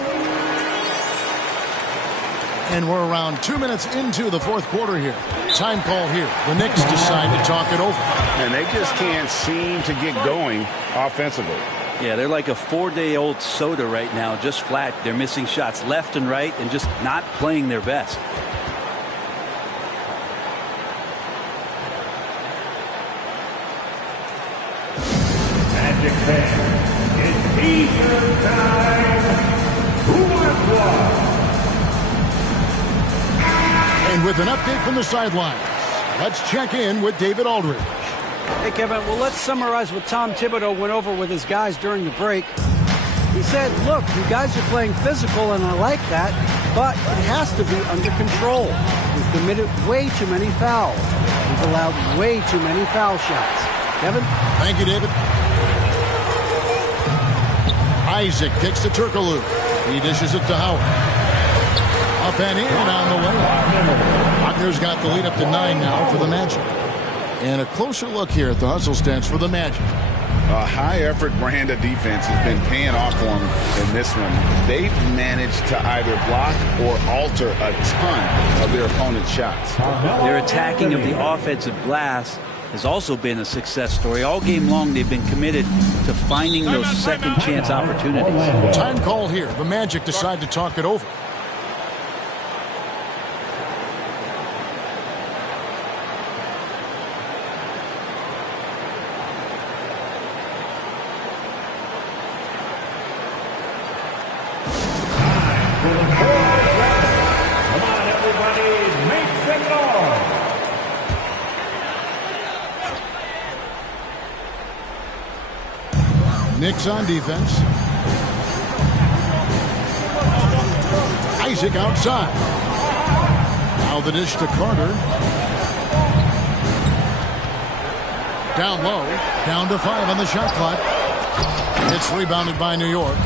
And we're around 2 minutes into the fourth quarter here. Time call here. The Knicks decide to talk it over. And they just can't seem to get going offensively. Yeah, they're like a 4-day-old soda right now, just flat. They're missing shots left and right and just not playing their best. Magic fans, it's Eastern time. Who wants one? And with an update from the sidelines, let's check in with David Aldridge. Hey, Kevin, well, let's summarize what Tom Thibodeau went over with his guys during the break. He said, look, you guys are playing physical, and I like that, but it has to be under control. We've committed way too many fouls. We've allowed way too many foul shots. Kevin? Thank you, David. Isaac kicks to Turkoglu. He dishes it to Howard. Up and in on the way. Wagner's got the lead up to 9 now for the Magic. And a closer look here at the hustle stats for the Magic. A high-effort brand of defense has been paying off for them in this one. They've managed to either block or alter a ton of their opponent's shots. Their attacking of the offensive glass has also been a success story. All game long, they've been committed to finding those second chance opportunities. Time call here. The Magic decide to talk it over. Knicks on defense. Isaac outside. Now the dish to Carter. Down low. Down to 5 on the shot clock. It's rebounded by New York.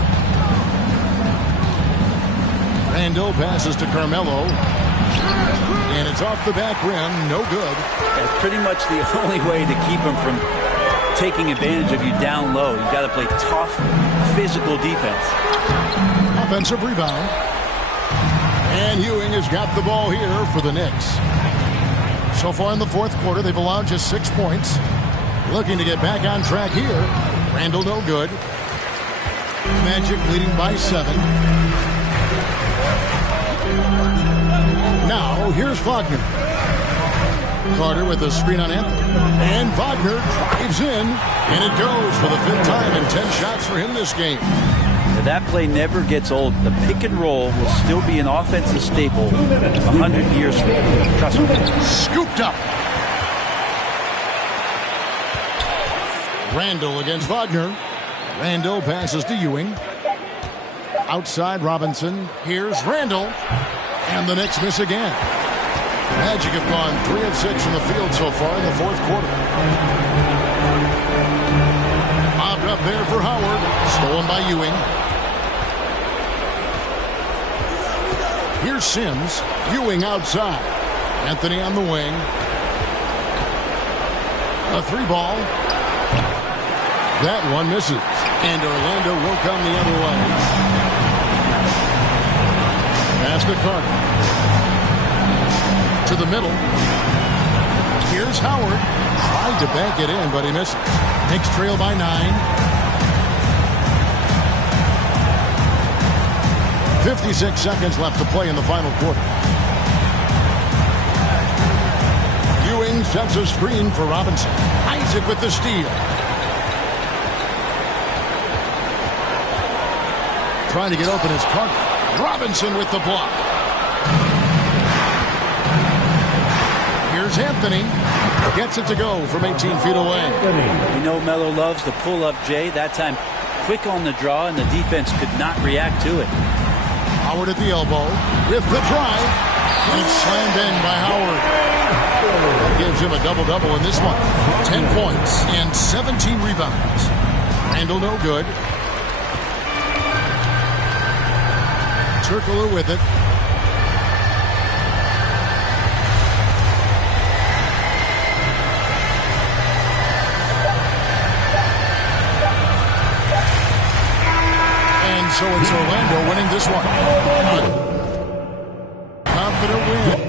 Randall passes to Carmelo. And it's off the back rim. No good. That's pretty much the only way to keep him from taking advantage of you down low. You got to play tough, physical defense. Offensive rebound. And Ewing has got the ball here for the Knicks. So far in the fourth quarter, they've allowed just 6 points. Looking to get back on track here. Randall no good. Magic leading by 7. Now, here's Wagner. Carter with a screen on Anthony. And Wagner drives in. And it goes for the 5th time and 10 shots for him this game. Now, that play never gets old. The pick and roll will still be an offensive staple 100 years from now. Trust me. Scooped up. Randall against Wagner. Randall passes to Ewing. Outside Robinson. Here's Randall. And the Knicks miss again. Magic have gone 3 of 6 from the field so far in the fourth quarter. Bobbed up there for Howard. Stolen by Ewing. Here's Sims. Ewing outside. Anthony on the wing. A 3-ball. That one misses. And Orlando will come the other way. Pass to Carter. To the middle. Here's Howard. Tried to bank it in, but he misses. Knicks trail by 9. 56 seconds left to play in the final quarter. Ewing sets a screen for Robinson. Isaac with the steal. Trying to get open is Carter. Robinson with the block. Here's Anthony. Gets it to go from 18 feet away. We know Melo loves the pull-up J. That time quick on the draw, and the defense could not react to it. Howard at the elbow with the drive. And it's slammed in by Howard. That gives him a double-double in this one. 10 points and 17 rebounds. Randall no good. Turkoglu with it. And so it's Orlando winning this one. Confident win.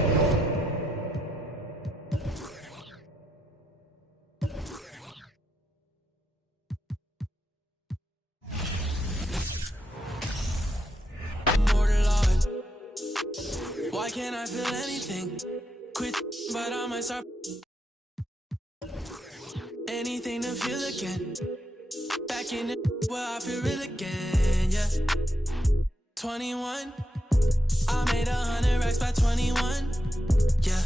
Why can't I feel anything? Quit, but I might start anything to feel again. Back in the where I feel real again, yeah. 21, I made 100 racks by 21, yeah.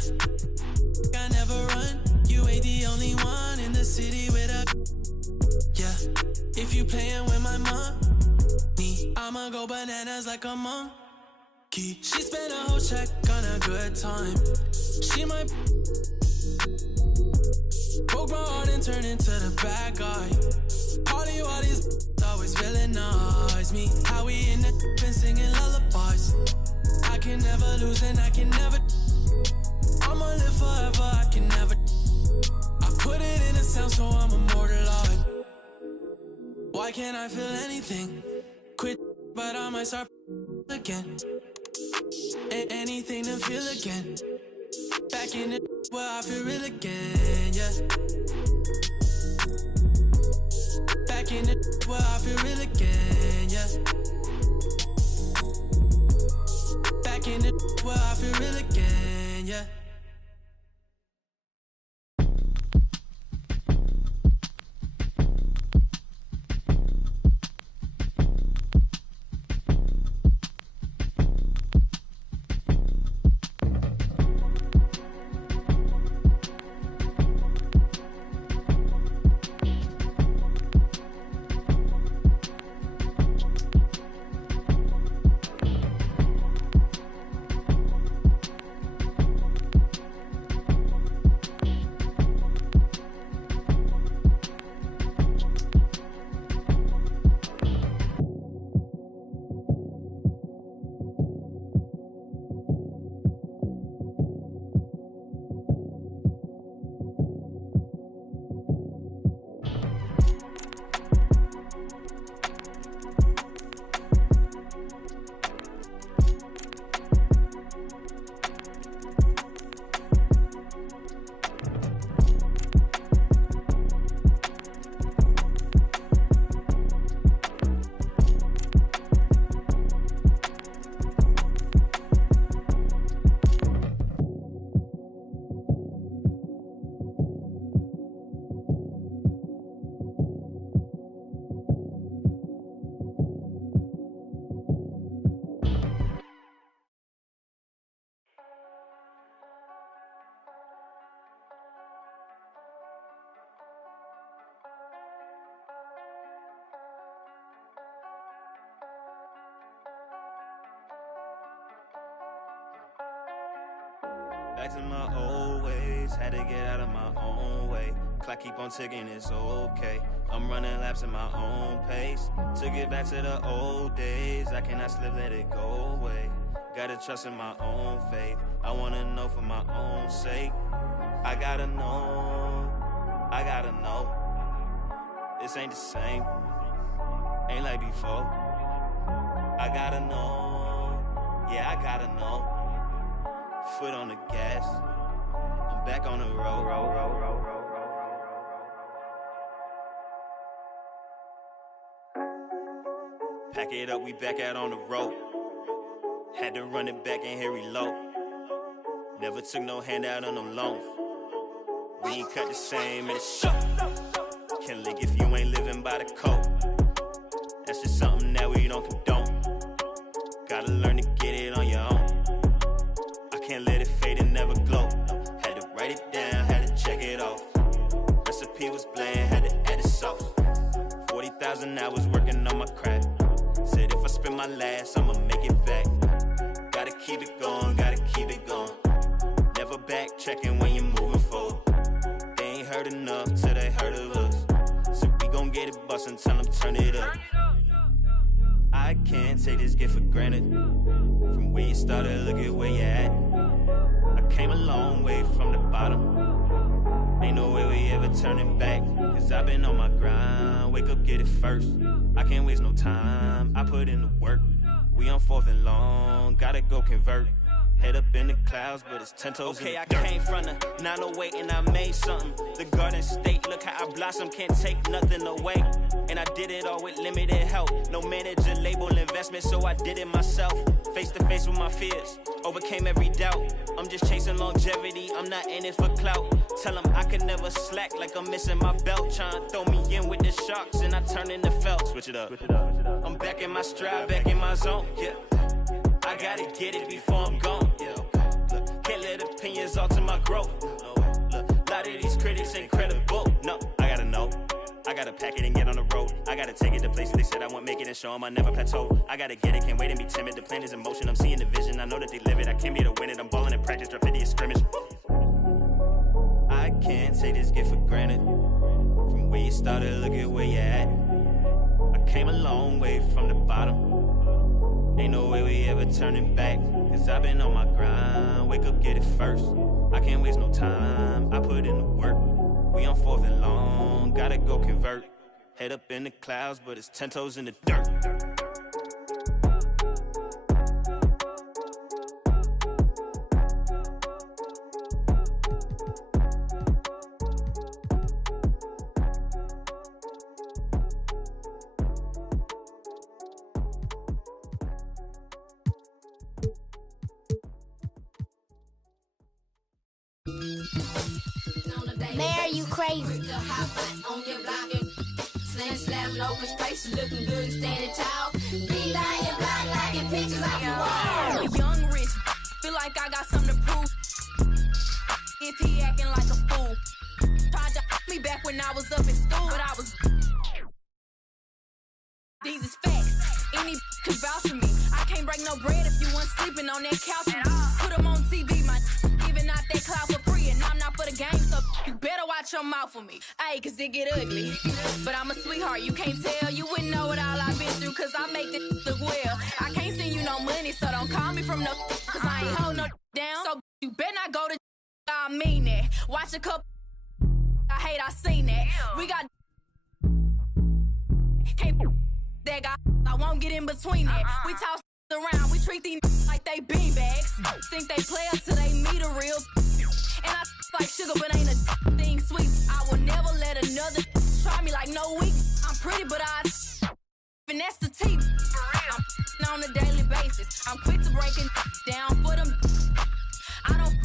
I never run, you ain't the only one in the city with a, yeah. If you playing with my money, I'ma go bananas like a monkey. She spent a whole check on a good time. She might broke my heart and turned into the bad guy. Party while these always villainize me. How we in the been singing lullabies. I can never lose and I can never. I'ma live forever, I can never. I put it in a sound so I'm immortalized. Why can't I feel anything? Quit, but I might start again. Anything to feel again. Back in it where I feel real again, yeah. Back in it where I feel real again, yeah. Back in it where I feel real again, yeah. Back to my old ways, had to get out of my own way. Clock keep on ticking, it's okay. I'm running laps at my own pace. To get back to the old days, I cannot slip, let it go away. Gotta trust in my own faith. I wanna know for my own sake. I gotta know. This ain't the same, ain't like before. I gotta know, yeah, I gotta know. Foot on the gas, I'm back on the road. Pack it up, we back out on the road. Had to run it back and here reload. Never took no handout on no loans. We ain't cut the same in the show. Can't lick if you ain't living by the code. That's just something that we don't condone. Gotta learn to get it on your own. I can't let it fade and never glow. Had to write it down, had to check it off. Recipe was bland, had to add the sauce. 40,000 hours working on my craft. Said if I spend my last, I'ma make it back. Gotta keep it going, gotta keep it going. Never back checking when you're moving forward. They ain't heard enough till they heard of us. So we gon' get it bustin', tell them turn it up. I can't take this gift for granted. From where you started, look at where you at. I came a long way from the bottom. Ain't no way we ever turning back. Cause I've been on my grind. Wake up, get it first. I can't waste no time. I put in the work. We on 4th and long. Gotta go convert. Head up in the clouds, but it's 10 toes okay, in the dirt. I came from the 908 and I made something. The Garden State, look how I blossom, can't take nothing away. And I did it all with limited help. No manager, label, investment, so I did it myself. Face to face with my fears, overcame every doubt. I'm just chasing longevity, I'm not in it for clout. Tell them I could never slack like I'm missing my belt. Trying to throw me in with the sharks and I turn into felt. Switch it up. I'm back in my stride, back in my zone, yeah. I gotta get it before I'm gone. Yeah, look, can't let opinions alter my growth. Look, a lot of these critics ain't credible. No, I gotta know. I gotta pack it and get on the road. I gotta take it to places they said I won't make it and show them I never plateau. I gotta get it, can't wait and be timid. The plan is in motion, I'm seeing the vision. I know that they live it, I came here to win it. I'm balling in practice, graffiti and scrimmage. I can't take this gift for granted. From where you started, look at where you at. I came a long way from the bottom. Ain't no way we ever turning back. Cause I've been on my grind. Wake up, get it first. I can't waste no time, I put in the work. We on 4th and long, gotta go convert. Head up in the clouds, but it's 10 toes in the dirt. Mayor, you crazy. Looking good, standing tall. Be down your block like in pictures off the wall. Young rich, feel like I got something to prove. If he acting like a fool, tried to me back when I was up in school, but I was. These is facts. Any can vouch for me. I can't break no bread if you weren't sleeping on that couch. Put them on TV, my giving out that clout for free, and I'm not for the game, so you better watch your mouth for me. Ayy, cause it get ugly. But I'm a sweetheart, you can't tell. You wouldn't know what all I've been through, cause I make this look well. I can't send you no money, so don't call me from no, cause I ain't hold no down. So you better not go to I mean that. Watch a couple. I hate I seen that. We got can't that guy. I won't get in between that. We toss around, we treat these like they beanbags. Think they play up till they meet a real. And I like sugar, but ain't a thing sweet. I will never let another try me like no weak. I'm pretty, but I finesse the teeth. I'm on a daily basis. I'm quick to break it down for them. I don't.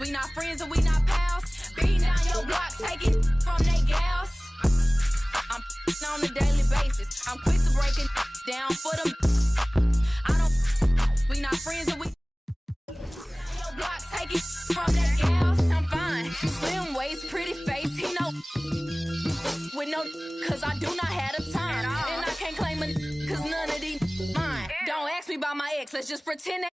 We not friends and we not pals. Beating down your block, taking from they gals. I'm on a daily basis. I'm quick to break it down for them. I don't. We not friends and we. Your block, taking from they gals. I'm fine. Slim waist, pretty face. He know. With no, cause I do not have the time. And I can't claim it, cause none of these mine. Don't ask me about my ex, let's just pretend that.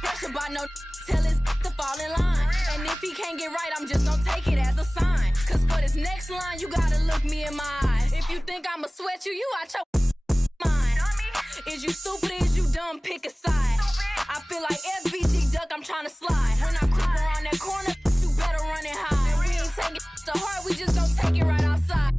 Pressure by no, tell his to fall in line. And if he can't get right, I'm just gonna take it as a sign. Cause for this next line, you gotta look me in my eyes. If you think I'ma sweat you, you out your mind. Is you stupid, is you dumb, pick a side. I feel like FBG duck, I'm trying to slide. When I creep around that corner, you better run and hide. And we ain't taking to heart, we just gonna take it right outside.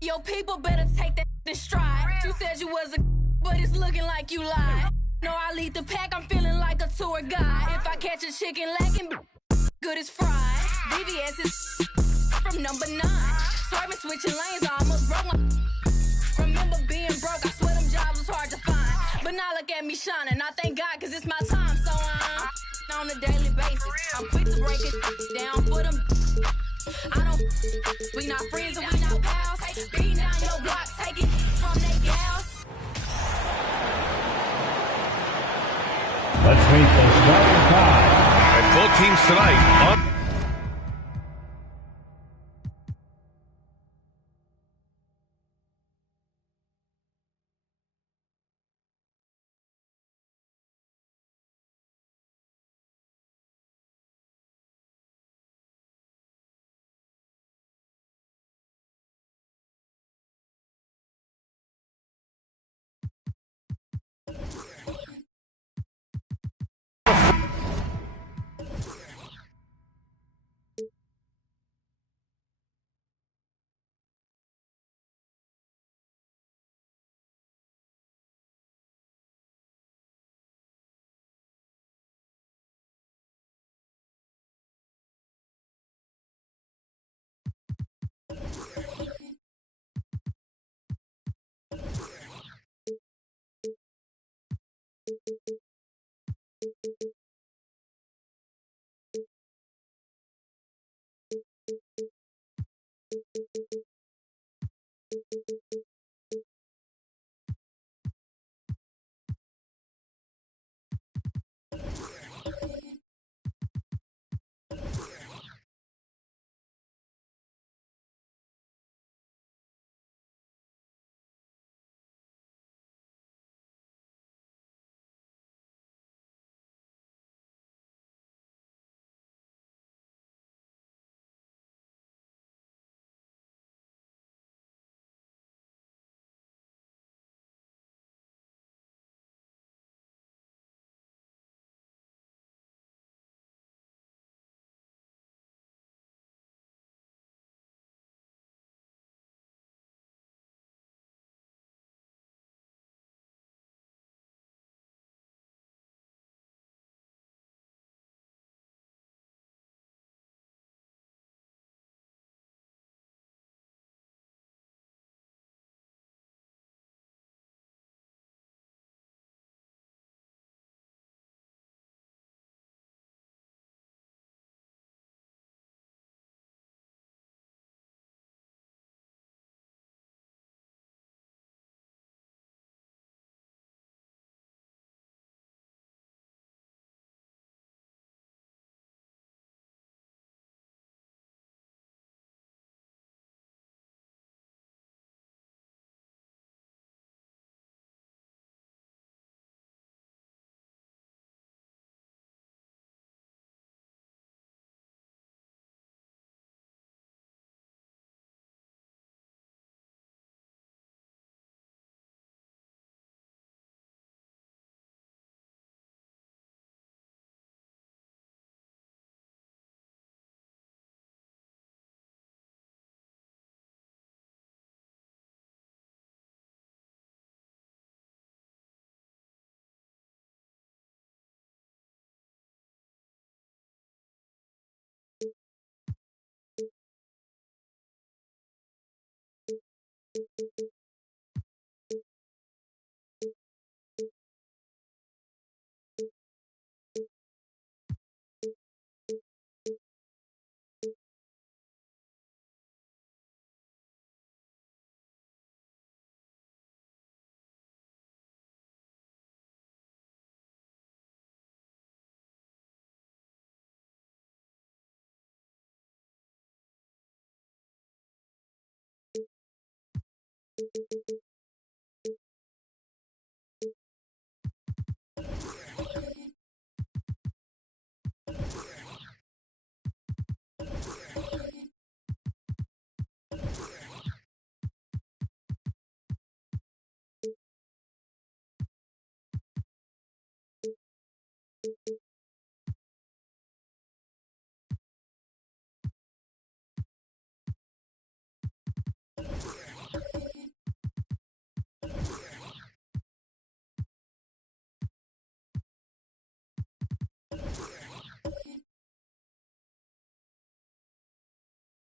Your people better take that in stride. You said you was a but it's looking like you lied. No, I lead the pack, I'm feeling like a tour guide. If I catch a chicken lacking, good as fried. VVS is from number 9. Swerving, switching lanes, I almost broke my. Remember being broke, I swear them jobs was hard to find. But now look at me shining, I thank God, cause it's my time. So I'm on a daily basis. I'm quick to break it down for them. I don't. We not friends and we not pals. Beating down your block, take it from they gals. Let's meet the starting five. And both teams tonight on.